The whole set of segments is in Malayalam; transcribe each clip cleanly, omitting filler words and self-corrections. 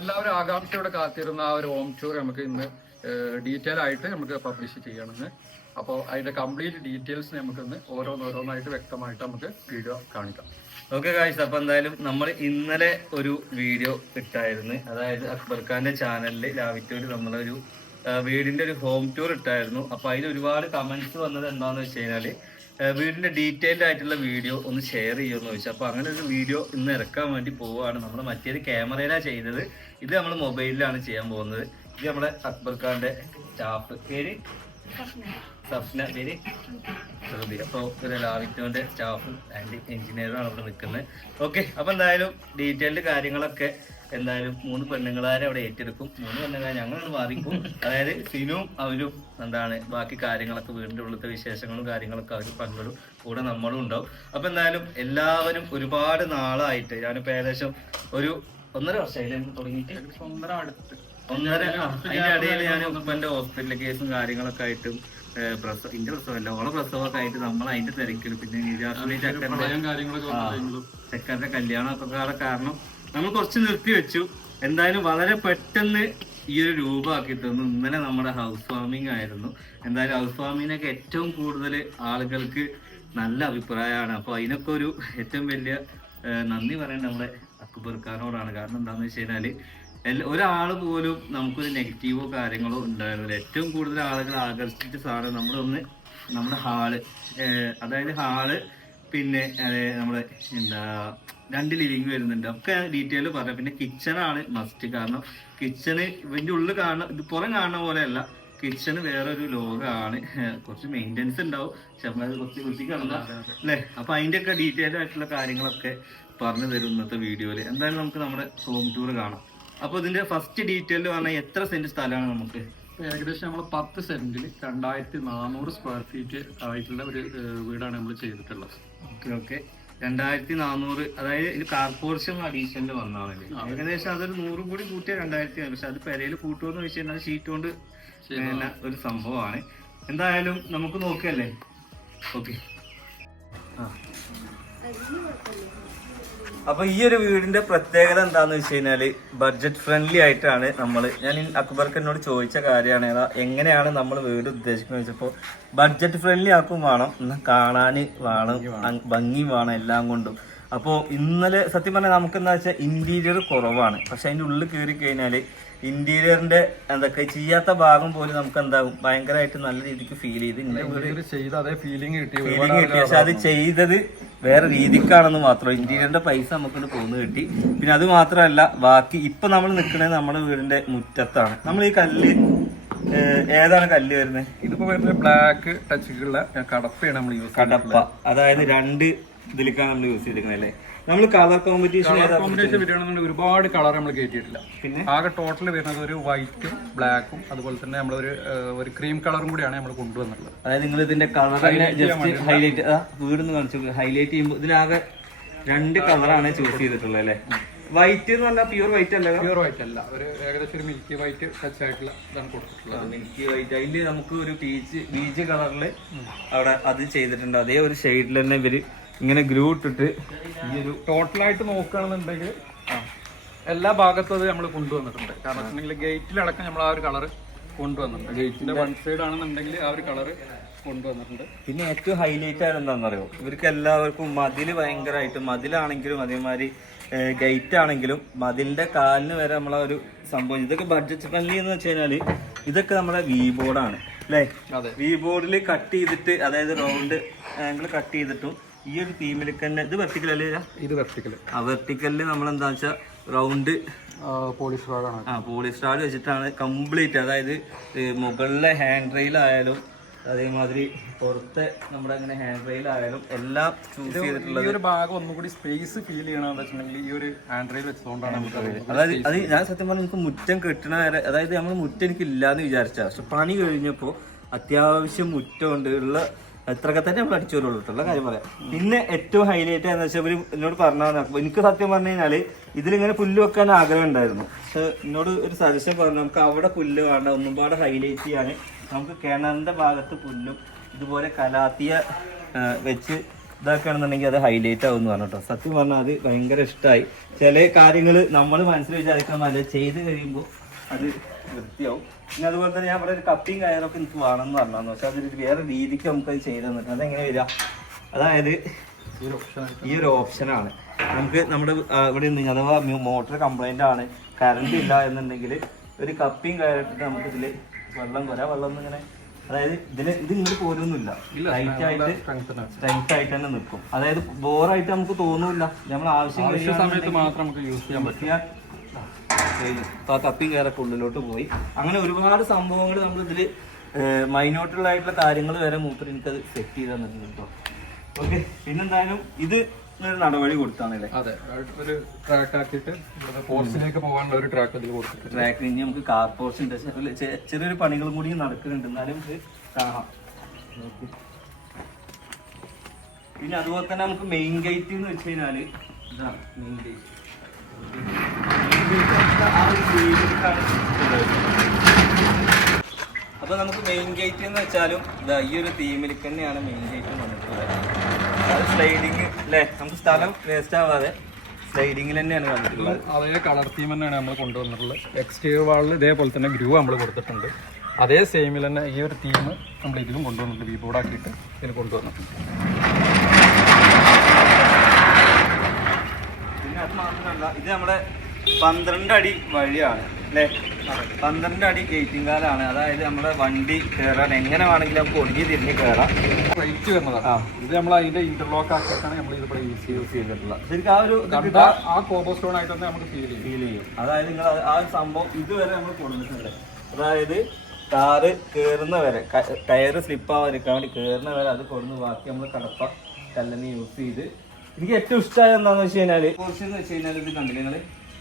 എല്ലാവരും ആകാംക്ഷയോടെ കാത്തിരുന്ന ആ ഒരു ഹോം ടൂർ നമുക്ക് ഇന്ന് ഡീറ്റെയിൽ ആയിട്ട് നമുക്ക് പബ്ലിഷ് ചെയ്യണമെന്ന്. അപ്പോൾ അതിന്റെ കംപ്ലീറ്റ് ഡീറ്റെയിൽസ് നമുക്കിന്ന് ഓരോന്നോരോന്നായിട്ട് വ്യക്തമായിട്ട് നമുക്ക് വീഡിയോ കാണിക്കാം. ഓക്കെ ഗായ്സ്, അപ്പൊ എന്തായാലും നമ്മൾ ഇന്നലെ ഒരു വീഡിയോ ഇട്ടായിരുന്നു. അതായത് അക്ബർ ഖാന്റെ ചാനലിൽ രാവിലെ നമ്മളൊരു വീടിന്റെ ഒരു ഹോം ടൂർ ഇട്ടായിരുന്നു. അപ്പൊ അതിൽ ഒരുപാട് കമന്റ്സ് വന്നത് എന്താണെന്ന് വെച്ച് കഴിഞ്ഞാല് വീടിന്റെ ഡീറ്റെയിൽഡ് ആയിട്ടുള്ള വീഡിയോ ഒന്ന് ഷെയർ ചെയ്യുമെന്ന് ചോദിച്ചു. അപ്പൊ അങ്ങനെ ഒരു വീഡിയോ ഇന്ന് ഇറക്കാൻ വേണ്ടി പോവുകയാണ്. നമ്മൾ മറ്റേത് ക്യാമറയിലാണ് ചെയ്തത്, ഇത് നമ്മൾ മൊബൈലിലാണ് ചെയ്യാൻ പോകുന്നത്. ഇത് നമ്മുടെ അക്ബർ ഖാന്റെ സ്റ്റാഫ് പേര് സഫ്ന, പേര് ശ്രുതി. അപ്പോൾ ഒരു ലാവിറ്റോന്റെ സ്റ്റാഫും ആൻഡ് എഞ്ചിനീയറാണ് അവിടെ നിൽക്കുന്നത്. ഓക്കെ, അപ്പൊ എന്തായാലും ഡീറ്റെയിൽഡ് കാര്യങ്ങളൊക്കെ എന്തായാലും 3 പെണ്ണുങ്ങളാരെ അവിടെ ഏറ്റെടുക്കും. 3 പെണ്ണുങ്ങളെ ഞങ്ങളാണ് മാറിക്കും. അതായത് സിനും അവരും എന്താണ് ബാക്കി കാര്യങ്ങളൊക്കെ വീടിന്റെ ഉള്ളത്തെ വിശേഷങ്ങളും കാര്യങ്ങളൊക്കെ അവർ പങ്കും കൂടെ നമ്മളും ഉണ്ടാവും. അപ്പൊ എന്തായാലും എല്ലാവരും ഒരുപാട് നാളായിട്ട് ഞാനിപ്പോ ഏകദേശം ഒരു 1.5 വർഷമായില്ലേ തുടങ്ങിയിട്ട്, അതിന്റെ ഇടയിൽ ഞാൻ ഉപ്പന്റെ ഹോസ്പിറ്റൽ കേസും കാര്യങ്ങളൊക്കെ ആയിട്ടും ഇന്റെ പ്രസവമല്ല ഓളെ പ്രസവമൊക്കെ ആയിട്ട് നമ്മൾ അതിന്റെ തിരക്കിലും പിന്നെ ചെക്കന്റെ കല്യാണം ഒക്കെ കാരണം നമ്മൾ കുറച്ച് നിർത്തി വെച്ചു. എന്തായാലും വളരെ പെട്ടെന്ന് ഈ ഒരു രൂപമാക്കി തന്നു. ഇന്നലെ നമ്മുടെ ഹൗസ് വാമിംഗ് ആയിരുന്നു. എന്തായാലും ഹൗസ് വാമിങ്ങിനൊക്കെ ഏറ്റവും കൂടുതൽ ആളുകൾക്ക് നല്ല അഭിപ്രായമാണ്. അപ്പോൾ അതിനൊക്കെ ഒരു ഏറ്റവും വലിയ നന്ദി പറയേണ്ടത് നമ്മുടെ അക്ബർ ഖാനോടാണ്. കാരണം എന്താണെന്ന് വെച്ച് കഴിഞ്ഞാൽ ഒരാൾ പോലും നമുക്കൊരു നെഗറ്റീവോ കാര്യങ്ങളോ ഉണ്ടായിരുന്നില്ല. ഏറ്റവും കൂടുതൽ ആളുകൾ ആകർഷിച്ച സാധനം നമ്മുടെ ഹാള്, അതായത് ഹാള്, പിന്നെ നമ്മുടെ എന്താ 2 ലിവിങ് വരുന്നുണ്ട്. ഒക്കെ ഡീറ്റെയിൽ പറയാം. പിന്നെ കിച്ചണാണ് മസ്റ്റ്. കാരണം കിച്ചണ് ഇതിൻ്റെ ഉള്ളിൽ ഇത് പുറം കാണുന്ന പോലെയല്ല, കിച്ചണ് വേറൊരു ലോകമാണ്. കുറച്ച് മെയിൻ്റെനൻസ് ഉണ്ടാവും, പക്ഷെ നമ്മളത് കുറച്ച് വൃത്തിക്കാണല്ല അല്ലേ. അപ്പൊ അതിൻ്റെ ഒക്കെ ഡീറ്റെയിൽ ആയിട്ടുള്ള കാര്യങ്ങളൊക്കെ പറഞ്ഞു തരും ഇന്നത്തെ വീഡിയോയിൽ. എന്തായാലും നമുക്ക് നമ്മുടെ ഹോം ടൂർ കാണാം. അപ്പൊ ഇതിന്റെ ഫസ്റ്റ് ഡീറ്റെയിൽ പറഞ്ഞാൽ എത്ര സെന്റ് സ്ഥലമാണ് നമുക്ക്? ഏകദേശം നമ്മൾ 10 സെന്റിൽ 2400 സ്ക്വയർ ഫീറ്റ് ആയിട്ടുള്ള ഒരു വീടാണ് നമ്മൾ ചെയ്തിട്ടുള്ളത്. ഓക്കെ 2400, അതായത് ഇത് കാർപോറേഷൻ അഡീഷനിൽ വന്നാണല്ലേ. ഏകദേശം അതൊരു 100 കൂടി കൂട്ടിയ 2000. പക്ഷെ അത് പെരയിൽ കൂട്ടുമെന്ന് വെച്ച് കഴിഞ്ഞാൽ ഷീറ്റ് കൊണ്ട് ഒരു സംഭവമാണ്. എന്തായാലും നമുക്ക് നോക്കല്ലേ. ഓക്കെ, അപ്പൊ ഈ ഒരു വീടിന്റെ പ്രത്യേകത എന്താന്ന് വെച്ച് കഴിഞ്ഞാല് ബഡ്ജറ്റ് ഫ്രണ്ട്ലി ആയിട്ടാണ് ഞാൻ അക്ബർക്ക് എന്നോട് ചോദിച്ച കാര്യമാണ് എങ്ങനെയാണ് നമ്മൾ വീട് ഉദ്ദേശിക്കുന്നത് വെച്ചപ്പോൾ ബഡ്ജറ്റ് ഫ്രണ്ട്ലി ആക്കും വേണം, കാണാന് വേണം, ഭംഗി വേണം, എല്ലാം കൊണ്ടും. അപ്പോൾ ഇന്നലെ സത്യം പറഞ്ഞാൽ നമുക്ക് എന്താ വെച്ചാൽ ഇന്റീരിയർ കുറവാണ്. പക്ഷെ അതിൻ്റെ ഉള്ളിൽ കയറി കഴിഞ്ഞാല് ഇന്റീരിയറിന്റെ എന്തൊക്കെ ചെയ്യാത്ത ഭാഗം പോലും നമുക്ക് എന്താകും ഭയങ്കരമായിട്ട് നല്ല രീതിക്ക് ഫീൽ ചെയ്ത് ഫീലിംഗ് കിട്ടി. പക്ഷെ അത് ചെയ്തത് വേറെ രീതിക്കാണെന്ന് മാത്രം. ഇന്റീരിയറിന്റെ പൈസ നമുക്ക് പോന്ന് കിട്ടി. പിന്നെ അത് മാത്രമല്ല, ബാക്കി ഇപ്പൊ നമ്മൾ നിൽക്കുന്നത് നമ്മുടെ വീടിന്റെ മുറ്റത്താണ്. നമ്മൾ ഈ കല്ല് ഏതാണ് കല്ല് വരുന്നത്? ഇതിപ്പോ വരുന്നത് ബ്ലാക്ക് ടച്ചുള്ള കടപ്പയാണ് നമ്മൾ യൂസ്. കടപ്പ, അതായത് 2 ഇതിലേക്കാണ് നമ്മൾ യൂസ് ചെയ്തിരിക്കുന്നത് അല്ലേ. നമ്മൾ കളർ കോമ്പറ്റീഷൻ വരികയാണെന്നുണ്ടെങ്കിൽ ഒരുപാട് കളർ നമ്മൾ കയറ്റിയിട്ടില്ല. പിന്നെ ആകെ ടോട്ടൽ വരുന്നത് ഒരു വൈറ്റും ബ്ലാക്കും അതുപോലെ തന്നെ നമ്മൾ ഒരു ക്രീം കളറും കൂടിയാണ് നമ്മൾ കൊണ്ടുവന്നുള്ളത്. അതായത് നിങ്ങൾ ഇതിന്റെ കളർ ജസ്റ്റ് ഹൈലൈറ്റ് വീടൊന്ന് കാണിച്ചു ഹൈലൈറ്റ് ചെയ്യുമ്പോൾ ഇതിലാകെ 2 കളറാണ് ചൂസ് ചെയ്തിട്ടുള്ളത് അല്ലേ. വൈറ്റ് എന്ന് പറഞ്ഞാൽ പ്യൂർ വൈറ്റ് അല്ല, പ്യൂർ വൈറ്റ് അല്ല, ഒരു ഏകദേശം ഒരു മിൽക്കി വൈറ്റ് ടച്ച് ആയിട്ടുള്ള ഇതാണ് കൊടുത്തിട്ടുള്ളത്. മിൽക്കി വൈറ്റ്, അതിൽ നമുക്ക് ഒരു ബീച്ച് കളറിൽ അവിടെ അത് ചെയ്തിട്ടുണ്ട്. അതേ ഒരു ഷെയ്ഡിൽ തന്നെ ഇവര് ഇങ്ങനെ ഗ്രൂ ഇട്ടിട്ട് ഈ ഒരു ടോട്ടലായിട്ട് നോക്കുകയാണെന്നുണ്ടെങ്കിൽ എല്ലാ ഭാഗത്തും അത് നമ്മൾ കൊണ്ടുവന്നിട്ടുണ്ട്. കാരണം വെച്ചിട്ടുണ്ടെങ്കിൽ ഗേറ്റിലടക്കം നമ്മൾ ആ ഒരു കളർ കൊണ്ടുവന്നിട്ടുണ്ട്. ഗേറ്റിന്റെ 1 സൈഡ് ആണെന്നുണ്ടെങ്കിൽ ആ ഒരു കളർ കൊണ്ടുവന്നിട്ടുണ്ട്. പിന്നെ ഏറ്റവും ഹൈലൈറ്റ് ആയത് എന്താണെന്നറിയോ, ഇവർക്ക് എല്ലാവർക്കും മതിൽ ഭയങ്കരമായിട്ട്, മതിലാണെങ്കിലും അതേമാതിരി ഗേറ്റ് ആണെങ്കിലും മതിലിന്റെ കാലിന് വരെ നമ്മളെ ഒരു സംഭവം. ഇതൊക്കെ ബഡ്ജറ്റ് ഫ്രണ്ട്ലി എന്ന് വെച്ച് കഴിഞ്ഞാൽ ഇതൊക്കെ നമ്മുടെ വി ബോർഡാണ് അല്ലേ. വി ബോർഡിൽ കട്ട് ചെയ്തിട്ട്, അതായത് റൗണ്ട് ആംഗിൾ കട്ട് ചെയ്തിട്ടും ഈ ഒരു തീമിലേക്ക് തന്നെ. ഇത് വെർട്ടിക്കൽ അല്ലേ? ഇത് വെർട്ടിക്കൽ. വെർട്ടിക്കലിൽ നമ്മൾ എന്താ വെച്ചാൽ റൗണ്ട് പോളിസ്റ്ററാണ്. പോളിസ്റ്റർ വെച്ചിട്ടാണ് കംപ്ലീറ്റ്. അതായത് മുകളിലെ ഹാൻഡ് റെയിൽ ആയാലും അതേമാതിരി പുറത്തെ നമ്മുടെ അങ്ങനെ ഹാൻഡ് റെയിൽ ആയാലും എല്ലാം ചൂസ് ചെയ്തിട്ടുള്ളത്. ഈ ഒരു ഭാഗം ഒന്നുകൂടി സ്പേസ് ഫീൽ ചെയ്യണമെന്ന് വെച്ചിട്ടുണ്ടെങ്കിൽ ഈ ഒരു ഹാൻഡ് റെയിൽ വെച്ചതുകൊണ്ടാണ് നമുക്ക്. അതായത് അത് ഞാൻ സത്യം പറഞ്ഞാൽ എനിക്ക് മുറ്റം കെട്ടണ വരെ, അതായത് നമ്മൾ മുറ്റം എനിക്ക് ഇല്ലാന്ന് വിചാരിച്ച, പക്ഷെ പണി കഴിഞ്ഞപ്പോൾ അത്യാവശ്യം മുറ്റമുണ്ട്. ഉള്ള എത്രയൊക്കെ തന്നെ നമ്മൾ അടിച്ചു വരുള്ളൂട്ടുള്ള കാര്യം പറയാം. പിന്നെ ഏറ്റവും ഹൈലൈറ്റ് എന്ന് വെച്ചാൽ ഇവർ എന്നോട് പറഞ്ഞാൽ, എനിക്ക് സത്യം പറഞ്ഞു കഴിഞ്ഞാൽ ഇതിലിങ്ങനെ പുല്ല് വെക്കാൻ ആഗ്രഹം ഉണ്ടായിരുന്നു. പക്ഷെ എന്നോട് ഒരു സജഷൻ പറഞ്ഞു, നമുക്ക് അവിടെ പുല്ല് വേണ്ട, ഒന്നും പാടെ ഹൈലൈറ്റ് ചെയ്യാൻ നമുക്ക് കിണറിന്റെ ഭാഗത്ത് പുല്ലും ഇതുപോലെ കലാത്തിയ വെച്ച് ഇതാക്കുകയാണെന്നുണ്ടെങ്കിൽ അത് ഹൈലൈറ്റ് ആവും എന്ന് പറഞ്ഞിട്ടോ. സത്യം പറഞ്ഞാൽ അത് ഭയങ്കര ഇഷ്ടമായി. ചില കാര്യങ്ങൾ നമ്മൾ മനസ്സിൽ വിചാരിക്കാൻ നല്ല ചെയ്ത് കഴിയുമ്പോൾ അത് വൃത്തിയാവും. പിന്നെ അതുപോലെ തന്നെ ഞാൻ ഇവിടെ ഒരു കപ്പിയും കയറൊക്കെ എനിക്ക് വേണമെന്ന് പറഞ്ഞാന്ന്, പക്ഷെ അതൊരു വേറെ രീതിക്ക് നമുക്കത് ചെയ്ത് തന്നിട്ട് അതെങ്ങനെ വരിക, അതായത് ഈ ഒരു ഓപ്ഷനാണ് നമുക്ക് നമ്മുടെ ഇവിടെ ഉണ്ടെങ്കിൽ അഥവാ മോട്ടർ കംപ്ലൈൻ്റ് ആണ്, കറണ്ട് ഇല്ല എന്നുണ്ടെങ്കിൽ ഒരു കപ്പിയും കയറിട്ടിട്ട് നമുക്ക് ഇതിൽ വെള്ളം ഒന്നും ഇങ്ങനെ, അതായത് ഇത് ഇങ്ങനെ പോരൊന്നുമില്ല, സ്ട്രൈറ്റ് ആയിട്ട് തന്നെ നിൽക്കും. അതായത് ബോറായിട്ട് നമുക്ക് തോന്നൂല, നമ്മൾ ആവശ്യം സമയത്ത് മാത്രം നമുക്ക് യൂസ് ചെയ്യാൻ പറ്റും. ആ കപ്പിയും കയറൊക്കെ ഉള്ളിലോട്ട് പോയി. അങ്ങനെ ഒരുപാട് സംഭവങ്ങൾ നമ്മളിതിൽ മൈന്യൂട്ടുള്ളായിട്ടുള്ള കാര്യങ്ങൾ വരെ മൂപ്പർ എനിക്കത് സെറ്റ് ചെയ്ത് തന്നിട്ടുണ്ട് കേട്ടോ. ഓക്കെ, പിന്നെന്തായാലും ഇത് നടപടി കൊടുത്താണല്ലേ? അതെ, ഒരു ട്രാക്ക് ആക്കിയിട്ട് പോർട്സിലേക്ക് പോകാനുള്ള ഒരു ട്രാക്ക് അതിൽ കൊടുത്തിട്ട് ട്രാക്ക് ഇനി നമുക്ക് കാർ പോർട്സിന്റെ ചെറിയൊരു പണികളും കൂടി നടക്കുന്നുണ്ട്, എന്നാലും നമുക്ക് കാണാം. പിന്നെ അതുപോലെ തന്നെ നമുക്ക് മെയിൻ ഗേറ്റ് എന്ന് വെച്ച് കഴിഞ്ഞാല് ഇതാണ് മെയിൻ ഗേറ്റ്. അപ്പൊ നമുക്ക് മെയിൻ ഗേറ്റ് എന്ന് വെച്ചാലും ഇതാ ഈ ഒരു തീമിലേക്ക് തന്നെയാണ് മെയിൻ ഗേറ്റ് വന്നിട്ടുള്ളത്. അത് സ്ലൈഡിങ് അല്ലേ, നമുക്ക് സ്ഥലം വേസ്റ്റ് ആവാതെ സ്ലൈഡിങ്ങിൽ തന്നെയാണ് വന്നിട്ടുള്ളത്. അതേ കളർ തീം തന്നെയാണ് നമ്മൾ കൊണ്ടുവന്നിട്ടുള്ളത്. എക്സ്റ്റീരിയർ വാളിൽ ഇതേപോലെ തന്നെ ഗ്രൂ നമ്മൾ കൊടുത്തിട്ടുണ്ട്. അതേ സെയിമിൽ തന്നെ ഈ ഒരു തീം നമ്മൾ ഇതിലും കൊണ്ടുവന്നിട്ടുണ്ട്, വി ബോർഡ് ആക്കിയിട്ട് ഇതിൽ കൊണ്ടുവന്നിട്ടുണ്ട്. പിന്നെ അത് മാത്രമല്ല, ഇത് നമ്മുടെ 12 അടി വഴിയാണ് അല്ലേ, 12 അടി ഗേറ്റിംഗ് കാലാണ്. അതായത് നമ്മുടെ വണ്ടി കയറാൻ എങ്ങനെ വേണമെങ്കിലും നമുക്ക് ഒടുങ്ങി തിരിഞ്ഞ് കയറാം. റേറ്റ് വരുന്നതാണ്. ഇത് നമ്മൾ അതിന്റെ ഇന്റർലോക്ക് ആക്കിയിട്ടാണ് നമ്മൾ ഇതിവിടെ യൂസ് ചെയ്തിട്ടുള്ളത്. ശരിക്കും ആ ഒരു ആ കോബോ സ്റ്റോൺ ആയിട്ട് തന്നെ നമുക്ക് ഫീൽ ചെയ്യും. അതായത് നിങ്ങൾ ആ ഒരു സംഭവം ഇതുവരെ നമ്മൾ കൊണ്ടുവന്നിട്ടുണ്ട്. അതായത് കാറ് കയറുന്ന വരെ, ടയറ് സ്ലിപ്പാവാതിരിക്കാൻ വേണ്ടി കയറുന്ന വരെ അത് കൊടുന്ന് ബാക്കി നമ്മൾ കടപ്പ കല്ലെന്ന് യൂസ് ചെയ്ത്. എനിക്ക് ഏറ്റവും ഇഷ്ടമായ എന്താണെന്ന് വെച്ച് കഴിഞ്ഞാൽ കുറച്ച് എന്ന് വെച്ച് കഴിഞ്ഞാൽ ഇത് കണ്ടില്ല നിങ്ങൾ,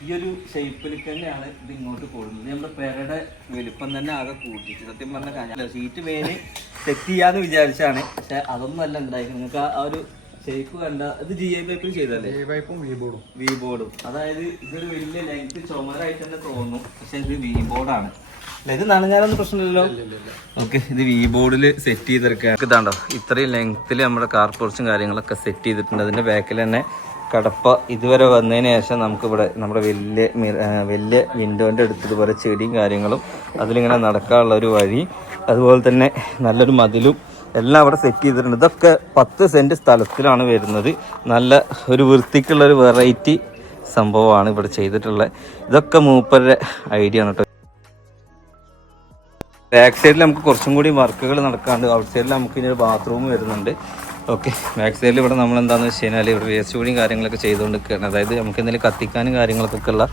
ഈ ഒരു ഷേപ്പിൽ തന്നെയാണ് ഇത് ഇങ്ങോട്ട് കൊടുക്കുന്നത്. നമ്മുടെ പെരയുടെ വലിപ്പം തന്നെ ആകെ കൂട്ടിയിട്ട് സത്യം പറഞ്ഞ കാര്യം ഷീറ്റ് മേല് സെറ്റ് ചെയ്യാന്ന് വിചാരിച്ചാണ്, പക്ഷെ അതൊന്നും അല്ല ഉണ്ടായിരിക്കും. നിങ്ങൾക്ക് ആ ഒരു ഷേപ്പ് കണ്ട ഇത് GI പൈപ്പിൽ ചെയ്തല്ലേ, വി ബോർഡും. അതായത് ഇതൊരു വലിയ ലെങ്ത് ചുമരായിട്ട് തന്നെ തോന്നും, പക്ഷെ ഇത് വി ബോർഡാണ്. ഇത് നനഞ്ഞാലൊന്നും പ്രശ്നമില്ലല്ലോ. ഓക്കെ, ഇത് വി ബോർഡിൽ സെറ്റ് ചെയ്തെടുക്കുക. ഇതാണ്ടോ ഇത്രയും ലെങ്ത്തിൽ നമ്മുടെ കാർ പോർച്ചും കാര്യങ്ങളൊക്കെ സെറ്റ് ചെയ്തിട്ടുണ്ട്. അതിന്റെ ബാക്കിൽ തന്നെ കടപ്പ ഇതുവരെ വന്നതിന് ശേഷം നമുക്കിവിടെ നമ്മുടെ വലിയ വിൻഡോൻ്റെ അടുത്ത് ഇതുപോലെ ചെടിയും കാര്യങ്ങളും അതിലിങ്ങനെ നടക്കാനുള്ള ഒരു വഴി, അതുപോലെ തന്നെ നല്ലൊരു മതിലും എല്ലാം അവിടെ സെറ്റ് ചെയ്തിട്ടുണ്ട്. ഇതൊക്കെ 10 സെൻറ്റ് സ്ഥലത്തിലാണ് വരുന്നത്. നല്ല ഒരു വൃത്തിക്കുള്ളൊരു വെറൈറ്റി സംഭവമാണ് ഇവിടെ ചെയ്തിട്ടുള്ളത്. ഇതൊക്കെ മൂപ്പരുടെ ഐഡിയ ആണ് കേട്ടോ. ബാക്ക് സൈഡിൽ നമുക്ക് കുറച്ചും കൂടി വർക്കുകൾ നടക്കാണ്ട്, ഔട്ട് സൈഡിൽ നമുക്ക് ഇനി ഒരു ബാത്റൂം വരുന്നുണ്ട്. ഓക്കെ, ബാക്ക് സൈഡിൽ ഇവിടെ നമ്മൾ എന്താണെന്ന് വെച്ച് കഴിഞ്ഞാൽ ഇവിടെ വേസ്റ്റ് കൂടിയും കാര്യങ്ങളൊക്കെ ചെയ്തുകൊണ്ടിരിക്കുകയാണ്. അതായത് നമുക്ക് എന്തെങ്കിലും കത്തിക്കാനും കാര്യങ്ങൾക്കൊക്കെ ഉള്ള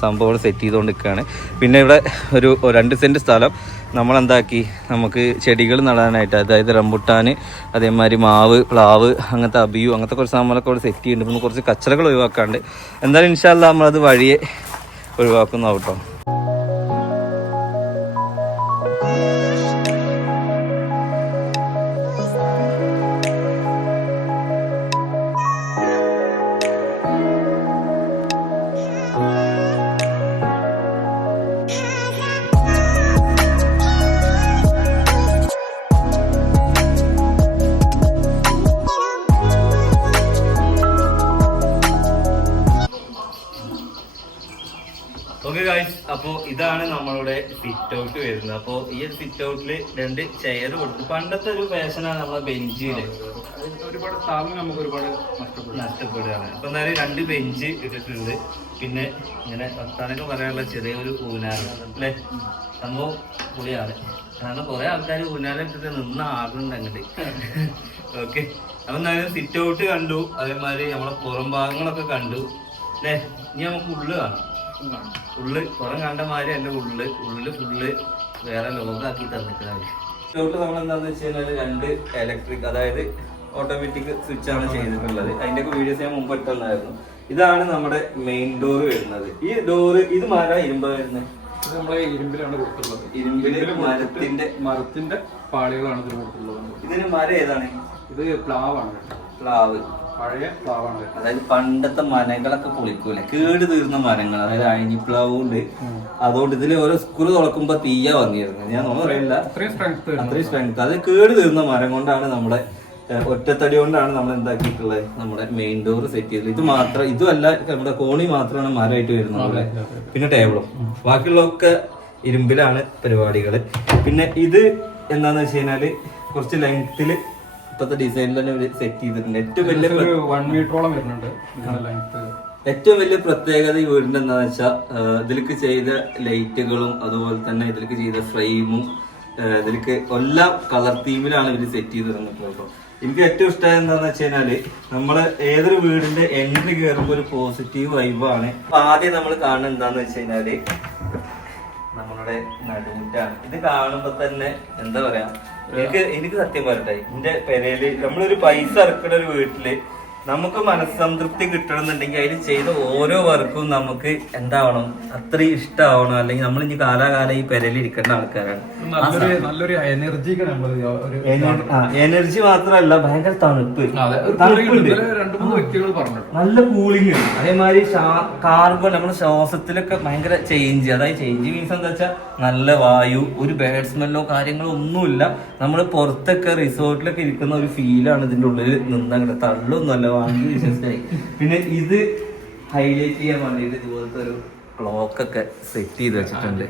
സംഭവങ്ങൾ സെറ്റ് ചെയ്തുകൊണ്ടിരിക്കുകയാണ്. പിന്നെ ഇവിടെ ഒരു 2 സെൻറ്റ് സ്ഥലം നമ്മളെന്താക്കി, നമുക്ക് ചെടികൾ നടാനായിട്ട്, അതായത് റംബുട്ടാൻ, അതേമാതിരി മാവ്, പ്ലാവ്, അങ്ങനത്തെ അബിയു, അങ്ങനത്തെ കുറച്ച് നമ്മളൊക്കെ ഇവിടെ സെറ്റ് ചെയ്യുന്നുണ്ട്. പിന്നെ കുറച്ച് കച്ചറകൾ ഒഴിവാക്കാണ്ട്, എന്തായാലും ഇൻഷാ അല്ലാഹ് നമ്മളത് വഴിയെ ഒഴിവാക്കുന്നതാവും കേട്ടോ. ഓക്കെ ഗായ്സ്, അപ്പോൾ ഇതാണ് നമ്മളുടെ സിറ്റ് ഔട്ട് വരുന്നത്. അപ്പോൾ ഈ ഒരു സിറ്റ് ഔട്ടിൽ 2 ചെയർ കൊടുത്തു. പണ്ടത്തെ ഒരു ഫാഷനാണ് നമ്മളെ ബെഞ്ചില്, ഒരുപാട് സ്ഥലം നമുക്ക് ഒരുപാട് നഷ്ടപ്പെടുകയാണ്. അപ്പൊ എന്തായാലും 2 ബെഞ്ച് ഇട്ടിട്ടുണ്ട്. പിന്നെ ഇങ്ങനെ വർത്താനൊക്കെ പറയാനുള്ള ചെറിയൊരു ഊനാല അല്ലേ, സംഭവം പൊളിയാണ്. കാരണം കുറെ ആൾക്കാർ ഊനാല ഇട്ടിട്ട് നിന്ന് ആകുന്നുണ്ട് അങ്ങോട്ട്. ഓക്കെ, അപ്പൊ എന്തായാലും സിറ്റ് ഔട്ട് കണ്ടു, അതേമാതിരി നമ്മളെ പുറം ഭാഗങ്ങളൊക്കെ കണ്ടു അല്ലേ. ഇനി നമുക്ക് ഉള്ളു കാണാം. പുറം കണ്ട മാതിരി എന്റെ ഉള്ളില് ഫുള്ള് വേറെ ലോകാക്കി തന്നിട്ടുണ്ട്. നമ്മളെന്താന്ന് വെച്ച് കഴിഞ്ഞാൽ 2 ഇലക്ട്രിക്, അതായത് ഓട്ടോമാറ്റിക് സ്വിച്ച് ആണ് ചെയ്തിട്ടുള്ളത്. അതിന്റെ വീഡിയോസ് ഞാൻ മുമ്പ് ഇട്ടുണ്ടായിരുന്നു. ഇതാണ് നമ്മുടെ മെയിൻ ഡോർ വരുന്നത്. ഈ ഡോറ് ഇത് ഇരുമ്പ് വരുന്നത്, ഇത് നമ്മളെ ഇരുമ്പിലാണ് കൊടുത്തുള്ളത്. ഇരുമ്പില് മരത്തിന്റെ പാളികളാണ് ഇതിന് കൊടുത്തുള്ളത്. ഇതിന് മരം ഏതാണ്? ഇത് പ്ലാവാണ്. പ്ലാവ്, പഴയ പ്ലാവാണ്. അതായത് പണ്ടത്തെ മരങ്ങളൊക്കെ പൊളിക്കൂലെ, കേട് തീർന്ന മരങ്ങൾ, അതായത് അഴിഞ്ഞിപ്ലാവും ഉണ്ട്. അതുകൊണ്ട് ഇതിൽ ഓരോ സ്കൂൾ തുറക്കുമ്പോ തീയ വന്നിരുന്നത്. ഞാൻ ഒന്നും അറിയില്ല, അത്രയും സ്ട്രെങ്ത്. അത് കേട് തീർന്ന മരം കൊണ്ടാണ് നമ്മുടെ ഒറ്റത്തടി കൊണ്ടാണ് നമ്മൾ എന്താക്കിയിട്ടുള്ളത് നമ്മുടെ മെയിൻ ഡോർ സെറ്റ് ചെയ്തത്. ഇത് മാത്രം ഇതുമല്ല, നമ്മുടെ കോണി മാത്രമാണ് മരമായിട്ട് വരുന്നത്. പിന്നെ ടേബിളും ബാക്കിയുള്ളതൊക്കെ ഇരുമ്പിലാണ് പരിപാടികൾ. പിന്നെ ഇത് എന്താന്ന് വെച്ച് കഴിഞ്ഞാല് കുറച്ച് ലെങ്ത്തില് ഇപ്പത്തെ ഡിസൈനിൽ തന്നെ സെറ്റ് ചെയ്തിട്ടുണ്ട്. ഏറ്റവും വലിയ 1 മീറ്ററോളം വരുന്നുണ്ട്. ഏറ്റവും വലിയ പ്രത്യേകത ഈ വീടിന്റെ എന്താന്ന് വെച്ചാൽ ഇതിലേക്ക് ചെയ്ത ലൈറ്റുകളും അതുപോലെ തന്നെ ഇതിലേക്ക് ചെയ്ത ഫ്രെയിമും ഇതിലേക്ക് എല്ലാ കളർ തീമിലാണ് ഇവര് സെറ്റ് ചെയ്ത് തന്നിട്ടുള്ളത്. എനിക്ക് ഏറ്റവും ഇഷ്ടമായ എന്താന്ന് വെച്ച് കഴിഞ്ഞാല് നമ്മള് ഏതൊരു വീടിന്റെ എൻട്രി കയറുമ്പോൾ ഒരു പോസിറ്റീവ് വൈബാണ്. ആദ്യം നമ്മൾ കാണുന്നത് എന്താന്ന് വെച്ച് കഴിഞ്ഞാല് നമ്മളുടെ നടുമുറ്റാണ്. ഇത് കാണുമ്പോ തന്നെ എന്താ പറയാ, എനിക്ക് സത്യം പറയട്ടെ, എന്റെ പെരയില് നമ്മളൊരു പൈസ ഇറക്കുന്ന ഒരു വീട്ടില് നമുക്ക് മനസ്സംതൃപ്തി കിട്ടണമെന്നുണ്ടെങ്കിൽ അതിൽ ചെയ്ത ഓരോ വർക്കും നമുക്ക് എന്താവണം, അത്രയും ഇഷ്ടമാവണം. അല്ലെങ്കിൽ നമ്മൾ ഇനി കാലാകാലം ഈ പെരയിൽ ഇരിക്കേണ്ട ആൾക്കാരാണ്. നല്ലൊരു എനർജി മാത്രമല്ല, ഭയങ്കര തണുപ്പ്, നല്ല കൂളിങ്. അതേമാതിരി കാർബൺ നമ്മുടെ ശ്വാസത്തിലൊക്കെ ഭയങ്കര ചേഞ്ച്. അതായത് ചേഞ്ച് മീൻസ് എന്താ വെച്ചാൽ നല്ല വായു, ഒരു ബാഡ് സ്മെല്ലോ കാര്യങ്ങളോ ഒന്നുമില്ല. നമ്മൾ പുറത്തൊക്കെ റിസോർട്ടിലൊക്കെ ഇരിക്കുന്ന ഒരു ഫീലാണ് ഇതിന്റെ ഉള്ളിൽ നിന്നങ്ങനെ, തള്ളൊന്നുമല്ല, വാങ്ങി വിശ്വസിച്ചായി. പിന്നെ ഇത് ഹൈലൈറ്റ് ചെയ്യാൻ വേണ്ടിയിട്ട് ഇതുപോലത്തെ ഒരു ക്ലോക്ക് ഒക്കെ സെറ്റ് ചെയ്ത് വെച്ചിട്ടുണ്ട്.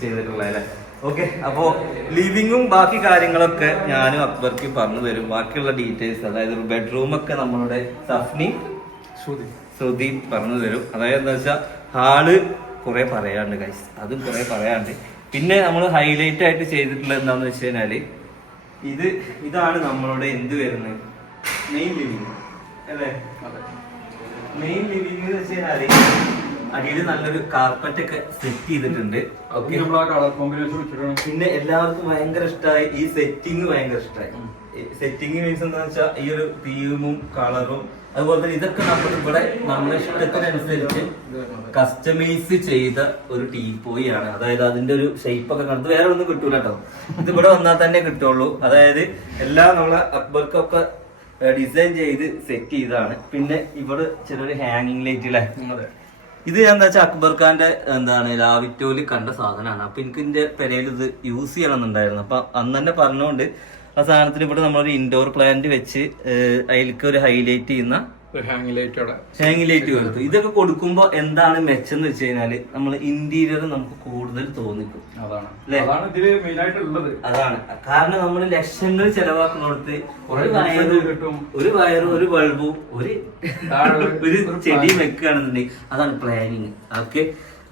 ചെയ്തിട്ടുള്ള അല്ലേ? ഓക്കെ, അപ്പോ ലിവിങ്ങും ബാക്കി കാര്യങ്ങളൊക്കെ ഞാനും അക്ബർക്ക് പറഞ്ഞു തരും. ബാക്കിയുള്ള ഡീറ്റെയിൽസ്, അതായത് ബെഡ്റൂം ഒക്കെ നമ്മളുടെ സഫ്നി ശ്രുതി പറഞ്ഞു തരും. അതായത് എന്താ വെച്ചാൽ ഹാള് കുറെ പറയാണ്ട് ഗൈസ്, അതും കുറെ പറയാണ്ട്. പിന്നെ നമ്മൾ ഹൈലൈറ്റ് ആയിട്ട് ചെയ്തിട്ടുള്ളത് എന്താന്ന് വെച്ച് കഴിഞ്ഞാല് ഇതാണ് നമ്മളുടെ എന്ത് വരുന്നത്, മെയിൻ ലിവിങ് അല്ലേ? മെയിൻ ലിവിങ് എന്ന് വെച്ച് കഴിഞ്ഞാല് അടിയിൽ നല്ലൊരു കാർപ്പറ്റ് ഒക്കെ സെറ്റ് ചെയ്തിട്ടുണ്ട്. പിന്നെ എല്ലാവർക്കും ഭയങ്കര ഇഷ്ടമായി ഈ സെറ്റിങ്, ഭയങ്കര ഇഷ്ടമായി. സെറ്റിങ് മീൻസ് എന്താ വെച്ചാൽ ഈ ഒരു തീമും കളറും അതുപോലെ തന്നെ ഇതൊക്കെ നമ്മൾ ഇവിടെ നമ്മുടെ ഇഷ്ടത്തിനനുസരിച്ച് കസ്റ്റമൈസ് ചെയ്ത ഒരു ടീപ്പോയി ആണ്. അതായത് അതിന്റെ ഒരു ഷേപ്പ് ഒക്കെ കണ്ടത് വേറെ ഒന്നും കിട്ടൂല കേട്ടോ, ഇത് ഇവിടെ വന്നാൽ തന്നെ കിട്ടുള്ളൂ. അതായത് എല്ലാം നമ്മളെ അക്ബർക്കൊക്കെ ഡിസൈൻ ചെയ്ത് സെറ്റ് ചെയ്തതാണ്. പിന്നെ ഇവിടെ ചെറിയൊരു ഹാങ്ങിങ് ലൈറ്റ് അല്ലേ, ഇത് എന്താ വെച്ചാൽ അക്ബർ ഖാന്റെ എന്താണ് ലാവിറ്റോല് കണ്ട സാധനമാണ്. അപ്പൊ എനിക്ക് എന്റെ പെരയിൽ ഇത് യൂസ് ചെയ്യണമെന്നുണ്ടായിരുന്നു. അപ്പൊ അന്ന് തന്നെ പറഞ്ഞുകൊണ്ട് ആ സാധനത്തിന് ഇവിടെ നമ്മളൊരു ഇൻഡോർ പ്ലാന്റ് വെച്ച് അതിലേക്ക് ഒരു ഹൈലൈറ്റ് ചെയ്യുന്ന ഹാങ് ലൈറ്റ് കൊടുത്തു. ഇതൊക്കെ കൊടുക്കുമ്പോ എന്താണ് മെച്ചം എന്ന് വെച്ച് കഴിഞ്ഞാല് നമ്മൾ ഇന്റീരിയർ നമുക്ക് കൂടുതൽ തോന്നിക്കും. അതാണ് കാരണം നമ്മൾ ലക്ഷങ്ങൾ ചെലവാക്കുന്നിടത്ത് ഒരു വയറും ഒരു ബൾബും ഒരു ചെടിയും വെക്കുകയാണെന്നുണ്ടെങ്കിൽ അതാണ് പ്ലാനിങ്. ഓക്കെ,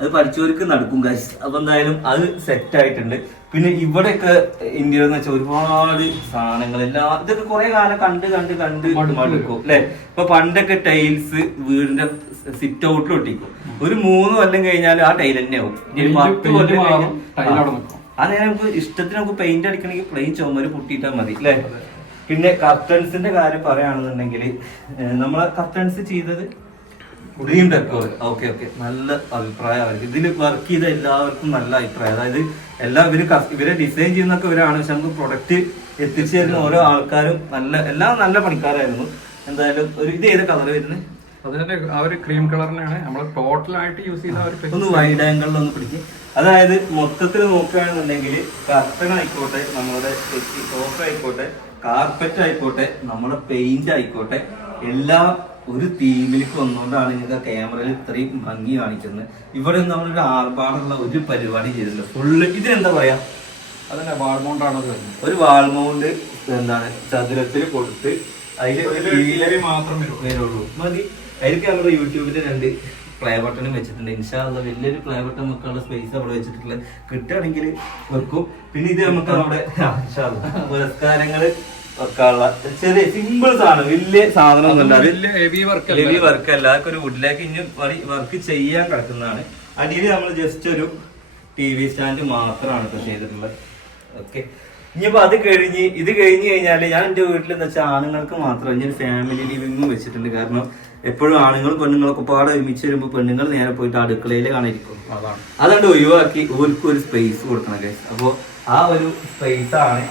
അത് പഠിച്ചവർക്ക് നടക്കും ഗൈസ്. അപ്പൊ എന്തായാലും അത് സെറ്റ് ആയിട്ടുണ്ട്. പിന്നെ ഇവിടെയൊക്കെ ഇന്ത്യയിൽ എന്ന് വെച്ചാൽ ഒരുപാട് സാധനങ്ങൾ ഇതൊക്കെ കുറെ കാലം കണ്ട് മടുക്കും അല്ലെ? ഇപ്പൊ പണ്ടൊക്കെ ടൈൽസ് വീടിന്റെ സിറ്റ് ഔട്ടിൽ ഒട്ടിക്കും. ഒരു 3 കൊല്ലം കഴിഞ്ഞാൽ ആ ടൈൽ തന്നെ ആവും. 10 കൊല്ലം കഴിഞ്ഞാൽ ആ നേരം നമുക്ക് ഇഷ്ടത്തിന് നമുക്ക് പെയിന്റ് അടിക്കണമെങ്കിൽ പ്ലെയിൻ ചുമര് പൊട്ടിയിട്ടാൽ മതി അല്ലെ? പിന്നെ കർട്ടൻസിന്റെ കാര്യം പറയുകയാണെന്നുണ്ടെങ്കിൽ നമ്മളെ കർട്ടൻസ് ചെയ്തത് ഡ്രീം ഡെക്കോർ. ഓക്കെ, നല്ല അഭിപ്രായം അവർക്ക്. ഇതിൽ വർക്ക് ചെയ്ത എല്ലാവർക്കും നല്ല അഭിപ്രായം. അതായത് ഇവരെ ഡിസൈൻ ചെയ്യുന്നൊക്കെ ഇവരാണ്, പക്ഷെ നമുക്ക് പ്രൊഡക്റ്റ് എത്തിച്ചു തരുന്ന ഓരോ ആൾക്കാരും എല്ലാം നല്ല പണിക്കാരായിരുന്നു. എന്തായാലും ഇത് ഏത് കളർ വരുന്നത്? അതിന്റെ ആ ഒരു ക്രീം കളറിനാണ് നമ്മൾ ടോട്ടലായിട്ട് യൂസ് ചെയ്ത. ഒന്ന് വൈഡ് ആംഗിളിൽ ഒന്ന് പിടിച്ച്, അതായത് മൊത്തത്തിൽ നോക്കുകയാണെന്നുണ്ടെങ്കിൽ കർട്ടൻ ആയിക്കോട്ടെ, നമ്മുടെ സോഫ ആയിക്കോട്ടെ, കാർപ്പറ്റ് ആയിക്കോട്ടെ, നമ്മുടെ പെയിന്റ് ആയിക്കോട്ടെ, എല്ലാം ഒരു തീമിലേക്ക് വന്നുകൊണ്ടാണ് നിങ്ങൾക്ക് ക്യാമറയിൽ ഇത്രയും ഭംഗി കാണിക്കുന്നത്. ഇവിടെ നമ്മളൊരു ആർഭാടുള്ള ഒരു പരിപാടി ചെയ്തിട്ടില്ല. ഫുള്ള് ഇതിനെന്താ പറയാ, അതന്നെ വാൾ മൗണ്ടാണ്. ഒരു വാൾ മൗണ്ട് എന്താണ് ചതുരത്തിൽ കൊടുത്ത് അതിൽ മാത്രം വരുള്ളൂ മതി. അതിലേക്ക് നമ്മുടെ യൂട്യൂബിൽ 2 പ്ലേ ബട്ടണും വെച്ചിട്ടുണ്ട്. ഇൻഷാല്ല വലിയൊരു പ്ലേ ബട്ടൺ വെക്കാനുള്ള സ്പേസ് അവിടെ വെച്ചിട്ടുള്ള, കിട്ടുകയാണെങ്കിൽ വെക്കും. പിന്നെ ഇത് നമുക്ക് നമ്മുടെ പുരസ്കാരങ്ങള് വെക്കാനുള്ള ചെറിയ സിമ്പിൾ സാധനം, വലിയ സാധനം ഒന്നുമില്ല, ഹെവി വർക്ക് അല്ല. അതൊക്കെ ഒരു വുഡിലേക്ക് ഇനി വർക്ക് ചെയ്യാൻ കിടക്കുന്നതാണ്. അടിയിൽ നമ്മൾ ജസ്റ്റ് ഒരു TV സ്റ്റാൻഡ് മാത്രമാണ് ഇപ്പൊ ചെയ്തിട്ടുള്ളത്. ഓക്കെ, ഇനിയിപ്പോ ഇത് കഴിഞ്ഞ് കഴിഞ്ഞാല് ഞാൻ എന്റെ വീട്ടിൽ എന്ന് വെച്ചാൽ ആണുങ്ങൾക്ക് മാത്രം ഇനി ഫാമിലി ലിവിംഗും വെച്ചിട്ടുണ്ട്. കാരണം എപ്പോഴും ആണുങ്ങളും പെണ്ണുങ്ങളൊക്കെ പാടെ ഒരുമിച്ച് വരുമ്പോൾ പെണ്ണുങ്ങൾ നേരെ പോയിട്ട് അടുക്കളയിൽ കാണിരിക്കും. അതുകൊണ്ട് ഒഴിവാക്കി ഓർക്ക് ഒരു സ്പേസ് കൊടുക്കണം ഗൈസ്. അപ്പോ ആ ഒരു സ്പേസ് ആണ്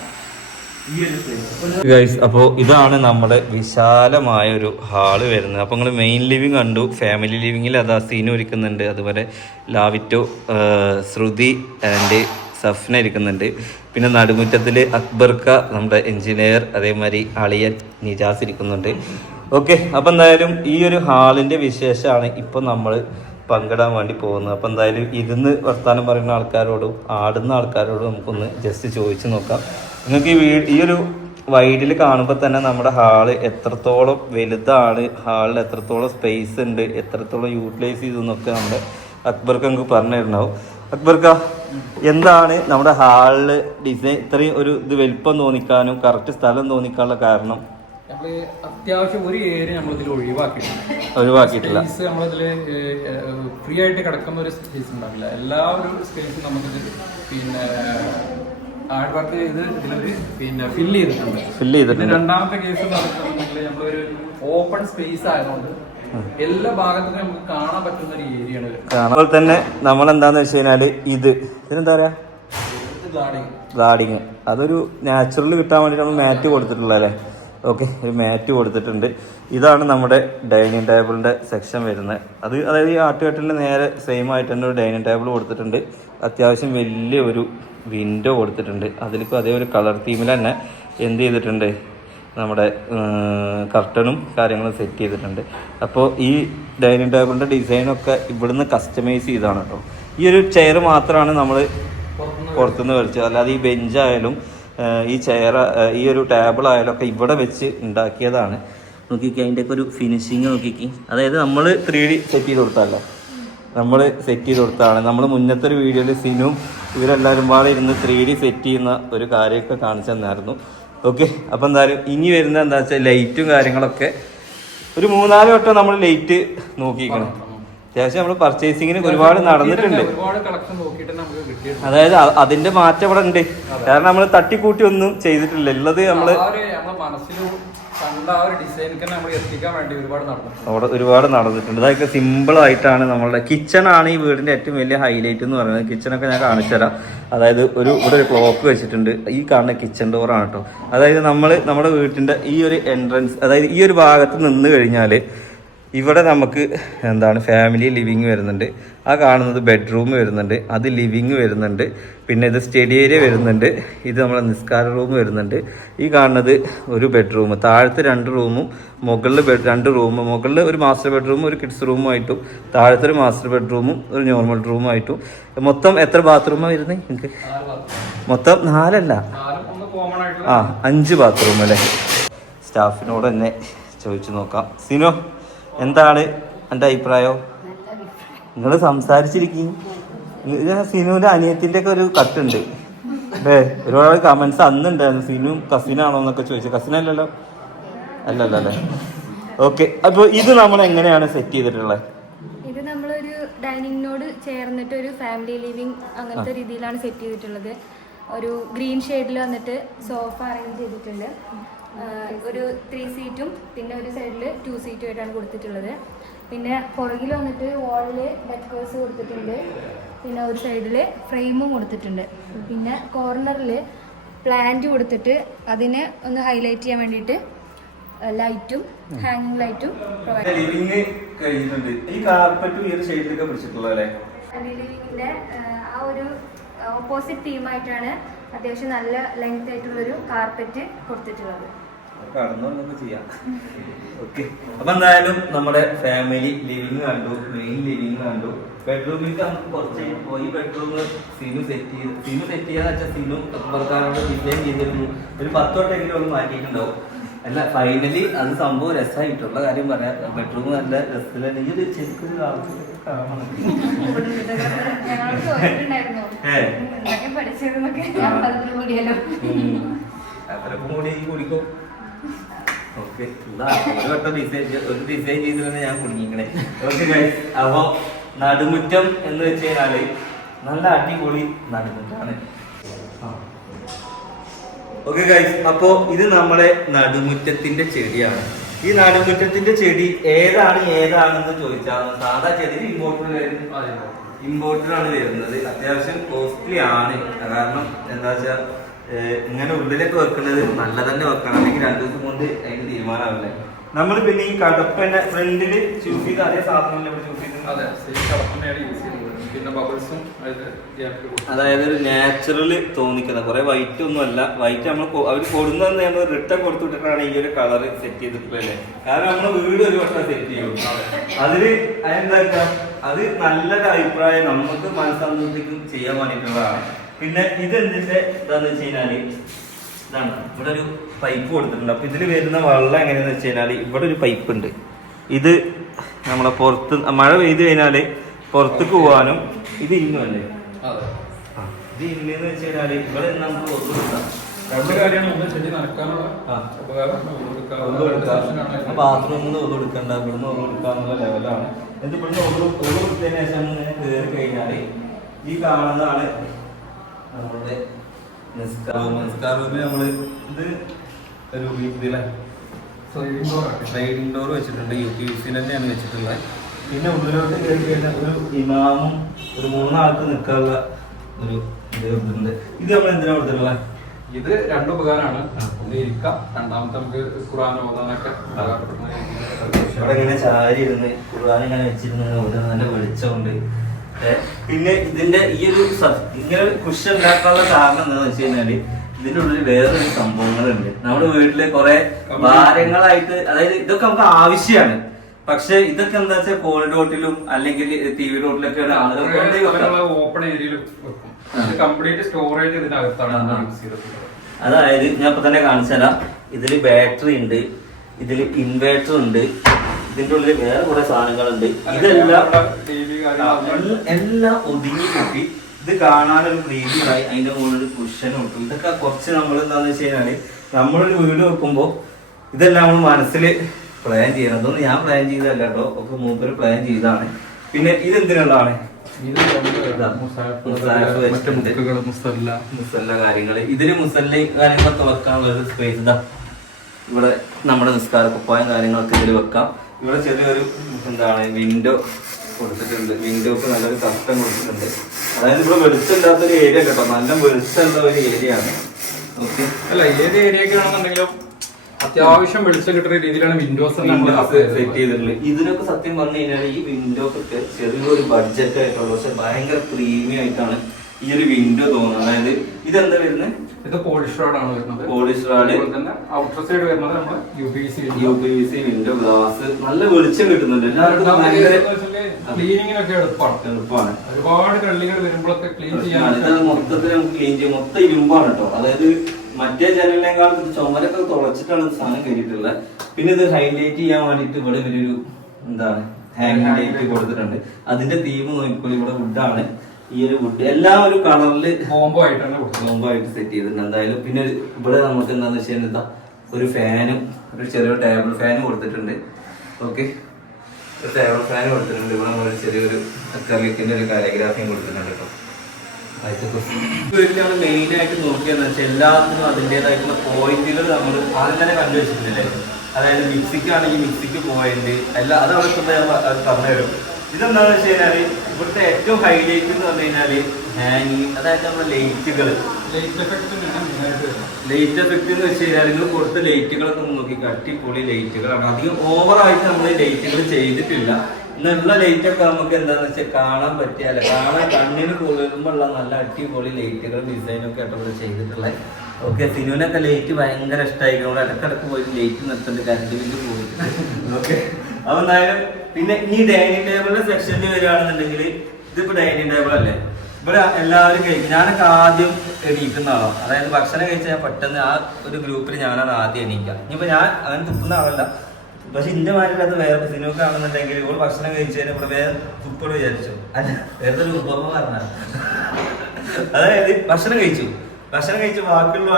ഗൈസ്. അപ്പോൾ ഇതാണ് നമ്മുടെ വിശാലമായ ഒരു ഹാള് വരുന്നത്. അപ്പോൾ നിങ്ങൾ മെയിൻ ലിവിങ് കണ്ടു, ഫാമിലി ലിവിങ്ങിൽ അത് സീൻ ഒരുക്കുന്നുണ്ട്. അതുപോലെ ലാവിറ്റോ, ശ്രുതി ആൻഡ് സഫ്ന ഇരിക്കുന്നുണ്ട്. പിന്നെ നടുമുറ്റത്തിൽ അക്ബർക്ക നമ്മുടെ എഞ്ചിനീയർ, അതേമാതിരി അളിയൻ നിജാസ് ഇരിക്കുന്നുണ്ട്. ഓക്കെ, അപ്പം എന്തായാലും ഈ ഒരു ഹാളിൻ്റെ വിശേഷമാണ് ഇപ്പം നമ്മൾ പങ്കിടാൻ വേണ്ടി പോകുന്നത്. അപ്പം എന്തായാലും ഇരുന്ന് വർത്തമാനം പറയുന്ന ആൾക്കാരോടും ആടുന്ന ആൾക്കാരോടും നമുക്കൊന്ന് ജസ്റ്റ് ചോദിച്ചു നോക്കാം. നിങ്ങൾക്ക് ഈ ഒരു വൈഡിൽ കാണുമ്പോൾ തന്നെ നമ്മുടെ ഹാള് എത്രത്തോളം വലുതാണ്, ഹാളിൽ എത്രത്തോളം സ്പേസ് ഉണ്ട്, എത്രത്തോളം യൂട്ടിലൈസ് ചെയ്തെന്നൊക്കെ നമ്മുടെ അക്ബർക്ക് നമുക്ക് പറഞ്ഞു തരുന്നുണ്ടാവും. അക്ബർക്ക, എന്താണ് നമ്മുടെ ഹാളില് ഡിസൈൻ ഇത്രയും ഒരു ഇത് വലിപ്പം തോന്നിക്കാനും കറക്റ്റ് സ്ഥലം തോന്നിക്കാനുള്ള കാരണം? നമ്മള് അത്യാവശ്യം ഒരു ഏരിയ നമ്മളിതിൽ ഒഴിവാക്കിയിട്ടില്ല. നമ്മളിതില് ഫ്രീ ആയിട്ട് കിടക്കുന്ന ഒരു സ്പേസ് ഉണ്ടാവില്ല. എല്ലാ ഒരു സ്പേസും നമുക്കിത് പിന്നെ ഹാർഡ് വർക്ക് ചെയ്ത് ഇതിലൊരു പിന്നെ ഫില്ല് ചെയ്തിട്ടുണ്ട്. രണ്ടാമത്തെ കേസ് നടക്കുന്നുണ്ടെങ്കിൽ നമ്മളൊരു ഓപ്പൺ സ്പേസ് ആയതുകൊണ്ട് എല്ലാ ഭാഗത്തും നമുക്ക് കാണാൻ പറ്റുന്ന ഒരു ഏരിയയാണ്. അതുപോലെ തന്നെ നമ്മൾ എന്താന്ന് വെച്ച് കഴിഞ്ഞാല് ഇതിനെന്താ പറയാ, ഗാർഡിങ്. അതൊരു നാച്ചുറൽ കിട്ടാൻ വേണ്ടി നമ്മൾ മാറ്റ് കൊടുത്തിട്ടുള്ള അല്ലേ? ഓക്കെ, ഒരു മാറ്റ് കൊടുത്തിട്ടുണ്ട്. ഇതാണ് നമ്മുടെ ഡൈനിങ് ടേബിളിൻ്റെ സെക്ഷൻ വരുന്നത്. അതായത് ഈ ആട്ടുകെട്ടിൻ്റെ നേരെ സെയിം ആയിട്ട് തന്നെ ഒരു ഡൈനിങ് ടേബിൾ കൊടുത്തിട്ടുണ്ട്. അത്യാവശ്യം വലിയ ഒരു വിൻഡോ കൊടുത്തിട്ടുണ്ട്. അതിലിപ്പോൾ അതേ ഒരു കളർ തീമിൽ തന്നെ എന്ത് ചെയ്തിട്ടുണ്ട്, നമ്മുടെ കർട്ടനും കാര്യങ്ങളും സെറ്റ് ചെയ്തിട്ടുണ്ട്. അപ്പോൾ ഈ ഡൈനിങ് ടേബിളിൻ്റെ ഡിസൈനൊക്കെ ഇവിടുന്ന് കസ്റ്റമൈസ് ചെയ്താണ് കേട്ടോ. ഈ ഒരു ചെയർ മാത്രമാണ് നമ്മൾ പുറത്തുനിന്ന് മേടിച്ചത്. അല്ലാതെ ഈ ബെഞ്ചായാലും ഈ ചെയർ, ഈ ഒരു ടേബിൾ ആയാലും ഒക്കെ ഇവിടെ വെച്ച് ഉണ്ടാക്കിയതാണ്. നോക്കിക്കി അതിൻ്റെയൊക്കെ ഒരു ഫിനിഷിങ് നോക്കിക്കി. അതായത് നമ്മൾ 3D സെറ്റ് ചെയ്ത് കൊടുത്തല്ലോ, നമ്മൾ സെറ്റ് ചെയ്ത് കൊടുത്തതാണ്. നമ്മൾ മുന്നത്തെ ഒരു വീഡിയോയിൽ സിനും ഇവരെല്ലാവരും പാടെ ഇരുന്ന് 3D സെറ്റ് ചെയ്യുന്ന ഒരു കാര്യമൊക്കെ കാണിച്ചു തന്നായിരുന്നു. ഓക്കെ, അപ്പോൾ എന്തായാലും ഇനി വരുന്ന എന്താ വെച്ചാൽ ലൈറ്റും കാര്യങ്ങളൊക്കെ ഒരു 3-4 വട്ടം നമ്മൾ ലൈറ്റ് നോക്കിക്കണം. അത്യാവശ്യം നമ്മൾ പർച്ചേസിങ്ങിന് ഒരുപാട് നടന്നിട്ടുണ്ട്. അതായത് അതിന്റെ മാറ്റം ഇവിടെ ഉണ്ട്. കാരണം നമ്മൾ തട്ടിക്കൂട്ടി ഒന്നും ചെയ്തിട്ടില്ല. ഉള്ളത് നമ്മള് അവിടെ ഒരുപാട് നടന്നിട്ടുണ്ട്. അതൊക്കെ സിമ്പിൾ ആയിട്ടാണ് നമ്മളുടെ കിച്ചൺ ആണ് ഈ വീടിന്റെ ഏറ്റവും വലിയ ഹൈലൈറ്റ് എന്ന് പറയുന്നത്. കിച്ചണൊക്കെ ഞാൻ കാണിച്ചു തരാം. അതായത് ഇവിടെ ഒരു ക്ലോക്ക് വെച്ചിട്ടുണ്ട്. ഈ കാണുന്ന കിച്ചൺ ഡോറാണ് കേട്ടോ. അതായത് നമ്മുടെ വീട്ടിന്റെ ഈ ഒരു എൻട്രൻസ്, അതായത് ഈ ഒരു ഭാഗത്ത് നിന്ന് കഴിഞ്ഞാൽ ഇവിടെ നമുക്ക് എന്താണ് ഫാമിലി ലിവിങ് വരുന്നുണ്ട്. ആ കാണുന്നത് ബെഡ്റൂം വരുന്നുണ്ട്, അത് ലിവിങ് വരുന്നുണ്ട്. പിന്നെ ഇത് സ്റ്റഡി ഏരിയ വരുന്നുണ്ട്, ഇത് നമ്മളെ നിസ്കാര റൂം വരുന്നുണ്ട്. ഈ കാണുന്നത് ഒരു ബെഡ്റൂം, താഴത്തെ 2 റൂമും മുകളിൽ 2 റൂമും, മുകളിൽ ഒരു മാസ്റ്റർ ബെഡ്റൂമും ഒരു കിഡ്സ് റൂമായിട്ടും താഴത്തെ ഒരു മാസ്റ്റർ ബെഡ്റൂമും ഒരു നോർമൽ റൂമായിട്ടും. മൊത്തം എത്ര ബാത്റൂമാണ് വരുന്നത് നിങ്ങൾക്ക്? മൊത്തം 4 അല്ല, 5 ബാത്റൂം അല്ലേ? സ്റ്റാഫിനോട് തന്നെ ചോദിച്ചു നോക്കാം. സിനോ, എന്താണ് എൻ്റെ അഭിപ്രായം? നിങ്ങൾ സംസാരിച്ചിരിക്കും. സിനുവിൻ്റെ അനിയത്തിൻ്റെ ഒക്കെ ഒരു കട്ടുണ്ട് അല്ലേ? ഒരുപാട് കമൻസ് അന്നുണ്ടായിരുന്നു, സിനു കസിനാണോ എന്നൊക്കെ ചോദിച്ചു. കസിനല്ലല്ലോ, അല്ലല്ലോ അല്ലേ? ഓക്കെ, അപ്പോൾ ഇത് നമ്മൾ എങ്ങനെയാണ് സെറ്റ് ചെയ്തിട്ടുള്ളത്? ഇത് നമ്മളൊരു ഡൈനിങ്ങിനോട് ചേർന്നിട്ട് ഒരു ഫാമിലി ലിവിങ് അങ്ങനത്തെ രീതിയിലാണ് സെറ്റ് ചെയ്തിട്ടുള്ളത്. ഒരു ഗ്രീൻ ഷെയ്ഡിൽ വന്നിട്ട് സോഫ അറേഞ്ച് ചെയ്തിട്ടുണ്ട്. ഒരു 3 സീറ്റും പിന്നെ ഒരു സൈഡിൽ 2 സീറ്റും ആയിട്ടാണ് കൊടുത്തിട്ടുള്ളത്. പിന്നെ പുറകിൽ വന്നിട്ട് വാളിൽ ഡെക്കേഴ്സ് കൊടുത്തിട്ടുണ്ട്. പിന്നെ ഒരു സൈഡിൽ ഫ്രെയിമും കൊടുത്തിട്ടുണ്ട്. പിന്നെ കോർണറിൽ പ്ലാന്റ് കൊടുത്തിട്ട് അതിനെ ഒന്ന് ഹൈലൈറ്റ് ചെയ്യാൻ വേണ്ടിയിട്ട് ലൈറ്റും ഹാങ്ങിങ് ലൈറ്റും പ്രൊവൈഡ് ലിവിങ്ങിന്റെ ആ ഒരു ഓപ്പോസിറ്റ് തീമായിട്ടാണ് അത്യാവശ്യം നല്ല ലെങ്ത് ആയിട്ടുള്ളൊരു കാർപ്പറ്റ് കൊടുത്തിട്ടുള്ളത്. അപ്പൊ എന്തായാലും നമ്മുടെ ഫാമിലി ലിവിങ് കണ്ടു, മെയിൻ ലിവിങ് കണ്ടു. ബെഡ്റൂമിൽ കുറച്ച് ഈ ബെഡ്റൂം സിനു സെറ്റ് ചെയ്യാന്ന് വെച്ചാൽ സിനു അക്ബർക്കാരോട് ഡിസൈൻ ചെയ്തിരുന്നു. ഒരു 10 വട്ടെങ്കിലും ഒന്ന് മാറ്റിയിട്ടുണ്ടാവും. അല്ല, ഫൈനലി അത് സംഭവം രസമായിട്ടുള്ള കാര്യം പറയാം. ബെഡ്റൂം നല്ല രസത്തിലാണ്. ഈ ഒരു ശരിക്കും കുടിക്കും. ഓക്കെ, ഒരു ഡിസൈൻ ചെയ്തിരുന്ന ഞാൻ കുടുങ്ങിക്കണേ. ഓക്കെ ഗൈസ്, അപ്പൊ നടുമുറ്റം എന്ന് വെച്ച് കഴിഞ്ഞാല് നല്ല അടിപൊളി നടുമുറ്റാണ്. ഓക്കെ ഗൈസ്, അപ്പോ ഇത് നമ്മുടെ നടുമുറ്റത്തിന്റെ ചെടിയാണ്. ഈ നടുമുറ്റത്തിന്റെ ചെടി ഏതാണെന്ന് ചോദിച്ചാൽ സാധാ ചെടി ഇമ്പോർട്ടഡ് ആണ് വരുന്നത്. അത്യാവശ്യം കോസ്റ്റ്ലി ആണ്. കാരണം എന്താ വെച്ചാൽ ഇങ്ങനെ ഉള്ളിലൊക്കെ വെക്കുന്നത് നല്ല തന്നെ വെക്കണം, അല്ലെങ്കിൽ 2 ദിവസം കൊണ്ട് അതിന് തീരുമാനമാവില്ലേ. നമ്മൾ പിന്നെ ഈ കടപ്പന്നെ ഫ്രണ്ടില് ചൂസ് ചെയ്ത് അതേ സാധനം ചൂസ് ചെയ്ത് പിന്നെ ബബിൾസും അതായത് ഒരു നാച്ചുറൽ തോന്നിക്കുന്ന കുറെ വൈറ്റ് ഒന്നും അല്ല. വൈറ്റ് നമ്മൾ അവർ കൊടുന്നത് നമ്മൾ റിട്ടേൺ കൊടുത്തുവിട്ടിട്ടാണ് ഈ ഒരു കളർ സെറ്റ് ചെയ്തിട്ടുള്ളത്. കാരണം നമ്മൾ വീട് ഒരു വട്ടം സെറ്റ് ചെയ്യും. അതില് അതെന്താ അത് നല്ലൊരു അഭിപ്രായം നമുക്ക് മനസ്സന്തോഷിക്കും ചെയ്യാൻ വേണ്ടിയിട്ടുള്ളതാണ്. പിന്നെ ഇതെന്തിന്റെ എന്താന്ന് വെച്ച് കഴിഞ്ഞാല് ഇതാണ്, ഇവിടെ ഒരു പൈപ്പ് കൊടുത്തിട്ടുണ്ട്. അപ്പൊ ഇതിൽ വരുന്ന വെള്ളം എങ്ങനെയാന്ന് വെച്ച് കഴിഞ്ഞാല് ഇവിടെ ഒരു പൈപ്പ് ഉണ്ട്. ഇത് നമ്മളെ പുറത്ത് മഴ പെയ്ത് കഴിഞ്ഞാല് പുറത്തേക്ക് പോകാനും ഇത് ഇന്നുമല്ലേ ഇത് ഇന്നെന്ന് വെച്ച് കഴിഞ്ഞാല് ഇവിടെ നമുക്ക് ബാത്റൂമിൽ ഒന്നും എടുക്കണ്ട, ഇവിടുന്ന് ഒന്നും എടുക്കാന്നുള്ള ലെവലാണ്. എന്നിട്ട് ഇവിടുന്ന് ഒന്നും എടുത്തതിന് ശേഷം ഇങ്ങനെ കയറി കഴിഞ്ഞാല് ഈ കാണുന്നതാണ് നമ്മളുടെ നിസ്കാർ റൂമിൽ നമ്മള് ഇത് ഒരു ഇതിലെ സ്ലൈഡിംഗ് ഡോർ വെച്ചിട്ടുണ്ട്. UPVC തന്നെയാണ് വെച്ചിട്ടുള്ളത്. പിന്നെ ഉള്ളിലോട്ട് കയറി കഴിഞ്ഞാൽ ഒരു ഇമാമും ഒരു 3 ആൾക്ക് നിൽക്കാനുള്ള ഒരു ഇത്. ഇത് നമ്മൾ എന്തിനാ കൊടുത്തിട്ടുള്ളത്? ഇത് 2 ഉപകാരമാണ്. ഒന്ന് ഇരിക്കാം, രണ്ടാമത്തെ നമുക്ക് ഖുർആൻ ഓതാനൊക്കെ ഇവിടെ ഇങ്ങനെ ചാരി ഇരുന്ന് ഖുർആൻ ഇങ്ങനെ വെച്ചിരുന്നത് നല്ല വെളിച്ചമുണ്ട്. പിന്നെ ഇതിന്റെ ഈ ഒരു ഇങ്ങനെ കുഷ് ഉണ്ടാക്കാനുള്ള കാരണം എന്താണെന്ന് വെച്ച് കഴിഞ്ഞാല് ഇതിന്റെ ഉള്ളിൽ വേറൊരു സംഭവങ്ങളുണ്ട്. നമ്മുടെ വീട്ടില് കുറെ ഭാരങ്ങളായിട്ട്, അതായത് ഇതൊക്കെ നമുക്ക് ആവശ്യമാണ്. പക്ഷെ ഇതൊക്കെ എന്താ വെച്ചാൽ കോളിഡോട്ടിലും അല്ലെങ്കിൽ TV ഡോട്ടിലൊക്കെയാണ് ആളുകൾ ഓപ്പൺ ഏരിയയിൽ വെക്കും. കംപ്ലീറ്റ് സ്റ്റോറേജ് ഇതിനകത്താണ് യൂസ് ചെയ്തിട്ടുള്ളത്. അതായത് ഞാൻ ഇപ്പൊ തന്നെ കാണിച്ചു തരാം. ഇതില് ബാറ്ററി ഉണ്ട്, ഇതില് ഇൻവേർട്ടർ ഉണ്ട്, ഇതിന്റെ ഉള്ളിൽ വേറെ കുറെ സാധനങ്ങളുണ്ട്. ഇതെല്ലാം എല്ലാം ഒതുങ്ങി കൂട്ടി ഇത് കാണാനൊരു പ്രീതിയായി. അതിന്റെ മുകളിൽ ഒരു കുഷനും ഇട്ടു. ഇതൊക്കെ കുറച്ച് നമ്മൾ എന്താന്ന് വെച്ച് കഴിഞ്ഞാല് നമ്മളൊരു വീട് വെക്കുമ്പോ ഇതെല്ലാം നമ്മൾ മനസ്സിൽ പ്ലാൻ ചെയ്യണം. അതൊന്നും ഞാൻ പ്ലാൻ ചെയ്തതല്ല കേട്ടോ, ഒക്കെ മൂപ്പര് പ്ലാൻ ചെയ്താണ്. പിന്നെ ഇതെന്തിനുള്ളതാണ്? മുസല്ല കാര്യങ്ങള്. ഇതില് മുസല്ല കാര്യങ്ങളൊക്കെ വെക്കാനുള്ള ഒരു സ്പേസ് ഇതാ. ഇവിടെ നമ്മുടെ നിസ്കാര കുപ്പായം കാര്യങ്ങളൊക്കെ ഇതിൽ വെക്കാം. ഇവിടെ ചെറിയൊരു എന്താണ് വിൻഡോ കൊടുത്തിട്ടുണ്ട്. വിൻഡോക്ക് നല്ലൊരു കഷ്ടം കൊടുത്തിട്ടുണ്ട്. അതായത് ഇവിടെ വെളിച്ചമില്ലാത്തൊരു ഏരിയ കേട്ടോ, നല്ല വെളിച്ചമുള്ള ഒരു ഏരിയ ആണ്. ഓക്കെ, അല്ല ഏത് ഏരിയയൊക്കെ ആണെന്നുണ്ടെങ്കിലും അത്യാവശ്യം വെളിച്ചം കിട്ടുന്ന രീതിയിലാണ് വിൻഡോസ് സെറ്റ് ചെയ്തിട്ടുള്ളത്. ഇതിനൊക്കെ സത്യം പറഞ്ഞു കഴിഞ്ഞാൽ ഈ വിൻഡോക്കൊക്കെ ചെറിയൊരു ബഡ്ജറ്റ് ആയിട്ടുള്ള, പക്ഷെ ഭയങ്കര പ്രീമിയം ആയിട്ടാണ് ഈ ഒരു വിൻഡോ തോന്നുന്നത്. അതായത് ഇതെന്താ വരുന്നത്? ഇത് പോളിഷ് റോഡ് ആണ് വരുന്നത്. Polish road. ഔട്ടർ സൈഡ് വരുന്നത് നമ്മുടെ UPVC വിൻഡോ ഗ്ലാസ്. നല്ല വെളിച്ചം കിട്ടുന്നുണ്ട്. ക്ലീനിങ്ങിനൊക്കെ എളുപ്പമാണ്. ഒരുപാട് കള്ളികൾ വരുമ്പോഴൊക്കെ ക്ലീൻ ചെയ്യാൻ മൊത്തത്തിൽ നമുക്ക് ക്ലീൻ ചെയ്യും. മൊത്തം ഇരുമ്പാണ് കേട്ടോ. അതായത് മറ്റേ ജനലിനേക്കാളും ചുമരൊക്കെ തുളച്ചിട്ടാണ് സാധനം കയറിയിട്ടുള്ളത്. പിന്നെ ഇത് ഹൈലൈറ്റ് ചെയ്യാൻ വേണ്ടിട്ട് ഇവിടെ ഒരു എന്താണ് ഹാങ്ങിങ് ലൈറ്റ് കൊടുത്തിട്ടുണ്ട്. അതിന്റെ തീം നോക്കിക്കോളൂ. ഇവിടെ വുഡാണ്. ഈ ഒരു വുഡ് എല്ലാം ഒരു കളറില് കോംബോ ആയിട്ട് സെറ്റ് ചെയ്തിട്ടുണ്ട് എന്തായാലും. പിന്നെ ഇവിടെ നമുക്ക് എന്താന്ന് വെച്ച് കഴിഞ്ഞാൽ ഒരു ഫാനും ഒരു ചെറിയൊരു ടേബിൾ ഫാനും കൊടുത്തിട്ടുണ്ട്. ഓക്കെ, ഒരു ടേബിൾ ഫാനും കൊടുത്തിട്ടുണ്ട്. ഇവിടെ നമ്മൾ ചെറിയൊരു അക്രലിക്കിന്റെ ഒരു കാലിഗ്രാഫിയും കൊടുത്തിട്ടുണ്ട് കേട്ടോ. വീട്ടിലാണ് മെയിൻ ആയിട്ട് നോക്കിയെന്ന് വെച്ചാൽ എല്ലാത്തിനും അതിൻ്റെതായിട്ടുള്ള പോയിന്റുകൾ നമ്മൾ ആദ്യം തന്നെ കണ്ടുവച്ചിട്ടില്ലേ. അതായത് മിക്സിക്കാണെങ്കിൽ മിക്സിക്ക് പോയിന്റ് എല്ലാം അത് അവിടെ പറഞ്ഞുതരും. ഇതെന്താണെന്ന് വെച്ച് കഴിഞ്ഞാൽ ഇവിടുത്തെ ഏറ്റവും ഹൈലൈറ്റ് എന്ന് പറഞ്ഞു കഴിഞ്ഞാല് ഹാങ്ങിങ്, അതായത് നമ്മുടെ ലൈറ്റുകൾ. ലൈറ്റ് എഫക്ട് എന്ന് വെച്ച് കഴിഞ്ഞാൽ നിങ്ങൾ കൊടുത്ത ലൈറ്റുകളൊക്കെ നോക്കി അടിപൊളി ലൈറ്റുകളാണ്. അധികം ഓവറായിട്ട് നമ്മൾ ലൈറ്റുകൾ ചെയ്തിട്ടില്ല. ഇന്നുള്ള ലൈറ്റൊക്കെ നമുക്ക് എന്താണെന്ന് വെച്ചാൽ കാണാൻ പറ്റിയാൽ കാണാൻ കണ്ണിന് കുളിരുമ്പോഴുള്ള നല്ല അടിപൊളി ലൈറ്റുകൾ ഡിസൈനൊക്കെ ആയിട്ട് ഇവിടെ ചെയ്തിട്ടുള്ളത്. ഓക്കെ, സിനുവിനൊക്കെ ലൈറ്റ് ഭയങ്കര ഇഷ്ടമായിരിക്കും. ഇടക്കിടക്ക് പോയി ലൈറ്റ് നിർത്തേണ്ട കറണ്ട് ബില്ല് പോയിട്ട്. ഓക്കെ, അപ്പൊ എന്തായാലും പിന്നെ ഈ ഡൈനിങ് ടേബിളിന്റെ സെക്ഷനിൽ വരികയാണെന്നുണ്ടെങ്കിൽ ഇതിപ്പോ ഡൈനിങ് ടേബിൾ അല്ലേ. ഇവിടെ എല്ലാവരും കഴിക്കും. ഞാനൊക്കെ ആദ്യം എണീക്കുന്ന ആളാണ്. അതായത് ഭക്ഷണം കഴിച്ചാൽ ഞാൻ പെട്ടെന്ന് ആ ഒരു ഗ്രൂപ്പിൽ ഞാനാണ് ആദ്യം എണീക്കുക. ഇനിയിപ്പോ ഞാൻ അങ്ങനെ തുപ്പുന്ന ആളല്ല, പക്ഷെ ഇന്റെ മാനിലത് വേറെ സിനിമ കാണുന്നുണ്ടെങ്കിൽ ഇപ്പോൾ ഭക്ഷണം കഴിച്ചതിന് ഇവിടെ വേറെ തുപ്പോട് വിചാരിച്ചു. അല്ല, വേറെ ഒരു ഉപമ പറഞ്ഞാൽ അതായത് ഭക്ഷണം കഴിച്ചു ബാക്കിയുള്ള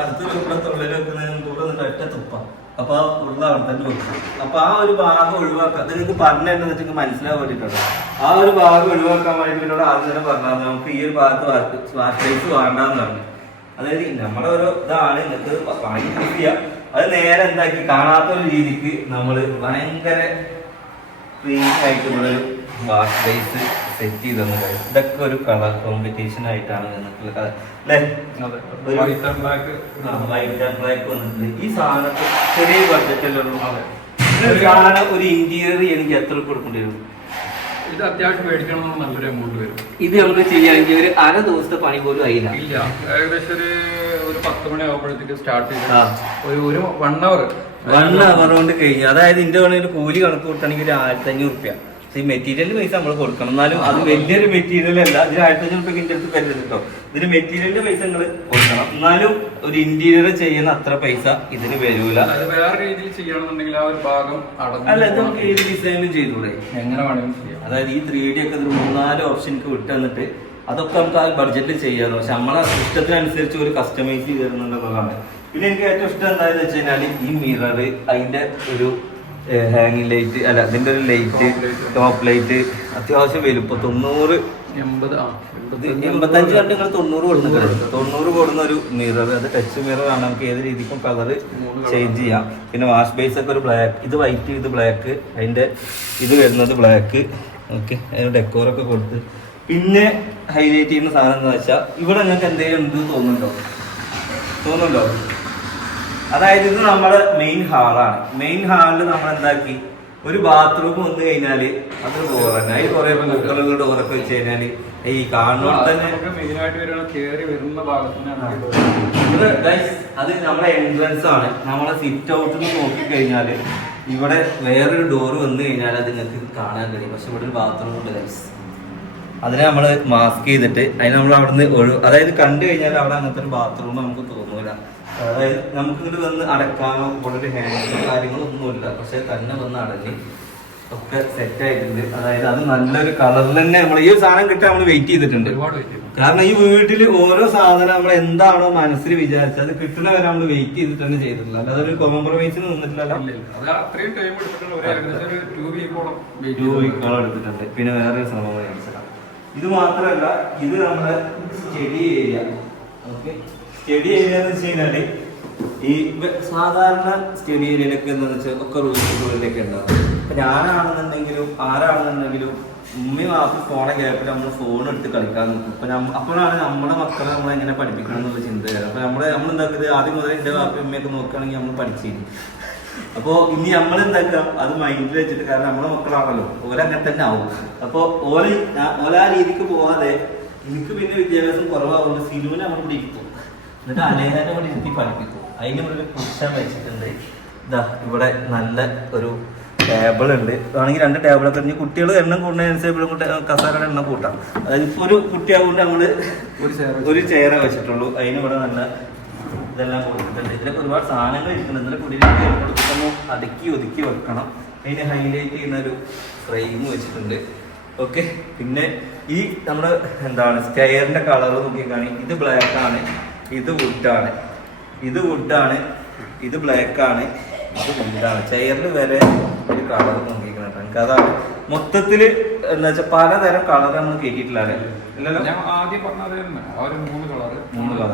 അടുത്തൊരു ഇവിടെ തൊഴിൽ വെക്കുന്നതിന് കൂടെ നിന്നിട്ട് ഒറ്റ തുപ്പ. അപ്പൊ ഉള്ള അവിടെ തന്നെ വെക്കും. അപ്പൊ ആ ഒരു ഭാഗം ഒഴിവാക്കാം. അത് നിങ്ങൾക്ക് പറഞ്ഞതെന്ന് വെച്ചാൽ മനസ്സിലാൻ വേണ്ടിയിട്ടുണ്ട്. ആ ഒരു ഭാഗം ഒഴിവാക്കാൻ വേണ്ടിയിട്ട് ആദ്യം തന്നെ പറഞ്ഞാൽ നമുക്ക് ഈ ഒരു ഭാഗത്ത് വാഷ് ബേസ് വേണ്ടാന്ന് പറഞ്ഞു. അതായത് നമ്മുടെ ഓരോ ഇതാണ് നിങ്ങൾക്ക് പണി ചെയ്യാം. അത് നേരെ എന്താക്കി കാണാത്തൊരു രീതിക്ക് നമ്മൾ ഭയങ്കര ഫ്രീ ആയിട്ടുള്ളൊരു വാഷ് ബേസ് സെറ്റ് ചെയ്തെന്ന് കഴിയും. ഇതൊക്കെ ഒരു കളർ കോമ്പറ്റീഷൻ ആയിട്ടാണ് വന്നിട്ടുള്ളത് അല്ലേ. വൈറ്റ് ആൻഡ് ബ്ലാക്ക് വന്നിട്ടുണ്ട്. ഈ സാധനത്തിൽ ചെറിയ ബഡ്ജറ്റല്ലേ ഉള്ളൂ. സാധനം ഒരു ഇന്റീരിയർ എനിക്ക് എത്ര കൊടുക്കേണ്ടി വരും? ഇത് അത്യാവശ്യം മേടിക്കണമെന്ന് നല്ലൊരു എമൗണ്ട് വരും. ഇത് നമുക്ക് ചെയ്യുകയാണെങ്കിൽ ഒരു 1/2 ദിവസത്തെ പണി പോലും ആയില്ല. ഇല്ല, ഏകദേശം ഒരു 10 മണി ആകുമ്പോഴത്തേക്ക് സ്റ്റാർട്ട് ചെയ്ത് ഒരു 1 hour 1 hour കൊണ്ട് കഴിഞ്ഞു. അതായത് ഇതിന്റെ ഒരു കൂലി കണക്ക് കൊടുക്കണമെങ്കിൽ ഒരു 1500 റുപ്യ. ഈ മെറ്റീരിയൽ പൈസ നമ്മൾ കൊടുക്കണം. എന്നാലും അത് വലിയൊരു മെറ്റീരിയൽ അല്ല. ഇതിന് 1500 റുപ്യക്ക് ഇതിന്റെ അടുത്ത് വരുന്നത് കേട്ടോ. ഇതിന് മെറ്റീരിയലിന്റെ പൈസ നിങ്ങൾ കൊടുക്കണം. എന്നാലും ഒരു ഇന്റീരിയർ ചെയ്യുന്ന അത്ര പൈസ ഇതിന് വരൂല. അത് വേറെ രീതിയിൽ ചെയ്യണമെന്നുണ്ടെങ്കിൽ ആ ഒരു ഭാഗം അല്ല, ഇത് നമുക്ക് ഏത് ഡിസൈനും ചെയ്തൂടെ, എങ്ങനെ വേണമെങ്കിലും ചെയ്യാം. അതായത് ഈ 3D ഒക്കെ ഒരു 3-4 ഓപ്ഷനിക്ക് വിട്ട് തന്നിട്ട് അതൊക്കെ നമുക്ക് ആ ബഡ്ജറ്റിൽ ചെയ്യാമല്ലോ. പക്ഷെ നമ്മളെ ഇഷ്ടത്തിനനുസരിച്ച് ഒരു കസ്റ്റമൈസ് ചെയ്ത് തരുന്നുണ്ടെന്നുള്ളതാണ്. പിന്നെ എനിക്ക് ഏറ്റവും ഇഷ്ടം എന്താണെന്ന് വെച്ച് കഴിഞ്ഞാൽ ഈ മിറർ, അതിന്റെ ഒരു ഹാങ്ങിങ് ലൈറ്റ്, അല്ല അതിന്റെ ഒരു ലൈറ്റ്, ടോപ്പ് ലൈറ്റ് അത്യാവശ്യം വലുപ്പം 85 കണ്ട് നിങ്ങൾ 90 കൊടുക്കുന്നുണ്ട്. 90 കൊടുക്കുന്ന ഒരു മിറർ, അത് ടച്ച് മിറർ ആണ്. നമുക്ക് ഏത് രീതിക്കും കളർ ചേഞ്ച് ചെയ്യാം. പിന്നെ വാഷ് ബേസ് ഒക്കെ ഒരു ബ്ലാക്ക്, ഇത് വൈറ്റ്, ഇത് ബ്ലാക്ക്, അതിന്റെ ഇത് വരുന്നത് ബ്ലാക്ക്. ഓക്കെ, അതിന് ഡെക്കോറൊക്കെ കൊടുത്ത് പിന്നെ ഹൈലൈറ്റ് ചെയ്യുന്ന സാധനം എന്ന് വെച്ചാൽ ഇവിടെ നിങ്ങൾക്ക് എന്തെങ്കിലും ഉണ്ട് തോന്നുന്നുണ്ടോ? അതായത് ഇത് നമ്മുടെ മെയിൻ ഹാളാണ്. മെയിൻ ഹാളിൽ നമ്മൾ എന്താക്കി ഒരു ബാത്റൂം വന്നു കഴിഞ്ഞാല് അതൊരു ബോറന്നെ. അതിൽ കുറെ പൂക്കളുടെ ഡോറൊക്കെ വെച്ച് കഴിഞ്ഞാല് ഈ കാണുമ്പോൾ തന്നെ അത് നമ്മളെ എൻട്രൻസ് ആണ്. നമ്മളെ സിറ്റ് ഔട്ടിൽ നിന്ന് നോക്കിക്കഴിഞ്ഞാല് ഇവിടെ വേറൊരു ഡോറ് വന്നു കഴിഞ്ഞാൽ അത് നിങ്ങൾക്ക് കാണാൻ കഴിയും. പക്ഷെ ഇവിടെ ഒരു ബാത്റൂം ഉണ്ട് ഗൈസ്. അതിനെ നമ്മൾ മാസ്ക് ചെയ്തിട്ട് അതിന് നമ്മൾ അവിടുന്ന് അതായത് കണ്ടു കഴിഞ്ഞാൽ അവിടെ അങ്ങനത്തെ ഒരു ബാത്റൂം നമുക്ക് തോന്നൂല. അതായത് നമുക്ക് ഇങ്ങോട്ട് വന്ന് അടക്കാനോ ഇവിടെ ഒരു ഹാൻഡോ കാര്യങ്ങളൊന്നുമില്ല. പക്ഷെ തന്നെ വന്ന് അടഞ്ഞ് ഒക്കെ സെറ്റ് ആയിട്ടുണ്ട്. അതായത് അത് നല്ലൊരു കളറിൽ തന്നെ നമ്മൾ ഈ സാധനം കിട്ടാൻ നമ്മൾ വെയിറ്റ് ചെയ്തിട്ടുണ്ട്. കാരണം ഈ വീട്ടിൽ ഓരോ സാധനം നമ്മൾ എന്താണോ മനസ്സിൽ വിചാരിച്ചത് അത് കിട്ടുന്നവരെ നമ്മൾ വെയിറ്റ് ചെയ്തിട്ട് തന്നെ ചെയ്തിട്ടില്ല. അല്ലാതെ ഒരു കോംപ്രമൈസിന് നിന്നിട്ടില്ലല്ലോ. 2 വീക്കോളം എടുത്തിട്ടുണ്ട്. പിന്നെ വേറൊരു സംഭവം കാണിച്ചതാണ്. ഇത് മാത്രമല്ല, ഇത് നമ്മുടെ study area. Okay, study area എന്ന് വെച്ച് കഴിഞ്ഞാല് ഈ സാധാരണ സ്റ്റഡി ഏരിയയിലൊക്കെ എന്താണെന്ന് വെച്ചാൽ ഒക്കെ റൂമിലേക്ക് ഉണ്ടാവും. ഇപ്പൊ ഞാനാണെന്നുണ്ടെങ്കിലും ആരാണെന്നുണ്ടെങ്കിലും ഉമ്മയും വാപ്പി ഫോണെ ഗ്യാപ്പിൽ നമ്മൾ ഫോൺ എടുത്ത് കളിക്കാൻ നിൽക്കും. അപ്പോഴാണ് നമ്മുടെ മക്കളെ നമ്മൾ എങ്ങനെ പഠിപ്പിക്കണം എന്നുള്ള ചിന്ത വരാം. അപ്പൊ നമ്മളെന്താക്കുന്നത് ആദ്യം മുതൽ എൻ്റെ വാപ്പി ഉമ്മയൊക്കെ നോക്കുകയാണെങ്കിൽ നമ്മൾ പഠിച്ചിരിക്കും. അപ്പോൾ ഇനി നമ്മൾ എന്താക്കാം അത് മൈൻഡിൽ വെച്ചിട്ട്, കാരണം നമ്മുടെ മക്കളാണല്ലോ, ഓരങ്ങനെ തന്നെ ആവും. അപ്പോൾ ഓല ആ രീതിക്ക് പോവാതെ എനിക്ക് പിന്നെ വിദ്യാഭ്യാസം കുറവാകുകൊണ്ട് സിനുവിനെ നമ്മൾ ഇവിടെ ഇരുത്തും. എന്നിട്ട് അലേഖനെ കൂടെ ഇരുത്തി പഠിപ്പിക്കും. അതിന് ഇവിടെ ഒരു കുഷൻ വെച്ചിട്ടുണ്ട്. ഇതാ ഇവിടെ നല്ല ഒരു ടേബിൾ ഉണ്ട്. വേണമെങ്കിൽ 2 ടേബിളൊക്കെ കഴിഞ്ഞ് കുട്ടികൾ എണ്ണം കൂടുന്നതിനനുസരിച്ച് കസാരയുടെ എണ്ണം കൂട്ടാം. അതായത് ഇപ്പോൾ ഒരു കുട്ടിയാവുകൊണ്ട് നമ്മള് ഒരു ചെയറേ വെച്ചിട്ടുള്ളൂ. അതിനിവിടെ നല്ല ഇതെല്ലാം കൊടുത്തിട്ടുണ്ട്. ഇതിലൊക്കെ ഒരുപാട് സാധനങ്ങൾ ഇരിക്കുന്നുണ്ട്. ഇതിലെ കുടിയിലേക്ക് കൊടുത്തിട്ടൊന്ന് അടുക്കി ഒതുക്കി വെക്കണം. അതിന് ഹൈലൈറ്റ് ചെയ്യുന്ന ഒരു ഫ്രെയിം വെച്ചിട്ടുണ്ട്. ഓക്കെ, പിന്നെ ഈ നമ്മുടെ എന്താണ് സ്റ്റെയറിന്റെ കളർ നോക്കിക്കാണി. ഇത് ബ്ലാക്ക് ആണ്, ഇത് വുഡാണ്, ഇത് വുഡാണ്, ഇത് ബ്ലാക്ക് ആണ്, ഇത് വുഡാണ്. ചെയറിൽ വരെ ഒരു കളർ നോക്കിക്കണം. എനിക്ക് അതാണ് മൊത്തത്തില് എന്താ വെച്ചാൽ പലതരം കളർ നമ്മൾ കേട്ടിട്ടില്ല. ഞാൻ ആദ്യം പറഞ്ഞത്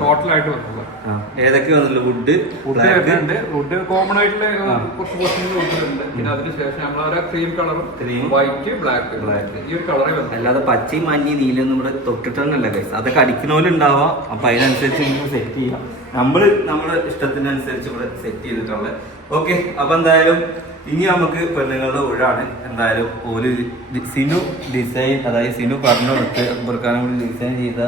ടോട്ടലായിട്ട് വന്നത് ഏതൊക്കെ വന്നില്ല? വുഡ് കോമൺ ആയിട്ടുള്ള കുറച്ച് പോർഷനുകൾ ഉണ്ട്. പിന്നെ അതിനുശേഷം നമ്മൾ ക്രീം കളറും വൈറ്റ് ബ്ലാക്ക് ഈ ഒരു കളറേ വന്നു. അല്ലാതെ പച്ചയും മഞ്ഞയും നീലൊന്നും ഇവിടെ തൊട്ടിട്ടൊന്നല്ല ഗൈസ്. അതൊക്കെ അടിക്കുന്നവരുണ്ടാവാം. അപ്പൊ അതിനനുസരിച്ച് നിങ്ങൾക്ക് സെറ്റ് ചെയ്യാം. നമ്മുടെ ഇഷ്ടത്തിനനുസരിച്ച് ഇവിടെ സെറ്റ് ചെയ്തിട്ടുള്ളത്. ഓക്കെ, അപ്പൊ എന്തായാലും ഇനി നമുക്ക് പെണ്ണുങ്ങളുടെ ഊഴാണ്. എന്തായാലും ഒരു സിനു ഡിസൈൻ, അതായത് സിനു പറഞ്ഞു കൊടുത്ത് അക്ബർഖാനെ കൂടി ഡിസൈൻ ചെയ്ത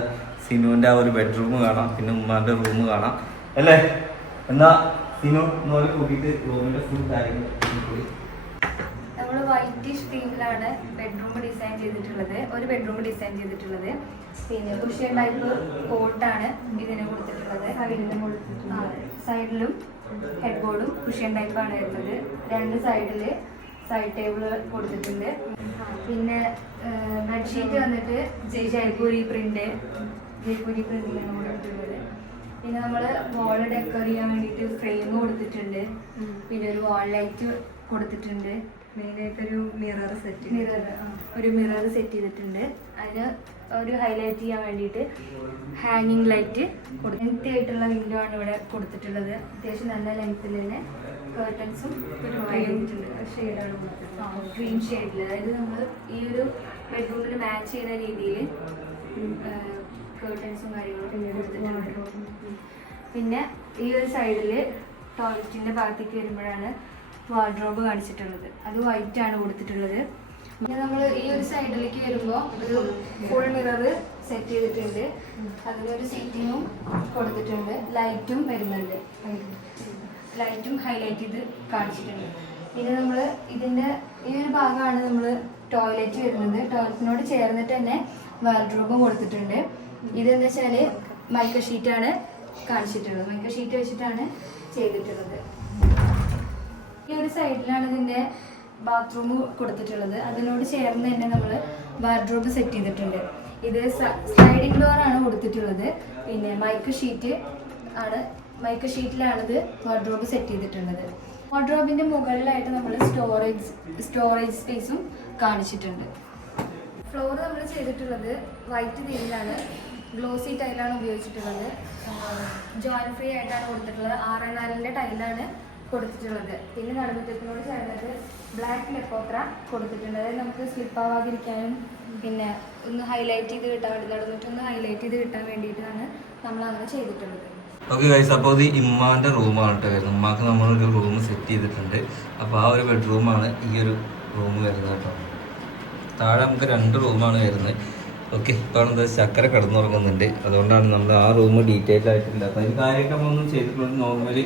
സിനുവിന്റെ ആ ഒരു ബെഡ്റൂം കാണാം. പിന്നെ ഉമ്മാന്റെ റൂം കാണാം അല്ലേ? എന്നാ സിനു നോലെ കൂട്ടിയിട്ട് റൂമിന്റെ ഫുൾ കാര്യങ്ങൾ നമ്മൾ വൈറ്റിഷ് തീമിലാണ് ബെഡ്റൂം ഡിസൈൻ ചെയ്തിട്ടുള്ളത്. ഒരു ബെഡ്റൂം ഡിസൈൻ ചെയ്തിട്ടുള്ളത്. പിന്നെ കുഷ്യൻ ടൈപ്പ് കോട്ടാണ് ഇതിന് കൊടുത്തിട്ടുള്ളത്. സൈഡിലും ഹെഡ് ബോർഡും കുഷ്യൻ ടൈപ്പാണ് വരുന്നത്. 2 സൈഡിൽ സൈഡ് ടേബിൾ കൊടുത്തിട്ടുണ്ട്. പിന്നെ ബെഡ്ഷീറ്റ് വന്നിട്ട് ജയ്പൂരി പ്രിന്റിലാണ് കൊടുത്തിട്ടുള്ളത്. പിന്നെ നമ്മൾ വാള് ഡെക്കർ ചെയ്യാൻ വേണ്ടിയിട്ട് ഫ്രെയിം കൊടുത്തിട്ടുണ്ട്. പിന്നെ ഒരു വാൾ ലൈറ്റ് കൊടുത്തിട്ടുണ്ട്. മെയിനായിട്ടൊരു മിറർ സെറ്റ് ചെയ്തിട്ടുണ്ട്. അതിന് ഒരു ഹൈലൈറ്റ് ചെയ്യാൻ വേണ്ടിയിട്ട് ഹാങ്ങിങ് ലൈറ്റ് ലെങ്തി ആയിട്ടുള്ള വിൻഡോ ആണ് ഇവിടെ കൊടുത്തിട്ടുള്ളത്. അത്യാവശ്യം നല്ല ലെങ്ത്തിൽ തന്നെ കേർട്ടൻസും ഷെയ്ഡാണ് കൊടുത്തിട്ടുള്ളത്. ഗ്രീൻ ഷെയ്ഡിൽ, അതായത് നമ്മൾ ഈ ഒരു ബെഡ്റൂമിന് മാച്ച് ചെയ്യുന്ന രീതിയിൽ കേർട്ടൻസും കാര്യങ്ങളൊക്കെ കൊടുത്തിട്ടുണ്ട്. പിന്നെ ഈ ഒരു സൈഡിൽ ടോയ്ലറ്റിൻ്റെ ഭാഗത്തേക്ക് വരുമ്പോഴാണ് വാർഡ്രോബ് കാണിച്ചിട്ടുള്ളത്. അത് വൈറ്റ് ആണ് കൊടുത്തിട്ടുള്ളത്. നമ്മൾ ഈ ഒരു സൈഡിലേക്ക് വരുമ്പോൾ ഒരു ഫുൾ മിറർ സെറ്റ് ചെയ്തിട്ടുണ്ട്. അതിലൊരു സീറ്റിങ്ങും കൊടുത്തിട്ടുണ്ട്. ലൈറ്റും വരുന്നുണ്ട്. ലൈറ്റും ഹൈലൈറ്റ് ചെയ്ത് കാണിച്ചിട്ടുണ്ട്. പിന്നെ നമ്മൾ ഇതിൻ്റെ ഈ ഒരു ഭാഗമാണ് നമ്മൾ ടോയ്ലറ്റ് വരുന്നത്. ടോയ്ലറ്റിനോട് ചേർന്നിട്ട് തന്നെ വാർഡ്രോബും കൊടുത്തിട്ടുണ്ട്. ഇതെന്താ വെച്ചാൽ മൈക്ക ഷീറ്റാണ് കാണിച്ചിട്ടുള്ളത്. മൈക്ക ഷീറ്റ് വെച്ചിട്ടാണ് ചെയ്തിട്ടുള്ളത്. ഈ ഒരു സൈഡിലാണ് ഇതിൻ്റെ ബാത്റൂം കൊടുത്തിട്ടുള്ളത്. അതിനോട് ചേർന്ന് തന്നെ നമ്മൾ വാർഡ്രോബ് സെറ്റ് ചെയ്തിട്ടുണ്ട്. ഇത് സ്ലൈഡിംഗ് ഡോറാണ് കൊടുത്തിട്ടുള്ളത്. പിന്നെ മൈക്ക ഷീറ്റിലാണിത് വാർഡ്രോബ് സെറ്റ് ചെയ്തിട്ടുള്ളത്. വാർഡ്രോബിൻ്റെ മുകളിലായിട്ട് നമ്മൾ സ്റ്റോറേജ് സ്പേസും കാണിച്ചിട്ടുണ്ട്. ഫ്ലോർ നമ്മൾ ചെയ്തിട്ടുള്ളത് വൈറ്റ് തീമിലാണ്. ഗ്ലോസി ടൈലാണ് ഉപയോഗിച്ചിട്ടുള്ളത്. ജോയിൻ ഫ്രീ ആയിട്ടാണ് കൊടുത്തിട്ടുള്ളത്. 6x4 ടൈലാണ് കൊടുത്തിട്ടുള്ളത്. പിന്നെ നടുമുറ്റത്തിനോട് ചേർന്നിട്ട് ബ്ലാക്ക് ലെപ്പോത്ര കൊടുത്തിട്ടുണ്ട്. അതായത് നമുക്ക് സ്ലിപ്പ് ആവാതിരിക്കാനും പിന്നെ ഒന്ന് ഹൈലൈറ്റ് ചെയ്ത് കിട്ടാൻ വേണ്ടി നടുമുറ്റൊന്ന് ഹൈലൈറ്റ് ചെയ്ത് കിട്ടാൻ വേണ്ടിയിട്ടാണ് നമ്മൾ അങ്ങനെ ചെയ്തിട്ടുള്ളത്. ഓക്കെ ഗൈസ്, അപ്പോൾ ഇത് ഇമ്മാൻ്റെ റൂമാണ് കേട്ടോ വരുന്നത്. ഉമ്മാക്ക് നമ്മളൊരു റൂം സെറ്റ് ചെയ്തിട്ടുണ്ട്. അപ്പോൾ ആ ഒരു ബെഡ്റൂമാണ് ഈ ഒരു റൂം വരുന്നത് കേട്ടോ. താഴെ നമുക്ക് 2 റൂമാണ് വരുന്നത്. ഓക്കെ, ഇപ്പോൾ എന്താ ചക്കര കിടന്നുറങ്ങുന്നുണ്ട്. അതുകൊണ്ടാണ് നമ്മൾ ആ റൂം ഡീറ്റെയിൽ ആയിട്ടില്ല. അപ്പോൾ അതിന് കാര്യമൊക്കെ നമ്മളൊന്നും ചെയ്തിട്ടുള്ളത് നോർമലി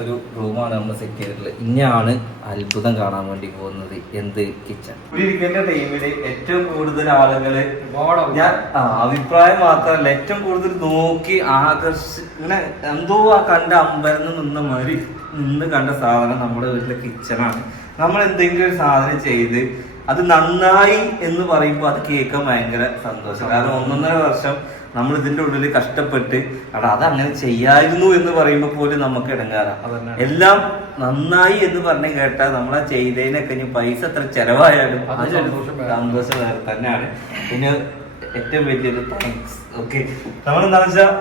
ഒരു റൂമാണ് നമ്മൾ സെറ്റ് ചെയ്തിട്ടുള്ളത്. ഇനിയാണ് അത്ഭുതം കാണാൻ വേണ്ടി പോകുന്നത്. എന്ത് കിച്ചൺ. ഇവിടെ ഇരിക്കേണ്ട ടൈമിൽ ഏറ്റവും കൂടുതൽ ആളുകള് ഞാൻ അഭിപ്രായം മാത്രമല്ല, ഏറ്റവും കൂടുതൽ നോക്കി ഇങ്ങനെ എന്തോ ആ കണ്ട അമ്പരന്ന് നിന്ന മാതിരി നിന്ന് കണ്ട സാധനം നമ്മുടെ വീട്ടിലെ കിച്ചണാണ്. നമ്മൾ എന്തെങ്കിലും ഒരു സാധനം ചെയ്ത് അത് നന്നായി എന്ന് പറയുമ്പോൾ അത് കേൾക്കാൻ ഭയങ്കര സന്തോഷം. കാരണം 1.5 വർഷം നമ്മൾ ഇതിന്റെ ഉള്ളിൽ കഷ്ടപ്പെട്ട് അതങ്ങനെ ചെയ്യായിരുന്നു എന്ന് പറയുമ്പോൾ പോലും നമുക്ക് ഇടങ്ങാറാണ്. എല്ലാം നന്നായി എന്ന് പറഞ്ഞ് കേട്ടാൽ നമ്മളെ ചെയ്തതിനൊക്കെ ഇനി പൈസ എത്ര ചെലവായാലും സന്തോഷം വേറെ തന്നെയാണ്. പിന്നെ ഏറ്റവും വലിയൊരു താങ്ക്സ്. ഓക്കെ, നമ്മളെന്താണെന്ന് വെച്ചാൽ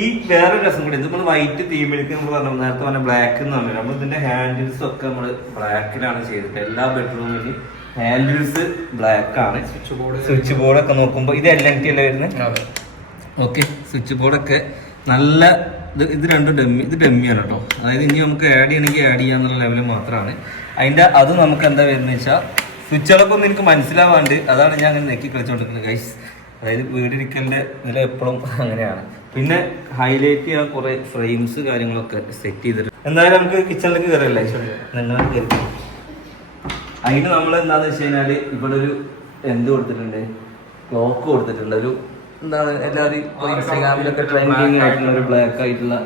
ഈ വേറൊരു രസം കൂടി, നമ്മൾ വൈറ്റ് തീമിലേക്ക് നമ്മൾ പറഞ്ഞു നേരത്തെ പറഞ്ഞ ബ്ലാക്ക് എന്ന് പറഞ്ഞു. നമ്മൾ ഇതിന്റെ ഹാൻഡിൽസ് ഒക്കെ നമ്മൾ ബ്ലാക്കിലാണ് ചെയ്തിട്ട്. എല്ലാ ബെഡ്റൂമിലും ഹാൻഡിൽസ് ബ്ലാക്ക് ആണ്. സ്വിച്ച് ബോർഡൊക്കെ നോക്കുമ്പോൾ ഇത് LNT അല്ലേ വരുന്നത്. ഓക്കെ, സ്വിച്ച് ബോർഡൊക്കെ നല്ല ഇത് രണ്ടും ഡെമ്മിയാണ് കേട്ടോ. അതായത് ഇനി നമുക്ക് ആഡ് ചെയ്യണമെങ്കിൽ ആഡ് ചെയ്യാന്നുള്ള ലെവൽ മാത്രമാണ് അതിൻ്റെ. അത് നമുക്ക് എന്താ വരുന്നത് വെച്ചാൽ സ്വിച്ചുകളൊക്കെ ഒന്നും എനിക്ക് മനസ്സിലാവാണ്ട് അതാണ് ഞാൻ അങ്ങനെ നെക്കി കളിച്ചുകൊണ്ടിരിക്കുന്നത് ഗൈസ്. അതായത് വീടിരിക്കലിൻ്റെ നില എപ്പോഴും അങ്ങനെയാണ്. പിന്നെ ഹൈലൈറ്റ് ചെയ്യാൻ കുറേ ഫ്രെയിംസ് കാര്യങ്ങളൊക്കെ സെറ്റ് ചെയ്തിട്ട് എന്തായാലും നമുക്ക് കിച്ചണിലേക്ക് കയറല്ലേ. നിങ്ങൾ കയറി അതിന് നമ്മൾ എന്താണെന്ന് വെച്ച് കഴിഞ്ഞാൽ ഇവിടെ ഒരു എന്ത് കൊടുത്തിട്ടുണ്ട്, ക്ലോക്ക് കൊടുത്തിട്ടുണ്ട്. ഒരു എന്താണ് എല്ലാവരും ഇൻസ്റ്റാഗ്രാമിലൊക്കെ ട്രെൻഡിങ് ആയിട്ടുള്ള ഒരു ബ്ലാക്ക് ആയിട്ടുള്ള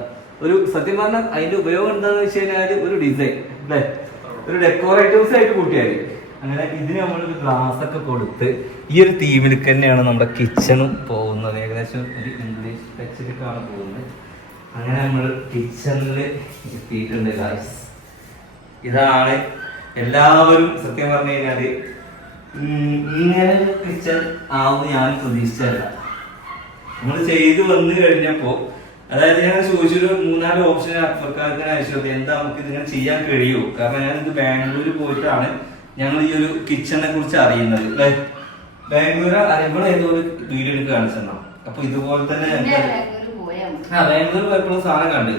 ഒരു, സത്യം പറഞ്ഞാൽ അതിന്റെ ഉപയോഗം എന്താണെന്ന് വെച്ച് കഴിഞ്ഞാൽ ഒരു ഡിസൈൻ അല്ലേ, ഒരു ഡെക്കോറേറ്റീവ്സ് ആയിട്ട് കൂട്ടിയാൽ. അങ്ങനെ ഇതിന് നമ്മളൊരു ഗ്ലാസ് ഒക്കെ കൊടുത്ത് ഈ ഒരു തീമിലേക്ക് തന്നെയാണ് നമ്മുടെ കിച്ചണും പോകുന്നത്. ഏകദേശം ഒരു ഇംഗ്ലീഷ് ടച്ചിലേക്കാണ് പോകുന്നത്. അങ്ങനെ നമ്മൾ കിച്ചണിൽ എത്തിയിട്ടുണ്ട് ഗായ്സ്. ഇതാണ് എല്ലാവരും സത്യം പറഞ്ഞു കഴിഞ്ഞാല് ഇങ്ങനെ കിച്ചൺ ആവുന്ന ഞാൻ പ്രതീക്ഷിച്ചല്ല. നമ്മൾ ചെയ്തു വന്നു കഴിഞ്ഞപ്പോ, അതായത് ഞാൻ ചോദിച്ചൊരു 3-4 ഓപ്ഷൻ അപ്പുറക്കാർക്ക് അയച്ചത് എന്താ നമുക്ക് ഇതിങ്ങനെ ചെയ്യാൻ കഴിയുമോ. കാരണം ഞാൻ ഇത് ബാംഗ്ലൂരിൽ പോയിട്ടാണ് ഞങ്ങൾ ഈ ഒരു കിച്ചണിനെ കുറിച്ച് അറിയുന്നത്. ബാംഗ്ലൂർ അറിയുമ്പോൾ ഏതോ ഒരു വീഡിയോ എടുത്ത് കാണിച്ചെന്നോ. അപ്പൊ ഇതുപോലെ തന്നെ ബാംഗ്ലൂർ പോയപ്പോഴും സാധനം കണ്ട്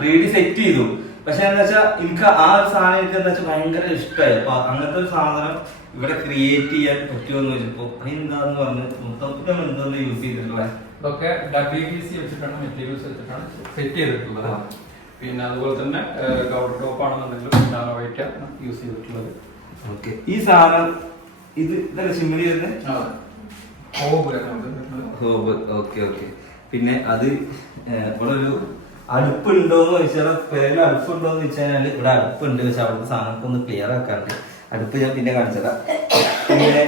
3D സെറ്റ് ചെയ്തു. പക്ഷെ എന്താ വെച്ചാൽ എനിക്ക് ആ ഒരു സാധനം എനിക്ക് എന്താ വെച്ചാൽ ഭയങ്കര ഇഷ്ടമായി. അപ്പൊ അങ്ങനത്തെ ഒരു സാധനം ഇവിടെ ക്രിയേറ്റ് ചെയ്യാൻ പറ്റുമോ എന്ന് ചോദിച്ചപ്പോ അതെന്താന്ന് പറഞ്ഞ് മൊത്തത്തിൽ എന്തോന്ന് യൂസ് ചെയ്തിട്ടുള്ളത്. ഇതൊക്കെ WPC വെച്ചിട്ടാണ്, മെറ്റീരിയൽസ് വെച്ചിട്ടാണ് സെറ്റ് ചെയ്തിട്ടുള്ളത്. പിന്നെ അതുപോലെ തന്നെ കൗണ്ടർ ടോപ്പ് ആണെന്നുണ്ടെങ്കിലും നാനോ വൈറ്റ് യൂസ് ചെയ്തിട്ടുള്ളത്. ഓക്കെ, ഈ സാധനം ഇതല്ലേ സിമ്പിളി വരുന്നത് ഹോബ്. Okay okay. പിന്നെ അത് ഇവിടെ ഒരു അടുപ്പുണ്ടോന്ന് ചോദിച്ചാൽ പേരിൽ അടുപ്പുണ്ടോന്ന് വെച്ചാൽ ഇവിടെ അടുപ്പുണ്ട്. പക്ഷെ അവിടുത്തെ സാധനമൊക്കെ ഒന്ന് ക്ലിയർ ആക്കാറുണ്ട്. അടുപ്പ് ഞാൻ പിന്നെ കാണിച്ചതാ. പിന്നെ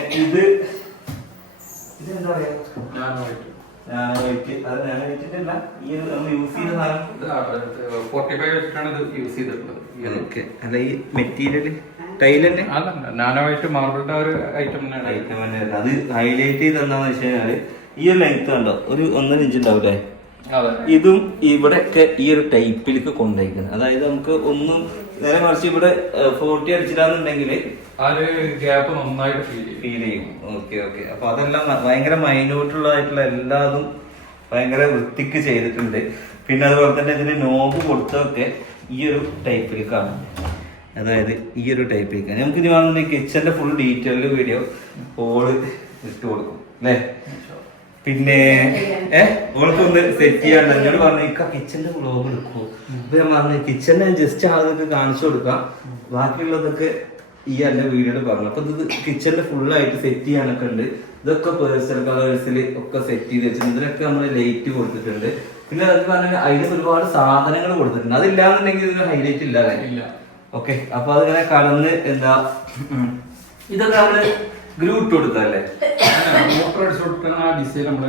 ഇതെന്താ പറയാ, നാനോ വൈറ്റ്. അത് നാനോ വൈറ്റിന്റെ ഈ നമ്മൾ യൂസ് ചെയ്ത സാധനം 45 വെച്ചിട്ടാണ് ഇത് യൂസ് ചെയ്തിട്ടുള്ളത്. ഓക്കെ, അല്ല ഈ മെറ്റീരിയൽ ടൈൽ തന്നെ നാനോ വൈറ്റ് മാർബിളിന്റെ ഒരു ഐറ്റം തന്നെ. അത് ഹൈലൈറ്റ് ചെയ്ത് എന്താന്ന് വെച്ച് കഴിഞ്ഞാല് ഈ ഒരു ലെങ്ത് കണ്ടോ, ഒരു 1.5 ഇഞ്ച് ഉണ്ടാവില്ലേ. ഇതും ഇവിടെയൊക്കെ ഈ ഒരു ടൈപ്പിലേക്ക് കൊണ്ടുപോയിക്കുന്നത്. അതായത് നമുക്ക് ഒന്നും നേരെ മറിച്ച് ഇവിടെ 40 അടിച്ചിട്ടാന്നുണ്ടെങ്കിൽ ആ ഒരു ഗ്യാപ്പ് നന്നായിട്ട് ഫീൽ ചെയ്യും. Okay okay. അപ്പൊ അതെല്ലാം ഭയങ്കര മൈന്യൂട്ടുള്ളതായിട്ടുള്ള എല്ലാതും ഭയങ്കര വൃത്തിക്ക് ചെയ്തിട്ടുണ്ട്. പിന്നെ അതുപോലെ തന്നെ ഇതിന് നോബ് കൊടുത്തതൊക്കെ ഈ ഒരു ടൈപ്പിലേക്കാണ്. അതായത് ഈ ഒരു ടൈപ്പിലേക്ക് നമുക്ക് ഇനി വന്നിട്ട് കിച്ചന്റെ ഫുൾ ഡീറ്റെയിൽഡ് വീഡിയോ ഓള് ഇട്ട് കൊടുക്കും അല്ലേ. പിന്നെ ഓൾക്കൊന്ന് സെറ്റ് ചെയ്യാണ്ട് എന്നോട് പറഞ്ഞു ഇക്ക കിച്ചന്റെ വ്ളോഗ് എടുക്കുമോ. അപ്പൊ ഞാൻ പറഞ്ഞു കിച്ചനെ ജസ്റ്റ് അതൊക്കെ കാണിച്ചു കൊടുക്കാം, ബാക്കിയുള്ളതൊക്കെ ഈ എന്റെ വീഡിയോയിൽ പറഞ്ഞു. അപ്പൊ ഇത് കിച്ചണിൽ ഫുള്ളായിട്ട് സെറ്റ് ചെയ്യാനൊക്കെ ഉണ്ട്. ഇതൊക്കെ പേഴ്സണൽ കളേഴ്സിൽ ഒക്കെ സെറ്റ് ചെയ്ത് വെച്ചിട്ടുണ്ട്. ഇതിനൊക്കെ നമ്മൾ ലൈറ്റ് കൊടുത്തിട്ടുണ്ട്. പിന്നെ അത് പറഞ്ഞാൽ അതിന് ഒരുപാട് സാധനങ്ങൾ കൊടുത്തിട്ടുണ്ട്. അതില്ലാന്നുണ്ടെങ്കിൽ ഇതിന് ഹൈലൈറ്റ് ഇല്ല കാര്യം. ഓക്കെ, അപ്പൊ അതിങ്ങനെ കടന്ന് എന്താ ഇതൊക്കെ നമ്മള് ഗ്രൂ ഇട്ട് കൊടുത്തല്ലേ, മോട്ടർ അടിച്ചു കൊടുക്കുന്ന ആ ഡിസൈൻ നമ്മൾ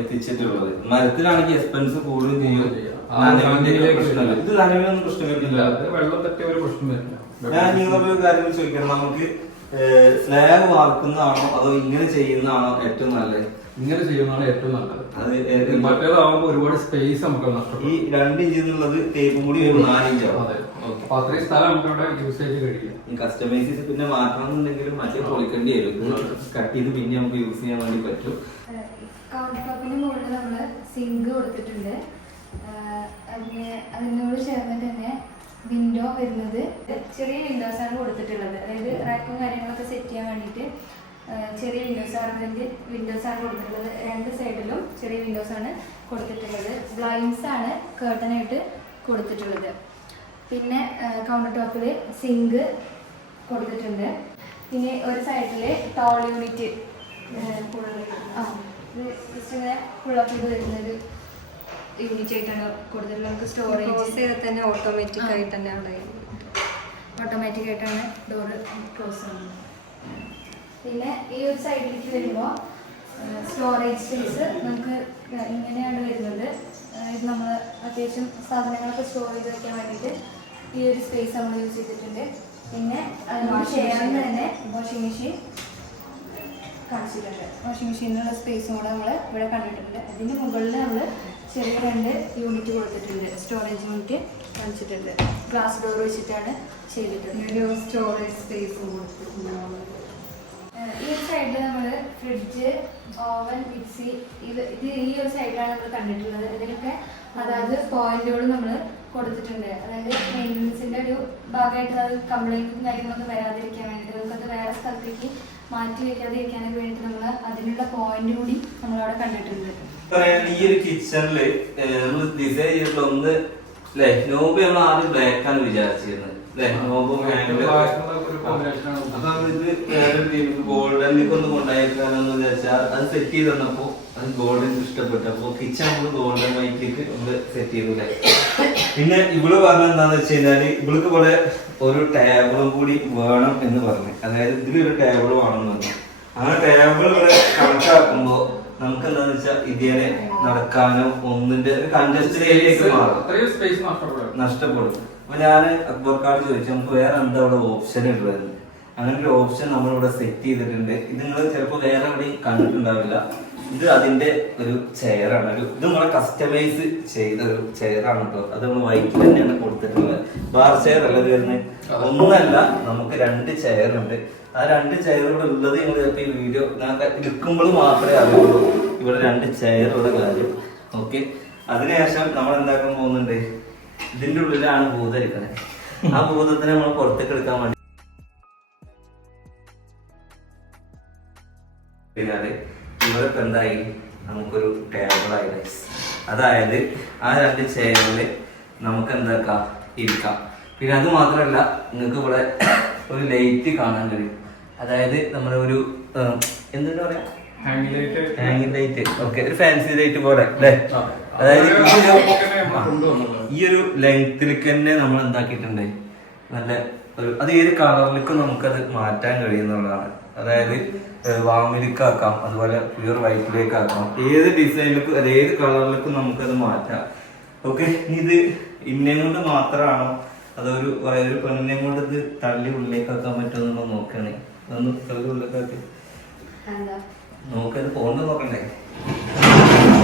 എത്തിച്ചിട്ടുള്ളത്. മരത്തിലാണെങ്കിൽ എക്സ്പെൻസ് കൂടുതൽ ചെയ്യും. ഇത് നനവൊന്നും പ്രശ്നം വരുന്നില്ല, വെള്ളം തട്ടിയ ഒരു പ്രശ്നം വരില്ല. ഞാൻ നിങ്ങളൊരു കാര്യം ചോദിക്കണം, നമുക്ക് സ്ലാബ് വാർക്കുന്നതാണോ അതോ ഇങ്ങനെ ചെയ്യുന്നതാണോ ഏറ്റവും നല്ലത്? ഇങ്ങനെ ചെയ്യുന്നതാണ് ഏറ്റവും നല്ലത്. അത് മറ്റേതാവുമ്പോ ഒരുപാട് സ്പേസ് നമുക്ക് നഷ്ടപ്പെടും. ഈ 2 ഇഞ്ച് എന്നുള്ളത് ടേപ്പും കൂടി 4 ഇഞ്ചാവും. അപ്പൊ അത്രയും സ്ഥലം നമുക്ക് ഇവിടെ യൂസേജ് കഴിയും. ഈ കസ്റ്റമൈസ് ചെയ്ത് പിന്നെ മാറ്റണം എന്നുണ്ടെങ്കിലും മറ്റേ പൊളിക്കേണ്ടി വരും. കട്ട് ചെയ്ത് പിന്നെ നമുക്ക് യൂസ് ചെയ്യാൻ വേണ്ടി പറ്റും. കൗണ്ടർ ടോപ്പിന് മുകളിൽ നമ്മള് സിങ്ക് കൊടുത്തിട്ടുണ്ട്. അതിനോട് ചേർന്നിട്ട് തന്നെ വിൻഡോ വരുന്നത് ചെറിയ വിൻഡോസ് ആണ് കൊടുത്തിട്ടുള്ളത്. അതായത് റാക്കും കാര്യങ്ങളൊക്കെ സെറ്റ് ചെയ്യാൻ വേണ്ടിയിട്ട് ചെറിയ വിൻഡോസ് ആണ് കൊടുത്തിട്ടുള്ളത്. 2 സൈഡിലും ചെറിയ വിൻഡോസ് ആണ് കൊടുത്തിട്ടുള്ളത്. ബ്ലൈൻഡ്സ് ആണ് കേർട്ടനായിട്ട് കൊടുത്തിട്ടുള്ളത്. പിന്നെ കൗണ്ടർ ടോപ്പിൽ സിങ്ക് കൊടുത്തിട്ടുണ്ട്. പിന്നെ ഒരു സൈഡിൽ ടോൾ യൂണിറ്റ് ജസ്റ്റ് ഇങ്ങനെ ഫുള്ളപ്പ് ചെയ്ത് വരുന്നൊരു യൂണിറ്റ് ആയിട്ടാണ് കൊടുത്തിട്ടുള്ളത്. നമുക്ക് സ്റ്റോറേജ് തന്നെ ഓട്ടോമാറ്റിക് ആയിട്ട് തന്നെ അവിടെ ഓട്ടോമാറ്റിക് ആയിട്ടാണ് ഡോറ് ക്ലോസ് ചെയ്യുന്നത്. പിന്നെ ഈ ഒരു സൈഡിലേക്ക് വരുമ്പോൾ സ്റ്റോറേജ് സ്പേസ് നമുക്ക് ഇങ്ങനെയാണ് വരുന്നത്. ഇത് നമ്മൾ അത്യാവശ്യം സാധനങ്ങളൊക്കെ സ്റ്റോർ ചെയ്ത് വയ്ക്കാൻ വേണ്ടിയിട്ട് ഈ ഒരു സ്പേസ് നമ്മൾ യൂസ് ചെയ്തിട്ടുണ്ട്. പിന്നെ അതിനോട് ചേർന്ന് തന്നെ വാഷിംഗ് മെഷീൻ കാണിച്ചിട്ടുണ്ട്. വാഷിംഗ് മെഷീനിലുള്ള സ്പേസും കൂടെ നമ്മൾ ഇവിടെ കണ്ടിട്ടുണ്ട്. അതിൻ്റെ മുകളിൽ നമ്മൾ ചെറിയ 2 യൂണിറ്റ് കൊടുത്തിട്ടുണ്ട്. സ്റ്റോറേജ് യൂണിറ്റ് കാണിച്ചിട്ടുണ്ട്. ഗ്ലാസ് ഡോർ വെച്ചിട്ടാണ് ചെയ്തിട്ടുണ്ട്. ഒരു സ്റ്റോറേജ് സ്പേസും കൊടുത്തിട്ടുണ്ട്. ഈ ഒരു സൈഡിൽ നമ്മൾ ഫ്രിഡ്ജ്, ഓവൻ, മിക്സി ഇത് ഈ ഒരു സൈഡിലാണ് നമ്മൾ കണ്ടിട്ടുള്ളത്. ഇതിനൊക്കെ അതായത് പോയിന്റുകൾ നമ്മൾ കൊടുത്തിട്ടുണ്ട്. അതായത് മെയിൻ്റനൻസിൻ്റെ ഒരു ഭാഗമായിട്ട് അത് കംപ്ലൈൻറ്റും കാര്യങ്ങളൊന്നും വരാതിരിക്കാൻ വേണ്ടിയിട്ട് നമുക്കത് വേറെ സ്ഥലത്തേക്ക് മാറ്റി വയ്ക്കാതിരിക്കാനൊക്കെ വേണ്ടിയിട്ട് നമ്മൾ അതിനുള്ള പോയിന്റ് കൂടി നമ്മളവിടെ കണ്ടിട്ടുണ്ട്. ഈ ഒരു കിച്ചണില് നമ്മൾ ഡിസൈൻ ചെയ്തിട്ടുള്ള ഒന്ന് നോബ് നമ്മൾ ആദ്യം ബ്ലാക്ക് ആണ് വിചാരിച്ചിരുന്നത്. ഗോൾഡനിലേക്ക് ഒന്ന് കൊണ്ടായിരിക്കാനെന്ന് വിചാരിച്ചാൽ അത് സെറ്റ് ചെയ്ത് തന്നപ്പോ അത് ഗോൾഡൻ ഇഷ്ടപ്പെട്ടു. അപ്പൊ കിച്ചൺ നമ്മള് ഗോൾഡൻ വൈറ്റിലേക്ക് നമ്മള് സെറ്റ് ചെയ്തൂല്ലേ. പിന്നെ ഇവള് പറഞ്ഞ എന്താന്ന് വെച്ച് കഴിഞ്ഞാല് ഇവൾക്ക് ഇവിടെ ഒരു ടേബിളും കൂടി വേണം എന്ന് പറഞ്ഞു. അതായത് ഇതിലൊരു ടേബിൾ വേണമെന്ന് പറഞ്ഞു. അങ്ങനെ ടേബിൾ ഇവിടെ കണക്കാക്കുമ്പോ നമുക്ക് എന്താന്ന് വെച്ചാൽ ഇതിനെ നടക്കാനോ ഒന്നിന്റെ കൺജസ്റ്റഡ് ഏരിയക്ക് മാറും, നഷ്ടപ്പെടും. അപ്പൊ ഞാൻ അക്ബർക്കാട് ചോദിച്ചു നമുക്ക് വേറെ എന്താ ഇവിടെ ഓപ്ഷൻ ഉള്ളത്. അങ്ങനെ ഒരു ഓപ്ഷൻ നമ്മളിവിടെ സെറ്റ് ചെയ്തിട്ടുണ്ട്. ഇത് നിങ്ങൾ ചിലപ്പോൾ വേറെ എവിടെയും കണ്ടിട്ടുണ്ടാവില്ല. ഇത് അതിന്റെ ഒരു ചെയറാണ്. ഇത് നമ്മളെ കസ്റ്റമൈസ് ചെയ്ത ഒരു ചെയറാണ് കേട്ടോ. അത് നമ്മൾ വൈറ്റ് തന്നെയാണ് കൊടുത്തിട്ടുള്ളത്. ബാർ ചെയർ അല്ല വരുന്നത്. ഒന്നല്ല, നമുക്ക് 2 ചെയർ ഉണ്ട്. ആ 2 ചെയറുകൾ ഉള്ളത് നിങ്ങൾ ചിലപ്പോൾ ഈ വീഡിയോ നിൽക്കുമ്പോൾ മാത്രമേ അറിയുള്ളൂ ഇവിടെ 2 ചെയറുള്ള കാര്യം. ഓക്കെ, അതിനുശേഷം നമ്മൾ എന്താക്കാൻ പോകുന്നുണ്ട്, ഇതിന്റെ ഉള്ളിലാണ് ഭൂതം ഇരിക്കുന്നത്. ആ ഭൂതത്തിനെ നമ്മൾ പുറത്തേക്ക് എടുക്കാൻ വേണ്ടി ഇവരൊക്കെ എന്തായി നമുക്കൊരു ടേബിളായി. അതായത് ആ 2 ചെയറില് നമുക്ക് എന്താക്കാം, ഇരിക്കാം. പിന്നെ അത് മാത്രമല്ല നിങ്ങൾക്ക് ഇവിടെ ഒരു ലൈറ്റ് കാണാൻ കഴിയും. അതായത് നമ്മുടെ ഒരു എന്താ പറയാ, ഹാങ്ങിങ് ലൈറ്റ്. ഓക്കെ, ഒരു ഫാൻസി ലൈറ്റ് പോലെ അല്ലേ. അതായത് ഈ ഒരു ലെങ്ത്തിലേക്ക് തന്നെ നമ്മൾ എന്താക്കിയിട്ടുണ്ട് നല്ല ഒരു, അത് ഏത് കളറിലേക്കും നമുക്കത് മാറ്റാൻ കഴിയുന്നതാണ്. അതായത് വാമിലേക്ക് ആക്കാം, അതുപോലെ പ്യൂർ വൈറ്റിലേക്ക് ആക്കാം. ഏത് ഡിസൈനിലേക്കും അത് ഏത് കളറിലേക്കും നമുക്കത് മാറ്റാം. ഓക്കെ, ഇത് ഇന്നേം കൊണ്ട് മാത്രമാണോ അതൊരു പെണ്ണിനെ കൊണ്ട് ഇത് തള്ളി ഉള്ളിലേക്ക് ആക്കാൻ പറ്റുമെന്ന് നോക്കണേ. അതൊന്ന് തള്ളി ഉള്ളിലേക്കാക്കി നോക്കത് പോകണ്ട നോക്കണ്ടേ.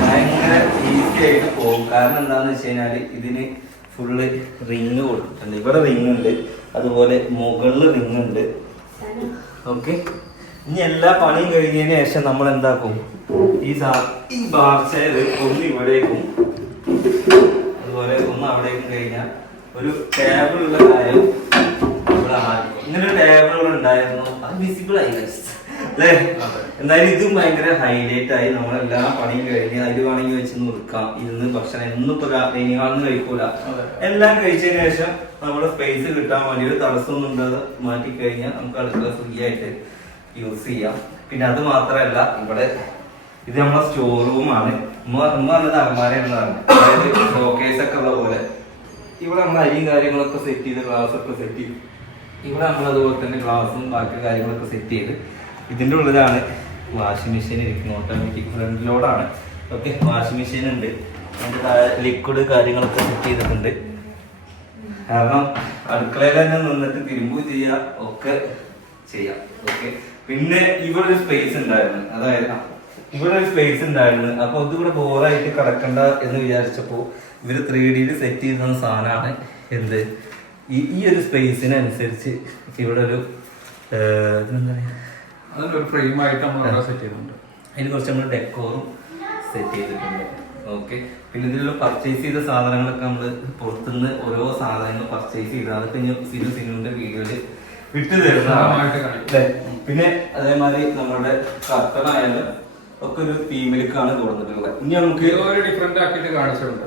ഭയങ്കര ഈസി ആയിട്ട് പോകും. കാരണം എന്താണെന്ന് വെച്ച് കഴിഞ്ഞാൽ ഇതിന് ഫുള്ള് റിങ് കൊടുത്തിട്ടുണ്ട്. ഇവിടെ റിങ് ഉണ്ട്, അതുപോലെ മുകളിൽ റിങ് ഉണ്ട്. ഓക്കെ, ഇനി എല്ലാ പണിയും കഴിഞ്ഞതിന് ശേഷം നമ്മൾ എന്താക്കും, ഈ ബാർ ചെയർ ഒന്ന് ഇവിടേക്കും അതുപോലെ ഒന്ന് അവിടേക്കും കഴിഞ്ഞാൽ ഒരു ടേബിളുള്ള കാര്യം ഇങ്ങനെ ഒരു ടേബിൾ ഉണ്ടായിരുന്നു, അത് വിസിബിൾ ആയി അല്ലേ? എന്തായാലും ഇതും ഭയങ്കര ഹൈലൈറ്റ് ആയി. നമ്മളെല്ലാ പണിയും കഴിഞ്ഞ് അതിൽ വേണമെങ്കിൽ വെച്ച് നിർക്കാം, ഇരുന്ന് ഭക്ഷണം ഇന്നിപ്പോ ഇനിയാളൊന്നും കഴിക്കൂല. എല്ലാം കഴിച്ചതിന് ശേഷം നമ്മുടെ സ്പേസ് കിട്ടാൻ വേണ്ടി ഒരു തടസ്സമൊന്നും ഉണ്ടാകാതെ മാറ്റി കഴിഞ്ഞാൽ നമുക്ക് അടുക്കള ഫ്രീ ആയിട്ട് യൂസ് ചെയ്യാം. പിന്നെ അത് മാത്രമല്ല, ഇവിടെ ഇത് നമ്മളെ സ്റ്റോർ റൂമാണ്. ഉമ്മ പറഞ്ഞത് അലമാരയാണ്, അതായത് ഷോക്കേസ് ഒക്കെ ഉള്ള പോലെ. ഇവിടെ നമ്മൾ അരിയും കാര്യങ്ങളൊക്കെ സെറ്റ് ചെയ്ത്, ഗ്ലാസ് ഒക്കെ സെറ്റ് ചെയ്ത്, ഇവിടെ നമ്മൾ അതുപോലെ തന്നെ ഗ്ലാസും ബാക്കി കാര്യങ്ങളൊക്കെ സെറ്റ് ചെയ്ത്, ഇതിൻ്റെ ഉള്ളിലാണ് വാഷിംഗ് മെഷീൻ ഇരിക്കുന്നത്. ഓട്ടോമാറ്റിക് ഫ്രണ്ട് ലോഡാണ്. ഓക്കെ, വാഷിംഗ് മെഷീൻ ഉണ്ട്, അതിൻ്റെ താഴെ ലിക്വിഡ് കാര്യങ്ങളൊക്കെ സെറ്റ് ചെയ്തിട്ടുണ്ട്. കാരണം അടുക്കളയിൽ തന്നെ നിന്നിട്ട് തിരുമ്പ് ചെയ്യാം, ഒക്കെ ചെയ്യാം. ഓക്കെ, പിന്നെ ഇവിടെ ഒരു സ്പേസ് ഉണ്ടായിരുന്നു, അതായത് ഇവിടെ ഒരു സ്പേസ് ഉണ്ടായിരുന്നു. അപ്പൊ ഇതിവിടെ ബോറായിട്ട് കിടക്കണ്ട എന്ന് വിചാരിച്ചപ്പോ ഇവര് 3D സെറ്റ് ചെയ്ത സാധനമാണ് എന്ത്, ഈ ഒരു സ്പേസിനനുസരിച്ച് ഇവിടെ ഒരു അതിനൊരു ഫ്രെയിം ആയിട്ട് നമ്മൾ സെറ്റ് ചെയ്തിട്ടുണ്ട്. അതിന് കുറച്ച് നമ്മൾ ഡെക്കോറും സെറ്റ് ചെയ്തിട്ടുണ്ട്. ഓക്കെ, പിന്നെ ഇതിലുള്ള പർച്ചേസ് ചെയ്ത സാധനങ്ങളൊക്കെ നമ്മൾ പുറത്തുനിന്ന് ഓരോ സാധനങ്ങൾ പർച്ചേസ് ചെയ്ത് അതൊക്കെ സിനുവിന്റെ വീഡിയോയില് വിട്ടു തരുന്നതാണ്. പിന്നെ അതേമാതിരി നമ്മുടെ കർട്ടനായാലും ഒക്കെ ഒരു തീമിലേക്കാണ് കൊടുത്തിട്ടുള്ളത്. ഇനി നമുക്ക് ഒരു ഡിഫറെന്റ് ആക്കിയിട്ട് കാണിച്ചിട്ടുണ്ട്.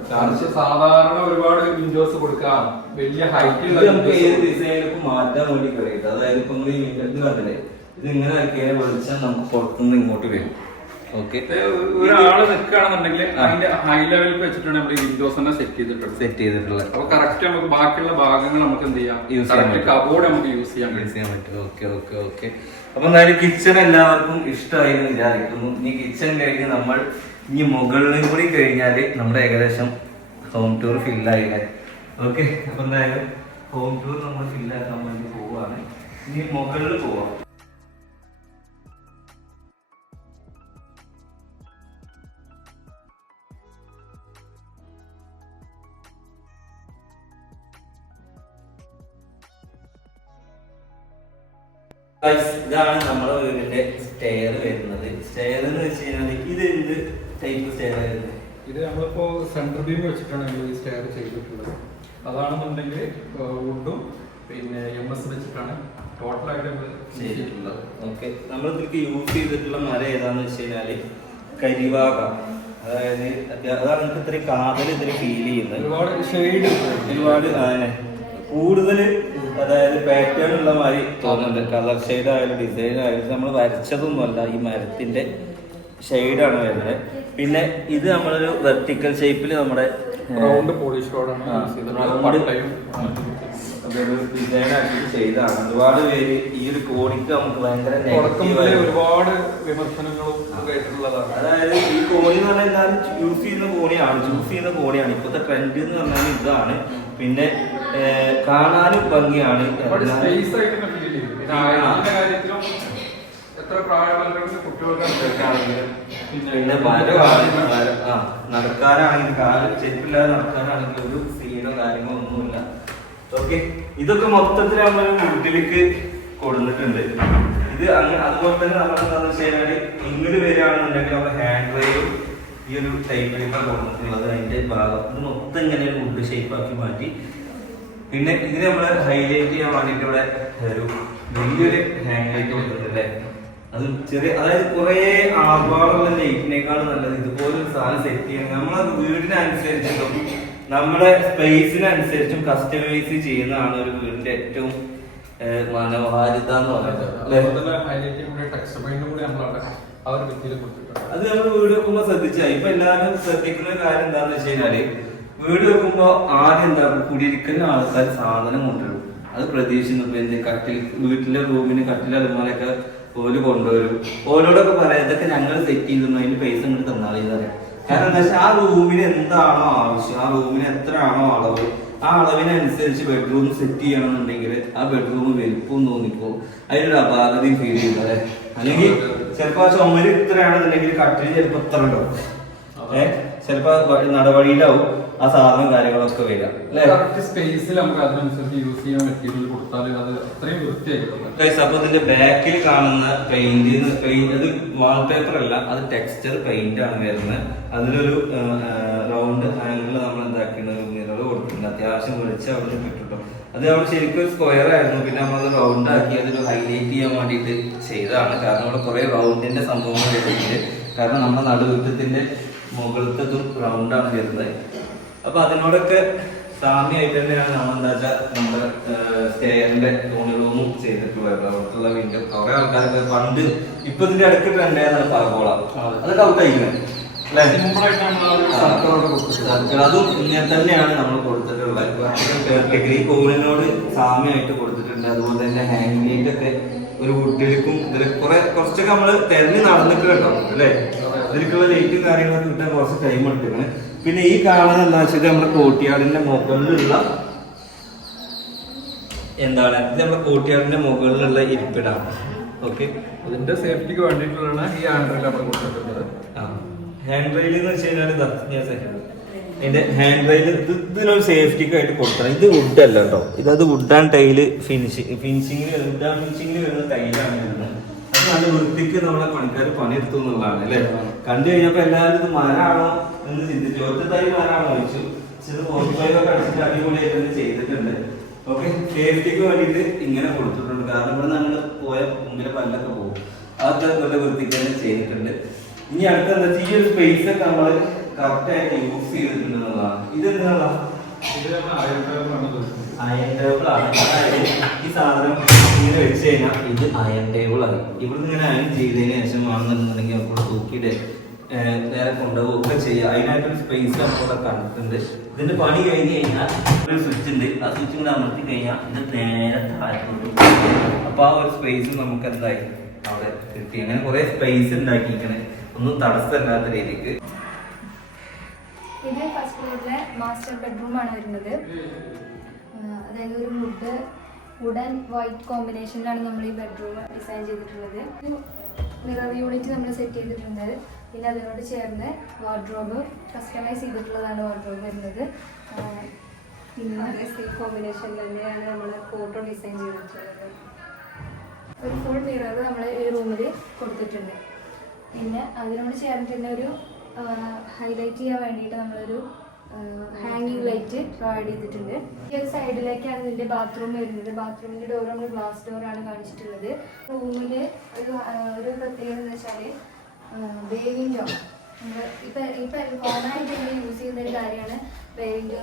സാധാരണ ഒരുപാട് വിൻഡോസ് കൊടുക്കാം, വലിയ ഹൈറ്റ് നമുക്ക് ഏത് ഡിസൈനിലേക്ക് മാറ്റാൻ വേണ്ടി കഴിയും. അതായത് ഇപ്പൊ നിങ്ങൾ ഈ ഇത് കണ്ടില്ലേ, ഇത് ഇങ്ങനെ ആക്കിയാൽ വെളിച്ചം നമുക്ക് പുറത്തുനിന്ന് ഇങ്ങോട്ട് വരും. ഓക്കെ, ഒരാള് നിൽക്കുകയാണെന്നുണ്ടെങ്കിൽ അതിന്റെ ഹൈ ലെവലിൽ വെച്ചിട്ടാണ് നമ്മൾ വിൻഡോസ് തന്നെ സെറ്റ് ചെയ്തിട്ടുള്ളത്. അപ്പൊ കറക്റ്റ് നമുക്ക് ബാക്കിയുള്ള ഭാഗങ്ങൾ നമുക്ക് എന്ത് ചെയ്യാം, കബോർഡ് നമുക്ക് യൂസ് ചെയ്യാൻ പറ്റും. Okay okay okay. അപ്പൊ എന്തായാലും കിച്ചൺ എല്ലാവർക്കും ഇഷ്ടമായി എന്ന് വിചാരിക്കുന്നു. ഇനി കിച്ചൺ കഴിഞ്ഞ് നമ്മൾ ഇനി മുകളിലും കൂടി കഴിഞ്ഞാല് നമ്മുടെ ഏകദേശം ഹോം ടൂർ ഫില്ലായില്ലേ? ഓക്കെ, അപ്പൊ എന്തായാലും ഹോം ടൂർ നമ്മൾ ഫില്ലാക്കാൻ വേണ്ടി പോവാണ്. ഇനി മുകളിൽ പോവാം. ഇതാണ് നമ്മുടെ വീടിന്റെ സ്റ്റെയർ വരുന്നത്. സ്റ്റെയർ എന്ന് വെച്ച് കഴിഞ്ഞാൽ ഇത് എന്ത് ടൈപ്പ് സ്റ്റെയർ ആയിരുന്നു? ഇത് നമ്മളിപ്പോ സെൻട്രൽ ബീം വെച്ചിട്ടാണ് നമ്മൾ ഈ സ്റ്റെയർ ചെയ്തിട്ടുള്ളത്. അതാണെന്നുണ്ടെങ്കിൽ വുഡും പിന്നെ MS വെച്ചിട്ടാണ് ടോട്ടലായിട്ട് നമ്മൾ ചെയ്തിട്ടുള്ളത്. ഓക്കെ, നമ്മൾ ഇതിലേക്ക് യൂസ് ചെയ്തിട്ടുള്ള മരം ഏതാന്ന് വെച്ച് കഴിഞ്ഞാല് കരിവാക. അതായത് അതാണ് നമുക്ക് ഇത്രയും കാതൽ ഇതിൽ ഫീൽ ചെയ്യുന്നത്. ഒരുപാട് ഷെയ്ഡ്, ഒരുപാട് കൂടുതൽ അതായത് പാറ്റേൺ ഉള്ള മാതിരി തോന്നുന്നുണ്ട്. കളർ ഷെയ്ഡ് ആയാലും ഡിസൈൻ ആയാലും നമ്മൾ വരച്ചതൊന്നുമല്ല, ഈ മരത്തിന്റെ ഷെയ്ഡാണ് വരുന്നത്. പിന്നെ ഇത് നമ്മളൊരു വെർട്ടിക്കൽ ഷേപ്പിൽ നമ്മുടെ റൗണ്ട് പോളിഷ് റോഡാണ് അതൊരു ഡിസൈൻ ആക്കി ചെയ്താണ്. ഒരുപാട് പേര് ഈ ഒരു കോണിക്ക് നമുക്ക് ഭയങ്കര ഒരുപാട് വിമർശനങ്ങളും കേട്ടിട്ടുള്ളതാണ്. അതായത് ഈ കോണി എന്ന് പറഞ്ഞാൽ എല്ലാവരും ചൂസ് ചെയ്യുന്ന കോണിയാണ്. ഇപ്പോഴത്തെ ട്രെൻഡ് എന്ന് പറഞ്ഞാൽ ഇതാണ്. പിന്നെ കാണാനും ഭംഗിയാണ്. പിന്നെ നടക്കാനാണെങ്കിൽ കാല് ചെരുപ്പില്ലാതെ നടക്കാനാണെങ്കിൽ ഒരു സീനോ കാര്യങ്ങളോ ഒന്നുമില്ല. ഓക്കെ, ഇതൊക്കെ മൊത്തത്തിൽ നമ്മൾ വീട്ടിലേക്ക് കൊടുത്തിട്ടുണ്ട്. ഇത് അതുപോലെ തന്നെ നമ്മൾ എന്താണെന്ന് വെച്ച് കഴിഞ്ഞാൽ ഇങ്ങോട്ട് വരികയാണെന്നുണ്ടെങ്കിൽ നമ്മുടെ ഹാൻഡ് റൈലും ഈ ഒരു ടൈപ്പിലേക്കാണ് കൊടുത്തിട്ടുള്ളത്. അതിന്റെ ഭാഗത്ത് മൊത്തം ഇങ്ങനെ വുഡ് ഷേപ്പ് ആക്കി മാറ്റി. പിന്നെ ഇതിന് നമ്മൾ ഹൈലൈറ്റ് ചെയ്യാൻ വേണ്ടിയിട്ട് ഇവിടെ ഒരു വലിയൊരു ഹാങ് ലൈറ്റ് കൊടുത്തിട്ടുണ്ട്. അത് ചെറിയ, അതായത് കുറെ ആർഭാടുള്ള ലൈറ്റിനേക്കാൾ നല്ലത് ഇതുപോലൊരു സാധനം സെറ്റ് ചെയ്യാൻ നമ്മളെ വീടിനനുസരിച്ചിട്ടും നമ്മുടെ സ്പേസിനനുസരിച്ചും കസ്റ്റമൈസ് ചെയ്യുന്നതാണ് ഒരു വീടിന്റെ ഏറ്റവും മനോഹാരിത എന്ന് പറയുന്നത്. അത് നമ്മൾ വീട് വെക്കുമ്പോ ശ്രദ്ധിച്ചാൽ ഇപ്പൊ എല്ലാവരും ശ്രദ്ധിക്കുന്ന ഒരു കാര്യം എന്താന്ന് വെച്ച് കഴിഞ്ഞാല്, വീട് വെക്കുമ്പോ ആദ്യം എന്താ കുടിയിരിക്കുന്ന ആൾക്കാർ സാധനം കൊണ്ടുവരും. അത് പ്രതീക്ഷിക്കുന്നു കട്ടിൽ, വീട്ടിലെ റൂമിന് കട്ടിൽ അതുപോലെയൊക്കെ ഓല് കൊണ്ടുവരും. ഓരോടൊക്കെ പറയാം ഇതൊക്കെ ഞങ്ങൾ സെറ്റ് ചെയ്തിരുന്നു, അതിന് പൈസ ഇങ്ങോട്ട് തന്നാൽ പറയാം. കാരണം എന്താ വെച്ചാൽ ആ റൂമിന് എന്താണോ ആവശ്യം, ആ റൂമിന് എത്രയാണോ അളവ്, ആ അളവിനനുസരിച്ച് ബെഡ്റൂം സെറ്റ് ചെയ്യണമെന്നുണ്ടെങ്കിൽ ആ ബെഡ്റൂം വലുപ്പം തോന്നിപ്പോ അതിനൊരു അപാകതയും ഫീൽ ചെയ്യുന്നത് അല്ലെ. അല്ലെങ്കിൽ ചിലപ്പോ ആ ചുമര് ഇത്രയാണെന്നുണ്ടെങ്കിൽ കട്ടിൽ ചിലപ്പോ ഇത്ര ഉണ്ടാവും, ചിലപ്പോ നടവഴിയിലാവും ആ സാധനം കാര്യങ്ങളൊക്കെ വരാം. സ്പേസിൽ നമുക്ക് അതിനനുസരിച്ച് യൂസ് ചെയ്യാൻ മെറ്റീരിയൽ കൊടുത്താൽ അത് അത്രയും വൃത്തിയായിരിക്കും. അപ്പൊ ഇതിന്റെ ബാക്കിൽ കാണുന്ന പെയിന്റ് അത് വാൾപേപ്പർ അല്ല, അത് ടെക്സ്ചർ പെയിന്റ് ആണ് വരുന്നത്. അതിലൊരു റൗണ്ട് ആംഗിളിൽ നമ്മൾ എന്താക്കിയിട്ട് മിറർ കൊടുത്തിട്ടുണ്ട്. അത്യാവശ്യം വെളിച്ചം അവിടെ കിട്ടും. അത് നമ്മൾ ശരിക്കും ഒരു സ്ക്വയർ ആയിരുന്നു, പിന്നെ നമ്മളത് റൗണ്ട് ആക്കി അതൊരു ഹൈലൈറ്റ് ചെയ്യാൻ വേണ്ടിയിട്ട് ചെയ്തതാണ്. കാരണം ഇവിടെ കുറെ റൗണ്ടിന്റെ സംഭവങ്ങൾ വരുന്നുണ്ട്. കാരണം നമ്മുടെ നടുവീട്ടത്തിന്റെ മുകളിലത്തതും റൗണ്ടാണ് വരുന്നത്. അപ്പൊ അതിനോടൊക്കെ സാമ്യമായിട്ട് തന്നെയാണ് നമ്മൾ എന്താ വെച്ചാൽ നമ്മുടെ സ്റ്റെയറിന്റെ റൂമും ചെയ്തിട്ടുള്ളത്. അവർക്കുള്ള വിൻഡോ കുറെ ആൾക്കാരൊക്കെ പണ്ട് ഇപ്പൊ ഇതിന്റെ അടുത്ത് ട്രെൻഡായിരുന്നു പറകോളാം, അതൊക്കെ ഔട്ടായിരിക്കുന്നത്. അതും ഇങ്ങനെ തന്നെയാണ് നമ്മൾ കൊടുത്തിട്ടുള്ളത്. ഈ കോണിനോട് സാമ്യമായിട്ട് കൊടുത്തിട്ടുണ്ട്. അതുപോലെ തന്നെ ഹാങ് ലൈറ്റ് ഒക്കെ ഒരു വുഡിലേക്കും ഇതിൽ കുറച്ചൊക്കെ നമ്മൾ തെരഞ്ഞ് നടന്നിട്ടുണ്ടോ അല്ലേ? ഇതിലേക്കുള്ള ലൈറ്റും കാര്യങ്ങളൊക്കെ കിട്ടാൻ കുറച്ച് ടൈം എടുത്തിരിക്കണ്. പിന്നെ ഈ കാണുന്നത് എന്താ വെച്ചാൽ നമ്മുടെ കോട്ടിയാടിന്റെ മുകളിലുള്ള എന്താണ്, ഇത് നമ്മുടെ കോട്ടിയാടിന്റെ മുകളിലുള്ള ഇരിപ്പിടാണ്. ഓക്കെ, അതിന്റെ സേഫ്റ്റിക്ക് വേണ്ടിയിട്ടുള്ള ഈ ഹാൻഡ് റെയിൽ നമ്മൾ കൊടുത്തിട്ടുള്ളത്. ഹാൻഡ് റെയിൽ എന്ന് വെച്ച് കഴിഞ്ഞാൽ ഇതിന്റെ ഹാൻഡ് റെയിൽ ഇതിനൊരു സേഫ്റ്റിക്ക് ആയിട്ട് കൊടുക്കണം. ഇത് വുഡ് അല്ല കേട്ടോ, ഇതത് വുഡ് ആൻഡ് ടൈല് ഫിനിഷിങ്ങിൽ വുഡ് ആൻഡ് ഫിനിഷിങ്ങിൽ വരുന്ന ടൈലാണ് വരുന്നത്. അത് നല്ല വൃത്തിക്ക് നമ്മളെ പണിക്കാർ പണിയെടുത്തു എന്നുള്ളതാണ് അല്ലേ? കണ്ടു കഴിഞ്ഞപ്പോ എല്ലാവരും ഇത് മരമാണോ എന്ന് ചിന്തിച്ചു. ഒറ്റ തൈ മരമാണോ ചോദിച്ചു. ചില ഫോർട്ടിഫൈവൊക്കെ അടിച്ചിട്ട് അടിപൊളിയായിട്ട് ചെയ്തിട്ടുണ്ട്. ഓക്കെ, സേഫ്റ്റിക്ക് വേണ്ടിയിട്ട് ഇങ്ങനെ കൊടുത്തിട്ടുണ്ട്. കാരണം ഇവിടെ നമ്മൾ പോയ മുമ്പിലെ പല്ലൊക്കെ പോകും. അതൊക്കെ നല്ല വൃത്തിക്ക് തന്നെ ചെയ്തിട്ടുണ്ട്. ഇനി അടുത്ത എന്താ വെച്ചാൽ ഈ ഒരു സ്പേസ് ഒക്കെ നമ്മൾ കറക്റ്റ് ആയിട്ട് യൂസ് ചെയ്തിട്ടുണ്ടെന്നുള്ളതാണ്. ഇതെന്താണ് അയൺ ടേബിൾ ആണ്. അതായത് ഈ സാധനം ഇങ്ങനെ വെച്ച് കഴിഞ്ഞാൽ ഇത് അയൺ ടേബിൾ ആയി. ഇവിടെ ഇങ്ങനെ അയൺ ചെയ്തതിന് ശേഷം ആണെന്നുണ്ടെങ്കിൽ നമുക്ക് തൂക്കിയിട്ട് നേരെ കൊണ്ടുപോവുക ചെയ്യുക. അതിനായിട്ടൊരു സ്പേസ് നമ്മളിവിടെ കണ്ടിട്ടുണ്ട്. ഇതിന്റെ പണി കഴിഞ്ഞ് കഴിഞ്ഞാൽ ഒരു സ്വിച്ച് ഉണ്ട്. ആ സ്വിച്ച് കൂടെ അമർത്തി കഴിഞ്ഞാൽ ഇത് നേരെ താഴോട്ട്. അപ്പൊ ആ ഒരു സ്പേസ് നമുക്ക് എന്തായി അവിടെ കിട്ടി. അങ്ങനെ കുറെ സ്പേസ് ഉണ്ടാക്കിയിരിക്കണേ, ഒന്നും തടസ്സമില്ലാത്ത രീതിക്ക്. ഇത് ഫസ്റ്റ് ഫ്ലോറിലെ മാസ്റ്റർ ബെഡ്റൂം ആണ് വരുന്നത്. അതായത് ഒരു വുഡ് ആൻഡ് വൈറ്റ് കോമ്പിനേഷനിലാണ് നമ്മൾ ഈ ബെഡ്റൂം ഡിസൈൻ ചെയ്തിട്ടുള്ളത്. മിറർ യൂണിറ്റ് നമ്മൾ സെറ്റ് ചെയ്തിട്ടുണ്ട്. പിന്നെ അതിനോട് ചേർന്ന് വാർഡ്രോബ് കസ്റ്റമൈസ് ചെയ്തിട്ടുള്ളതാണ് വാർഡ്രോബ് വരുന്നത്. പിന്നെ സെയിം കോമ്പിനേഷൻ തന്നെയാണ് നമ്മൾ ഫോട്ടോ ഡിസൈൻ ചെയ്തിട്ടുള്ളത്. ഒരു ഫുൾ മിറർ നമ്മൾ ഈ റൂമിൽ കൊടുത്തിട്ടുണ്ട്. പിന്നെ അതിനോട് ചേർന്ന് തന്നെ ഒരു ഹൈലൈറ്റ് ചെയ്യാൻ വേണ്ടിയിട്ട് നമ്മളൊരു ഹാങ്ങിങ് ലൈറ്റ് പ്രൊവൈഡ് ചെയ്തിട്ടുണ്ട്. ഈ ഒരു സൈഡിലേക്കാണ് ഇതിൻ്റെ ബാത്റൂം വരുന്നത്. ബാത്റൂമിൻ്റെ ഡോർ നമ്മൾ ഗ്ലാസ് ഡോറാണ് കാണിച്ചിട്ടുള്ളത്. റൂമിൽ ഒരു പ്രത്യേകത എന്ന് വെച്ചാൽ ബേ വിൻഡോ ഇപ്പം കോമണായിട്ട് യൂസ് ചെയ്യുന്ന ഒരു കാര്യമാണ് ബേ വിൻഡോ.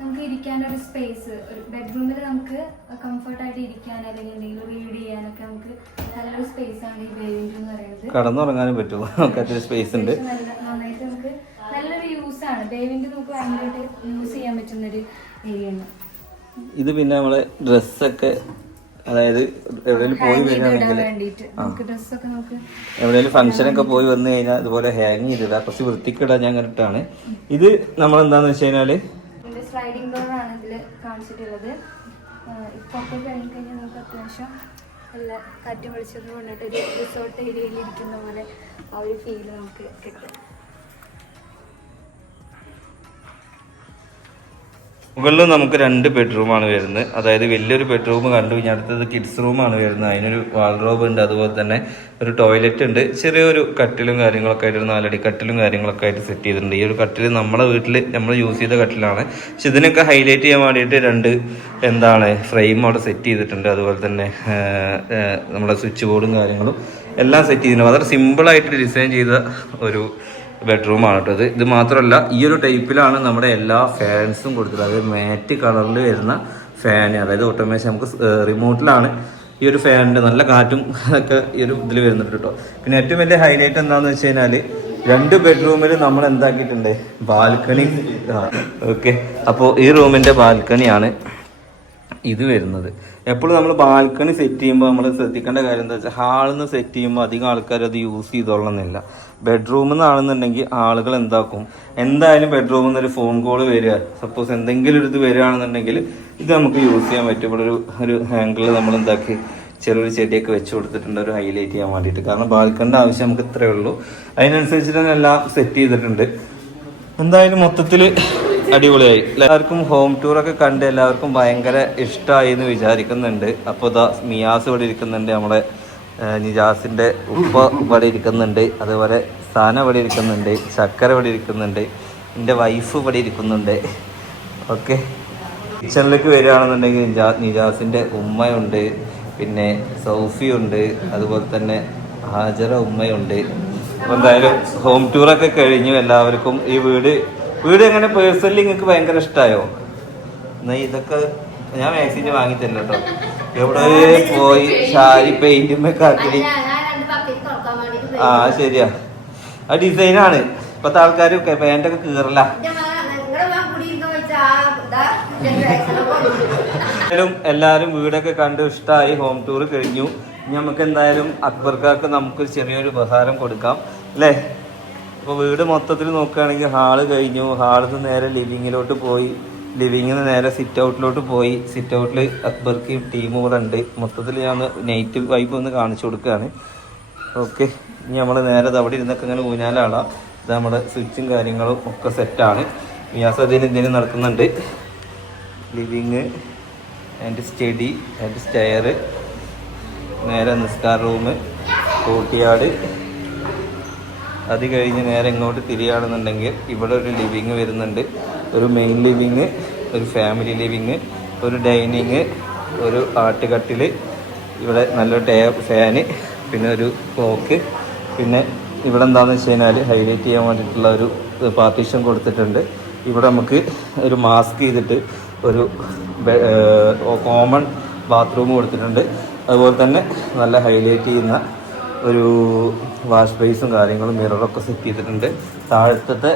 നമുക്ക് ഇരിക്കാനൊരു സ്പേസ്, ഒരു ബെഡ്റൂമിൽ നമുക്ക് കംഫർട്ടായിട്ട് ഇരിക്കാൻ അല്ലെങ്കിൽ എന്തെങ്കിലും റീഡ് ചെയ്യാനൊക്കെ നമുക്ക് നല്ലൊരു സ്പേസ് ആണ് ഈ ബേ വിൻഡോ എന്ന് പറയുന്നത്. കടന്നുറങ്ങാനും പറ്റുമോ? സ്പേസ് ഉണ്ട്. നന്നായിട്ട് നമുക്ക് നല്ലൊരു യൂസ് ആണ് ബേ വിൻഡോ. നമുക്ക് ഭയങ്കരമായിട്ട് യൂസ് ചെയ്യാൻ പറ്റുന്നൊരു ഏരിയ ആണ് ഇത്. പിന്നെ നമ്മളെ ഡ്രസ്സൊക്കെ, അതായത് എവിടെയെങ്കിലും പോയി വരികയാണെങ്കിൽ എവിടെയെങ്കിലും ഫംഗ്ഷനൊക്കെ പോയി വന്നു കഴിഞ്ഞാൽ ഇതുപോലെ ഹാങ് ചെയ്തിടാ, കുറച്ച് വൃത്തിക്കിടാൻ ഞാൻ കണ്ടിട്ടാണ്. ഇത് നമ്മൾ എന്താന്ന് വെച്ച് കഴിഞ്ഞാല് സ്ലൈഡിംഗ് ഡോർ ആണ് ഇതിൽ കാണിച്ചിട്ടുള്ളത്. ഇപ്പോൾ കഴിഞ്ഞ് കഴിഞ്ഞാൽ നമുക്ക് അത്യാവശ്യം എല്ലാ കാറ്റും വെളിച്ചതും കൊണ്ടിട്ട് ഒരു റിസോർട്ട് ഏരിയയിൽ ഇരിക്കുന്ന പോലെ ആ ഒരു ഫീൽ നമുക്ക് കിട്ടും. മുകളിൽ നമുക്ക് 2 ബെഡ്റൂമാണ് വരുന്നത്. അതായത് വലിയൊരു ബെഡ്റൂം കണ്ടു കഴിഞ്ഞാൽ അടുത്തത് കിഡ്സ് റൂമാണ് വരുന്നത്. അതിനൊരു വാൾഡ്രോബ് ഉണ്ട്, അതുപോലെ തന്നെ ഒരു ടോയ്ലറ്റ് ഉണ്ട്, ചെറിയൊരു കട്ടിലും കാര്യങ്ങളൊക്കെ ആയിട്ട്, ഒരു 4 അടി കട്ടിലും കാര്യങ്ങളൊക്കെ ആയിട്ട് സെറ്റ് ചെയ്തിട്ടുണ്ട്. ഈ ഒരു കട്ടിൽ നമ്മളെ വീട്ടിൽ നമ്മൾ യൂസ് ചെയ്ത കട്ടിലാണ്. പക്ഷെ ഇതിനൊക്കെ ഹൈലൈറ്റ് ചെയ്യാൻ വേണ്ടിയിട്ട് 2 ഫ്രെയിം അവിടെ സെറ്റ് ചെയ്തിട്ടുണ്ട്. അതുപോലെ തന്നെ നമ്മുടെ സ്വിച്ച് ബോർഡും കാര്യങ്ങളും എല്ലാം സെറ്റ് ചെയ്തിട്ടുണ്ട്. വളരെ സിമ്പിളായിട്ട് ഡിസൈൻ ചെയ്ത ഒരു ബെഡ്റൂമാണ് കേട്ടോ ഇത് മാത്രമല്ല, ഈ ഒരു ടൈപ്പിലാണ് നമ്മുടെ എല്ലാ ഫാൻസും കൊടുത്തത്. അതായത് മാറ്റ് കളറിൽ വരുന്ന ഫാൻ, അതായത് ഓട്ടോമാറ്റിക് നമുക്ക് റിമോട്ടിലാണ് ഈ ഒരു ഫാനിൻ്റെ നല്ല കാറ്റും ഒക്കെ ഈ ഒരു ഇതിൽ വരുന്നുണ്ട് കേട്ടോ. പിന്നെ ഏറ്റവും വലിയ ഹൈലൈറ്റ് എന്താണെന്ന് വെച്ച് കഴിഞ്ഞാൽ 2 ബെഡ്റൂമിൽ നമ്മൾ എന്താക്കിയിട്ടുണ്ട്, ബാൽക്കണി. ഓക്കെ, അപ്പോൾ ഈ റൂമിൻ്റെ ബാൽക്കണിയാണ് ഇത് വരുന്നത്. എപ്പോഴും നമ്മൾ ബാൽക്കണി സെറ്റ് ചെയ്യുമ്പോൾ നമ്മൾ ശ്രദ്ധിക്കേണ്ട കാര്യം എന്താ വെച്ചാൽ, ഹാളിൽ നിന്ന് സെറ്റ് ചെയ്യുമ്പോൾ അധികം ആൾക്കാർ അത് യൂസ് ചെയ്തോളണമെന്നില്ല. ബെഡ്റൂമിൽ നിന്നാണെന്നുണ്ടെങ്കിൽ ആളുകൾ എന്താക്കും, എന്തായാലും ബെഡ്റൂമിൽ നിന്ന് ഒരു ഫോൺ കോൾ വരിക, സപ്പോസ് എന്തെങ്കിലും ഒരു ഇത് വരികയാണെന്നുണ്ടെങ്കിൽ ഇത് നമുക്ക് യൂസ് ചെയ്യാൻ പറ്റും. ഇവിടെ ഒരു ഹാങ്കിളിൽ നമ്മൾ എന്താക്കി ചെറിയൊരു ചെടിയൊക്കെ വെച്ച് കൊടുത്തിട്ടുണ്ട്, ഒരു ഹൈലൈറ്റ് ചെയ്യാൻ വേണ്ടിയിട്ട്. കാരണം ബാൽക്കണിൻ്റെ ആവശ്യം നമുക്ക് ഇത്രയേ ഉള്ളൂ. അതിനനുസരിച്ച് തന്നെ എല്ലാം സെറ്റ് ചെയ്തിട്ടുണ്ട്. എന്തായാലും മൊത്തത്തിൽ അടിപൊളിയായി. എല്ലാവർക്കും ഹോം ടൂറൊക്കെ കണ്ട് എല്ലാവർക്കും ഭയങ്കര ഇഷ്ടമായി എന്ന് വിചാരിക്കുന്നുണ്ട്. അപ്പോൾ ഇതാ മിയാസ് ഇവിടെ ഇരിക്കുന്നുണ്ട്, നമ്മുടെ നിജാസിൻ്റെ ഉപ്പ ഇവിടെ ഇരിക്കുന്നുണ്ട്, അതുപോലെ സാന ഇവിടെ ഇരിക്കുന്നുണ്ട്, ചക്കര ഇവിടെ ഇരിക്കുന്നുണ്ട്, എൻ്റെ വൈഫ് ഇവിടെ ഇരിക്കുന്നുണ്ട്. ഓക്കെ, കിച്ചണിലേക്ക് വരികയാണെന്നുണ്ടെങ്കിൽ നിജാസിന്റെ ഉമ്മയുണ്ട്, പിന്നെ സൗഫിയുണ്ട്, അതുപോലെ തന്നെ ഹാജറ ഉമ്മയുണ്ട്. അപ്പോൾ എന്തായാലും ഹോം ടൂറൊക്കെ കഴിഞ്ഞു. എല്ലാവർക്കും ഈ വീട് എങ്ങനെ പേഴ്സണലി നിങ്ങൾക്ക് ഭയങ്കര ഇഷ്ടമായോ? എന്നാൽ ഇതൊക്കെ ഞാൻ മാക്സിന് വാങ്ങി തരില്ല കേട്ടോ. എവിടെ പോയി ഷാരി പെയിന്റുമൊക്കെ ആക്കി. ആ ശരിയാ, ആ ഡിസൈനാണ് ഇപ്പത്തെ ആൾക്കാർ പാൻറ്റൊക്കെ കീറല. എല്ലാവരും വീടൊക്കെ കണ്ട് ഇഷ്ടമായി. ഹോം ടൂർ കഴിഞ്ഞു. ഇനി നമുക്ക് എന്തായാലും അക്ബർക്കാർക്ക് നമുക്ക് ചെറിയൊരു ഉപഹാരം കൊടുക്കാം അല്ലേ? അപ്പോൾ വീട് മൊത്തത്തിൽ നോക്കുകയാണെങ്കിൽ ഹാള് കഴിഞ്ഞു. ഹാളിൽ നിന്ന് നേരെ ലിവിങ്ങിലോട്ട് പോയി, ലിവിങ്ങിൽ നിന്ന് നേരെ സിറ്റ് ഔട്ടിലോട്ട് പോയി. സിറ്റ് ഔട്ടിൽ അക്ബർക്ക് ടീം ഇവിടെ ഉണ്ട്. മൊത്തത്തിൽ ഞാൻ നൈറ്റ് വൈബ് ഒന്ന് കാണിച്ചു കൊടുക്കുകയാണ്. ഓക്കെ, ഇനി നമ്മൾ നേരെ അവിടെ ഇരുന്നൊക്കെ ഇങ്ങനെ ഊഞ്ഞാലാളാം. ഇത് നമ്മുടെ സ്വിച്ചും കാര്യങ്ങളും ഒക്കെ സെറ്റാണ്. മിയാസതിന് എന്തെങ്കിലും നടക്കുന്നുണ്ട്. Living and study and stair, നേരെ നിസ്കാർ റൂം, കോട്ടിയാട്. അത് കഴിഞ്ഞ് നേരെ ഇങ്ങോട്ട് തിരിയുകയാണെന്നുണ്ടെങ്കിൽ ഇവിടെ ഒരു ലിവിങ് വരുന്നുണ്ട്. ഒരു മെയിൻ ലിവിങ്, ഒരു ഫാമിലി ലിവിങ്, ഒരു ഡൈനിങ്, ഒരു ആട്ടുകട്ടിൽ, ഇവിടെ നല്ലൊരു ഫാന്, പിന്നെ ഒരു ക്ലോക്ക്. പിന്നെ ഇവിടെ എന്താണെന്ന് വെച്ച് കഴിഞ്ഞാൽ ഹൈലൈറ്റ് ചെയ്യാൻ വേണ്ടിയിട്ടുള്ള ഒരു പാർട്ടീഷൻ കൊടുത്തിട്ടുണ്ട്. ഇവിടെ നമുക്ക് ഒരു മാസ്ക് ചെയ്തിട്ട് ഒരു കോമൺ ബാത്റൂം കൊടുത്തിട്ടുണ്ട്. അതുപോലെ തന്നെ നല്ല ഹൈലൈറ്റ് ചെയ്യുന്ന ഒരു വാഷ് ബേസും കാര്യങ്ങളും മിററൊക്കെ സെറ്റ് ചെയ്തിട്ടുണ്ട്. താഴത്തെ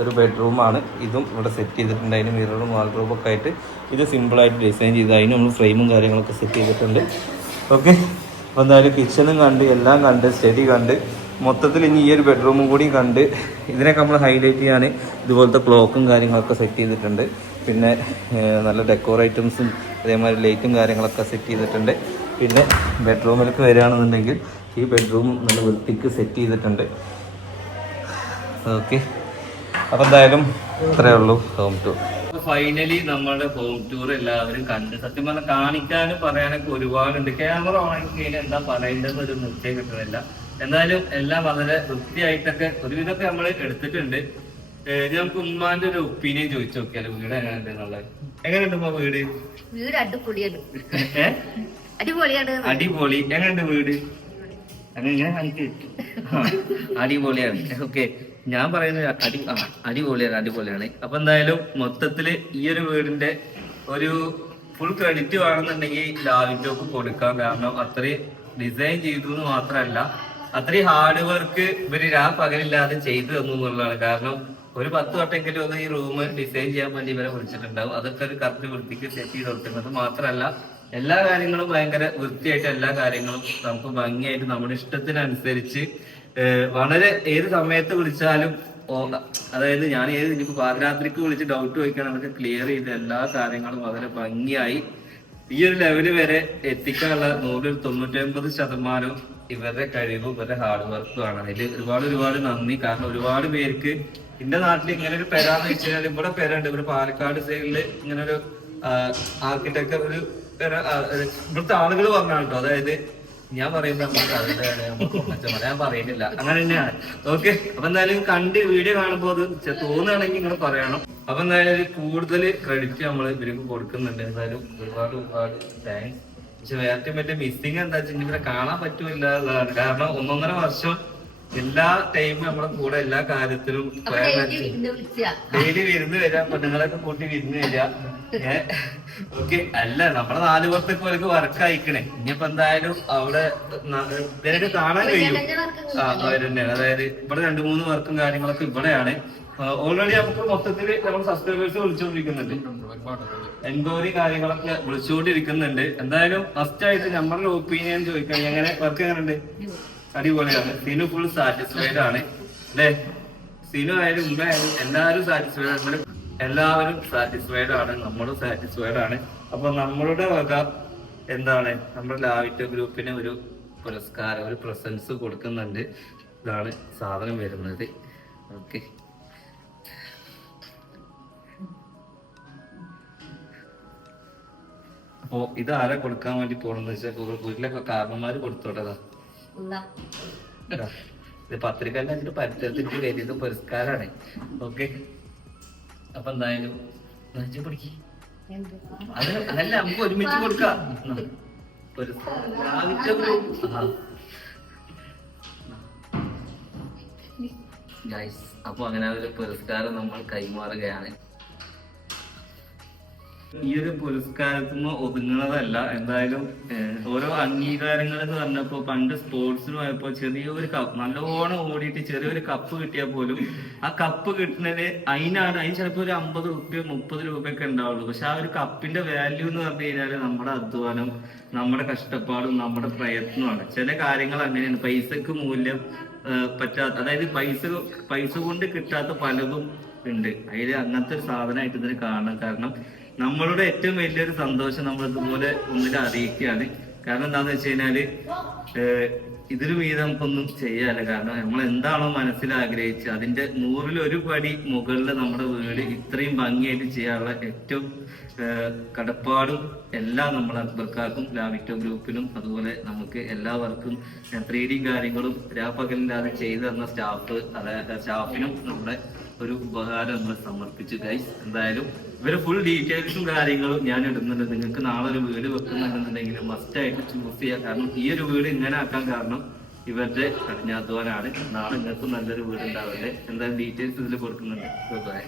ഒരു ബെഡ്റൂമാണ്. ഇതും ഇവിടെ സെറ്റ് ചെയ്തിട്ടുണ്ട്. അതിന് മിററും വാൾഡ്രോബൊക്കെ ആയിട്ട് ഇത് സിമ്പിളായിട്ട് ഡിസൈൻ ചെയ്ത് അതിന് നമ്മൾ ഫ്രെയിമും കാര്യങ്ങളൊക്കെ സെറ്റ് ചെയ്തിട്ടുണ്ട്. ഓക്കെ, അപ്പോൾ എന്തായാലും കിച്ചണും കണ്ട് എല്ലാം കണ്ട് സ്റ്റഡി കണ്ട് മൊത്തത്തിൽ ഇനി ഈ ഒരു ബെഡ്റൂമും കൂടി കണ്ട് ഇതിനൊക്കെ നമ്മൾ ഹൈലൈറ്റ് ചെയ്യാൻ ഇതുപോലത്തെ ക്ലോക്കും കാര്യങ്ങളൊക്കെ സെറ്റ് ചെയ്തിട്ടുണ്ട്. പിന്നെ നല്ല ഡെക്കോർ ഐറ്റംസും അതേമാതിരി ലൈറ്റും കാര്യങ്ങളൊക്കെ സെറ്റ് ചെയ്തിട്ടുണ്ട്. പിന്നെ ബെഡ്റൂമിലേക്ക് വരികയാണെന്നുണ്ടെങ്കിൽ ഈ ബെഡ്റൂം നല്ല വൃത്തിക്ക് സെറ്റ് ചെയ്തിട്ടുണ്ട്. ഓക്കെ, അപ്പോൾ എന്തായാലും ഇത്രയേ ഉള്ളൂ ഹോം ടൂർ. ഫൈനലി നമ്മുടെ ഹോം ടൂർ എല്ലാവരും കണ്ട്. സത്യം പറഞ്ഞാൽ കാണിക്കാനും പറയാനൊക്കെ ഒരുപാടുണ്ട്. ക്യാമറ ഓണാക്കി കഴിഞ്ഞാൽ എന്താ പറയേണ്ടതെന്ന് ഒരു നിശ്ചയം കിട്ടുന്നില്ല. എന്തായാലും എല്ലാം വളരെ വൃത്തിയായിട്ടൊക്കെ ഒരുവിധമൊക്കെ നമ്മൾ എടുത്തിട്ടുണ്ട്. നമുക്ക് ഉമ്മാന്റെ ഒരു ഒപ്പീനിയൻ ചോദിച്ചു നോക്കിയാലും വീട് എങ്ങനെയുണ്ട് എന്നുള്ളത്. എങ്ങനെയുണ്ട് ഉമ്മ വീട്? വീട് അടിപൊളിയാണ്. അടിപൊളി. എങ്ങനെയുണ്ട് വീട്? അങ്ങനെ അടിപൊളിയാണ്. ഓക്കെ, ഞാൻ പറയുന്നത് അടിപൊളിയാണ്. അപ്പൊ എന്തായാലും മൊത്തത്തില് ഈ ഒരു വീടിന്റെ ഒരു ഫുൾ ക്രെഡിറ്റ് വേണമെന്നുണ്ടെങ്കിൽ ലാവിറ്റോക്ക് കൊടുക്കാം. കാരണം അത്രയും ഡിസൈൻ ചെയ്തു എന്ന് മാത്രമല്ല, അത്രയും ഹാർഡ് വർക്ക് ഇവര് പകലില്ലാതെ ചെയ്തു തന്നു എന്നുള്ളതാണ്. കാരണം ഒരു 10 വട്ടെങ്കിലും ഒന്ന് ഈ റൂം ഡിസൈൻ ചെയ്യാൻ വേണ്ടി ഇവരെ വിളിച്ചിട്ടുണ്ടാവും. അതൊക്കെ ഒരു കറക്റ്റ് വൃത്തിക്ക് സെറ്റ് ചെയ്ത് കൊടുക്കുന്നത് മാത്രമല്ല, എല്ലാ കാര്യങ്ങളും ഭയങ്കര വൃത്തിയായിട്ട് എല്ലാ കാര്യങ്ങളും നമുക്ക് ഭംഗിയായിട്ട് നമ്മുടെ ഇഷ്ടത്തിനനുസരിച്ച് വളരെ ഏത് സമയത്ത് വിളിച്ചാലും അതായത് ഞാൻ ഇനിയിപ്പോ പാതിരാത്രിക്ക് വിളിച്ച് ഡൗട്ട് ചോദിക്കണം, അതൊക്കെ ക്ലിയർ ചെയ്ത് എല്ലാ കാര്യങ്ങളും വളരെ ഭംഗിയായി ഈ ഒരു ലെവല് വരെ എത്തിക്കാനുള്ള 99% ഇവരുടെ കഴിവും ഇവരുടെ ഹാർഡ് വർക്കും ആണ്. അതിൽ ഒരുപാട് നന്ദി. കാരണം ഒരുപാട് പേർക്ക് എന്റെ നാട്ടിൽ ഇങ്ങനെ ഒരു പെരാന്ന് വെച്ച് കഴിഞ്ഞാൽ ഇവിടെ പെരുണ്ട്. ഇവിടെ പാലക്കാട് സൈഡില് ഇങ്ങനെ ഒരു ആർക്കിടെക്ചർ ഒരു ഇവിടുത്തെ ആളുകൾ പറഞ്ഞാണ് കേട്ടോ. അതായത് ഞാൻ പറയുന്നത് ഞാൻ പറയുന്നില്ല, അങ്ങനെ തന്നെയാണ്. ഓക്കെ, അപ്പൊ എന്തായാലും കണ്ട് വീഡിയോ കാണുമ്പോൾ അത് തോന്നുകയാണെങ്കിൽ നിങ്ങൾ പറയണം. അപ്പൊ എന്തായാലും കൂടുതൽ ക്രെഡിറ്റ് നമ്മൾ ഇവർക്ക് കൊടുക്കുന്നുണ്ട്. എന്തായാലും ഒരുപാട് താങ്ക്സ്. പക്ഷെ വേറെ മറ്റേ മിസ്സിങ് എന്താ വെച്ചാൽ ഇവരെ കാണാൻ പറ്റൂല എന്നതാണ്. കാരണം 1.5 വർഷം എല്ലാ ടൈമും നമ്മളെ കൂടെ എല്ലാ കാര്യത്തിലും ഡെയിലി വിരുന്ന് വരാം, പെണ്ണുങ്ങളൊക്കെ കൂട്ടി വിരുന്ന് വരിക. ഓക്കെ, അല്ല നമ്മളെ 4 പുറത്തേക്ക് പോലൊക്കെ വർക്ക് അയക്കണേ. ഇനിയിപ്പോ എന്തായാലും അവിടെ ഇതിനൊക്കെ കാണാൻ കഴിയും. അവരെന്നെയാണ്. അതായത് ഇവിടെ 2-3 വർക്കും കാര്യങ്ങളൊക്കെ ഇവിടെയാണ്. ഓൾറെഡി നമുക്ക് മൊത്തത്തിൽ നമ്മൾ സബ്സ്ക്രൈബേഴ്സ് വിളിച്ചുകൊണ്ടിരിക്കുന്നുണ്ട്, എൻക്വയറി കാര്യങ്ങളൊക്കെ വിളിച്ചുകൊണ്ടിരിക്കുന്നുണ്ട്. എന്തായാലും ഫസ്റ്റ് ആയിട്ട് നമ്മളുടെ ഒപ്പീനിയൻ ചോദിക്കാൻ, എങ്ങനെ വർക്ക് എങ്ങനെയുണ്ട്? അടിപൊളിയാണ്. സിനു ഫുൾ സാറ്റിസ്ഫൈഡ് ആണ് അല്ലേ? സിനു ആയാലും ഉമ്മ ആയാലും എല്ലാവരും സാറ്റിസ്ഫൈഡ് ആണ്. എല്ലാവരും സാറ്റിസ്ഫൈഡ് ആണ്, നമ്മളും സാറ്റിസ്ഫൈഡ് ആണ്. അപ്പൊ നമ്മളുടെ വക എന്താണ്, നമ്മുടെ ലാവിറ്റോ ഗ്രൂപ്പിന് ഒരു പുരസ്കാരം, ഒരു പ്രസൻസ് കൊടുക്കുന്നുണ്ട്. ഇതാണ് സാധനം വരുന്നത്. ഓക്കെ, അപ്പോ ഇത് ആരാ കൊടുക്കാൻ വേണ്ടി പോണെന്ന് വെച്ചാൽ വീട്ടിലൊക്കെ കാരണന്മാര് കൊടുത്തോട്ടതാ. ഇത് പത്രികല്ല അതിന്റെ പരിചയത്തിന് കരുതിയത് പുരസ്കാരാണ്. ഓക്കെ, അപ്പൊ എന്തായാലും പിടിക്ക് അത് അതല്ല, നമുക്ക് ഒരുമിച്ച് കൊടുക്കാം. അപ്പൊ അങ്ങനെ ഒരു പുരസ്കാരം നമ്മൾ കൈമാറുകയാണ്. ഈ ഒരു പുരസ്കാരത്തിന് ഒതുങ്ങുന്നതല്ല, എന്തായാലും ഓരോ അംഗീകാരങ്ങൾ എന്ന് പറഞ്ഞപ്പോ പണ്ട് സ്പോർട്സിന് പോയപ്പോ ചെറിയൊരു കപ്പ്, നല്ലോണം ഓടിയിട്ട് ചെറിയൊരു കപ്പ് കിട്ടിയാൽ പോലും ആ കപ്പ് കിട്ടുന്നത് അതിന് ചിലപ്പോ ഒരു 50 രൂപയോ 30 രൂപയൊക്കെ ഉണ്ടാവുള്ളൂ. പക്ഷെ ആ ഒരു കപ്പിന്റെ വാല്യൂ എന്ന് പറഞ്ഞു കഴിഞ്ഞാല് നമ്മുടെ അധ്വാനം, നമ്മുടെ കഷ്ടപ്പാടും നമ്മുടെ പ്രയത്നമാണ്. ചില കാര്യങ്ങൾ അങ്ങനെയാണ്, പൈസക്ക് മൂല്യം പറ്റാത്ത, അതായത് പൈസ കൊണ്ട് കിട്ടാത്ത പലതും ഉണ്ട്. അതിൽ അങ്ങനത്തെ ഒരു സാധനമായിട്ട് ഇതിന് കാണണം. കാരണം നമ്മളുടെ ഏറ്റവും വലിയൊരു സന്തോഷം നമ്മൾ ഇതുപോലെ ഒന്നിൽ അറിയിക്കുകയാണ്. കാരണം എന്താന്ന് വെച്ച് കഴിഞ്ഞാല് ഇതിനു മീതെ നമുക്കൊന്നും ചെയ്യാല്ല. കാരണം നമ്മൾ എന്താണോ മനസ്സിൽ ആഗ്രഹിച്ച് അതിന്റെ 100-1 പടി മുകളിൽ നമ്മുടെ വീട് ഇത്രയും ഭംഗിയായിട്ട് ചെയ്യാനുള്ള ഏറ്റവും കടപ്പാടും എല്ലാം നമ്മൾ അക്ബർക്കാർക്കും ലാവിറ്റോ ഗ്രൂപ്പിനും അതുപോലെ നമുക്ക് എല്ലാവർക്കും 3D കാര്യങ്ങളും രാപ്പകലില്ലാതെ ചെയ്തു തന്ന സ്റ്റാഫിനും നമ്മുടെ ഒരു ഉപകാരം നമ്മൾ സമർപ്പിച്ചു ഗൈസ്. എന്തായാലും ഇവര് ഫുൾ ഡീറ്റെയിൽസും കാര്യങ്ങളും ഞാൻ ഇടുന്നുണ്ട്. നിങ്ങൾക്ക് നാളെ ഒരു വീട് വെക്കുന്നുണ്ടെന്നുണ്ടെങ്കിൽ മസ്റ്റ് ആയിട്ട് ചൂസ് ചെയ്യാം. കാരണം ഈ ഒരു വീട് ഇങ്ങനെ ആക്കാൻ കാരണം ഇവരുടെ കഠിനാധ്വാനാണ്. നാളെ നിങ്ങൾക്ക് നല്ലൊരു വീട് ഉണ്ടാവില്ലേ. എന്തായാലും ഡീറ്റെയിൽസ് ഇതിൽ കൊടുക്കുന്നുണ്ട്. ബൈ.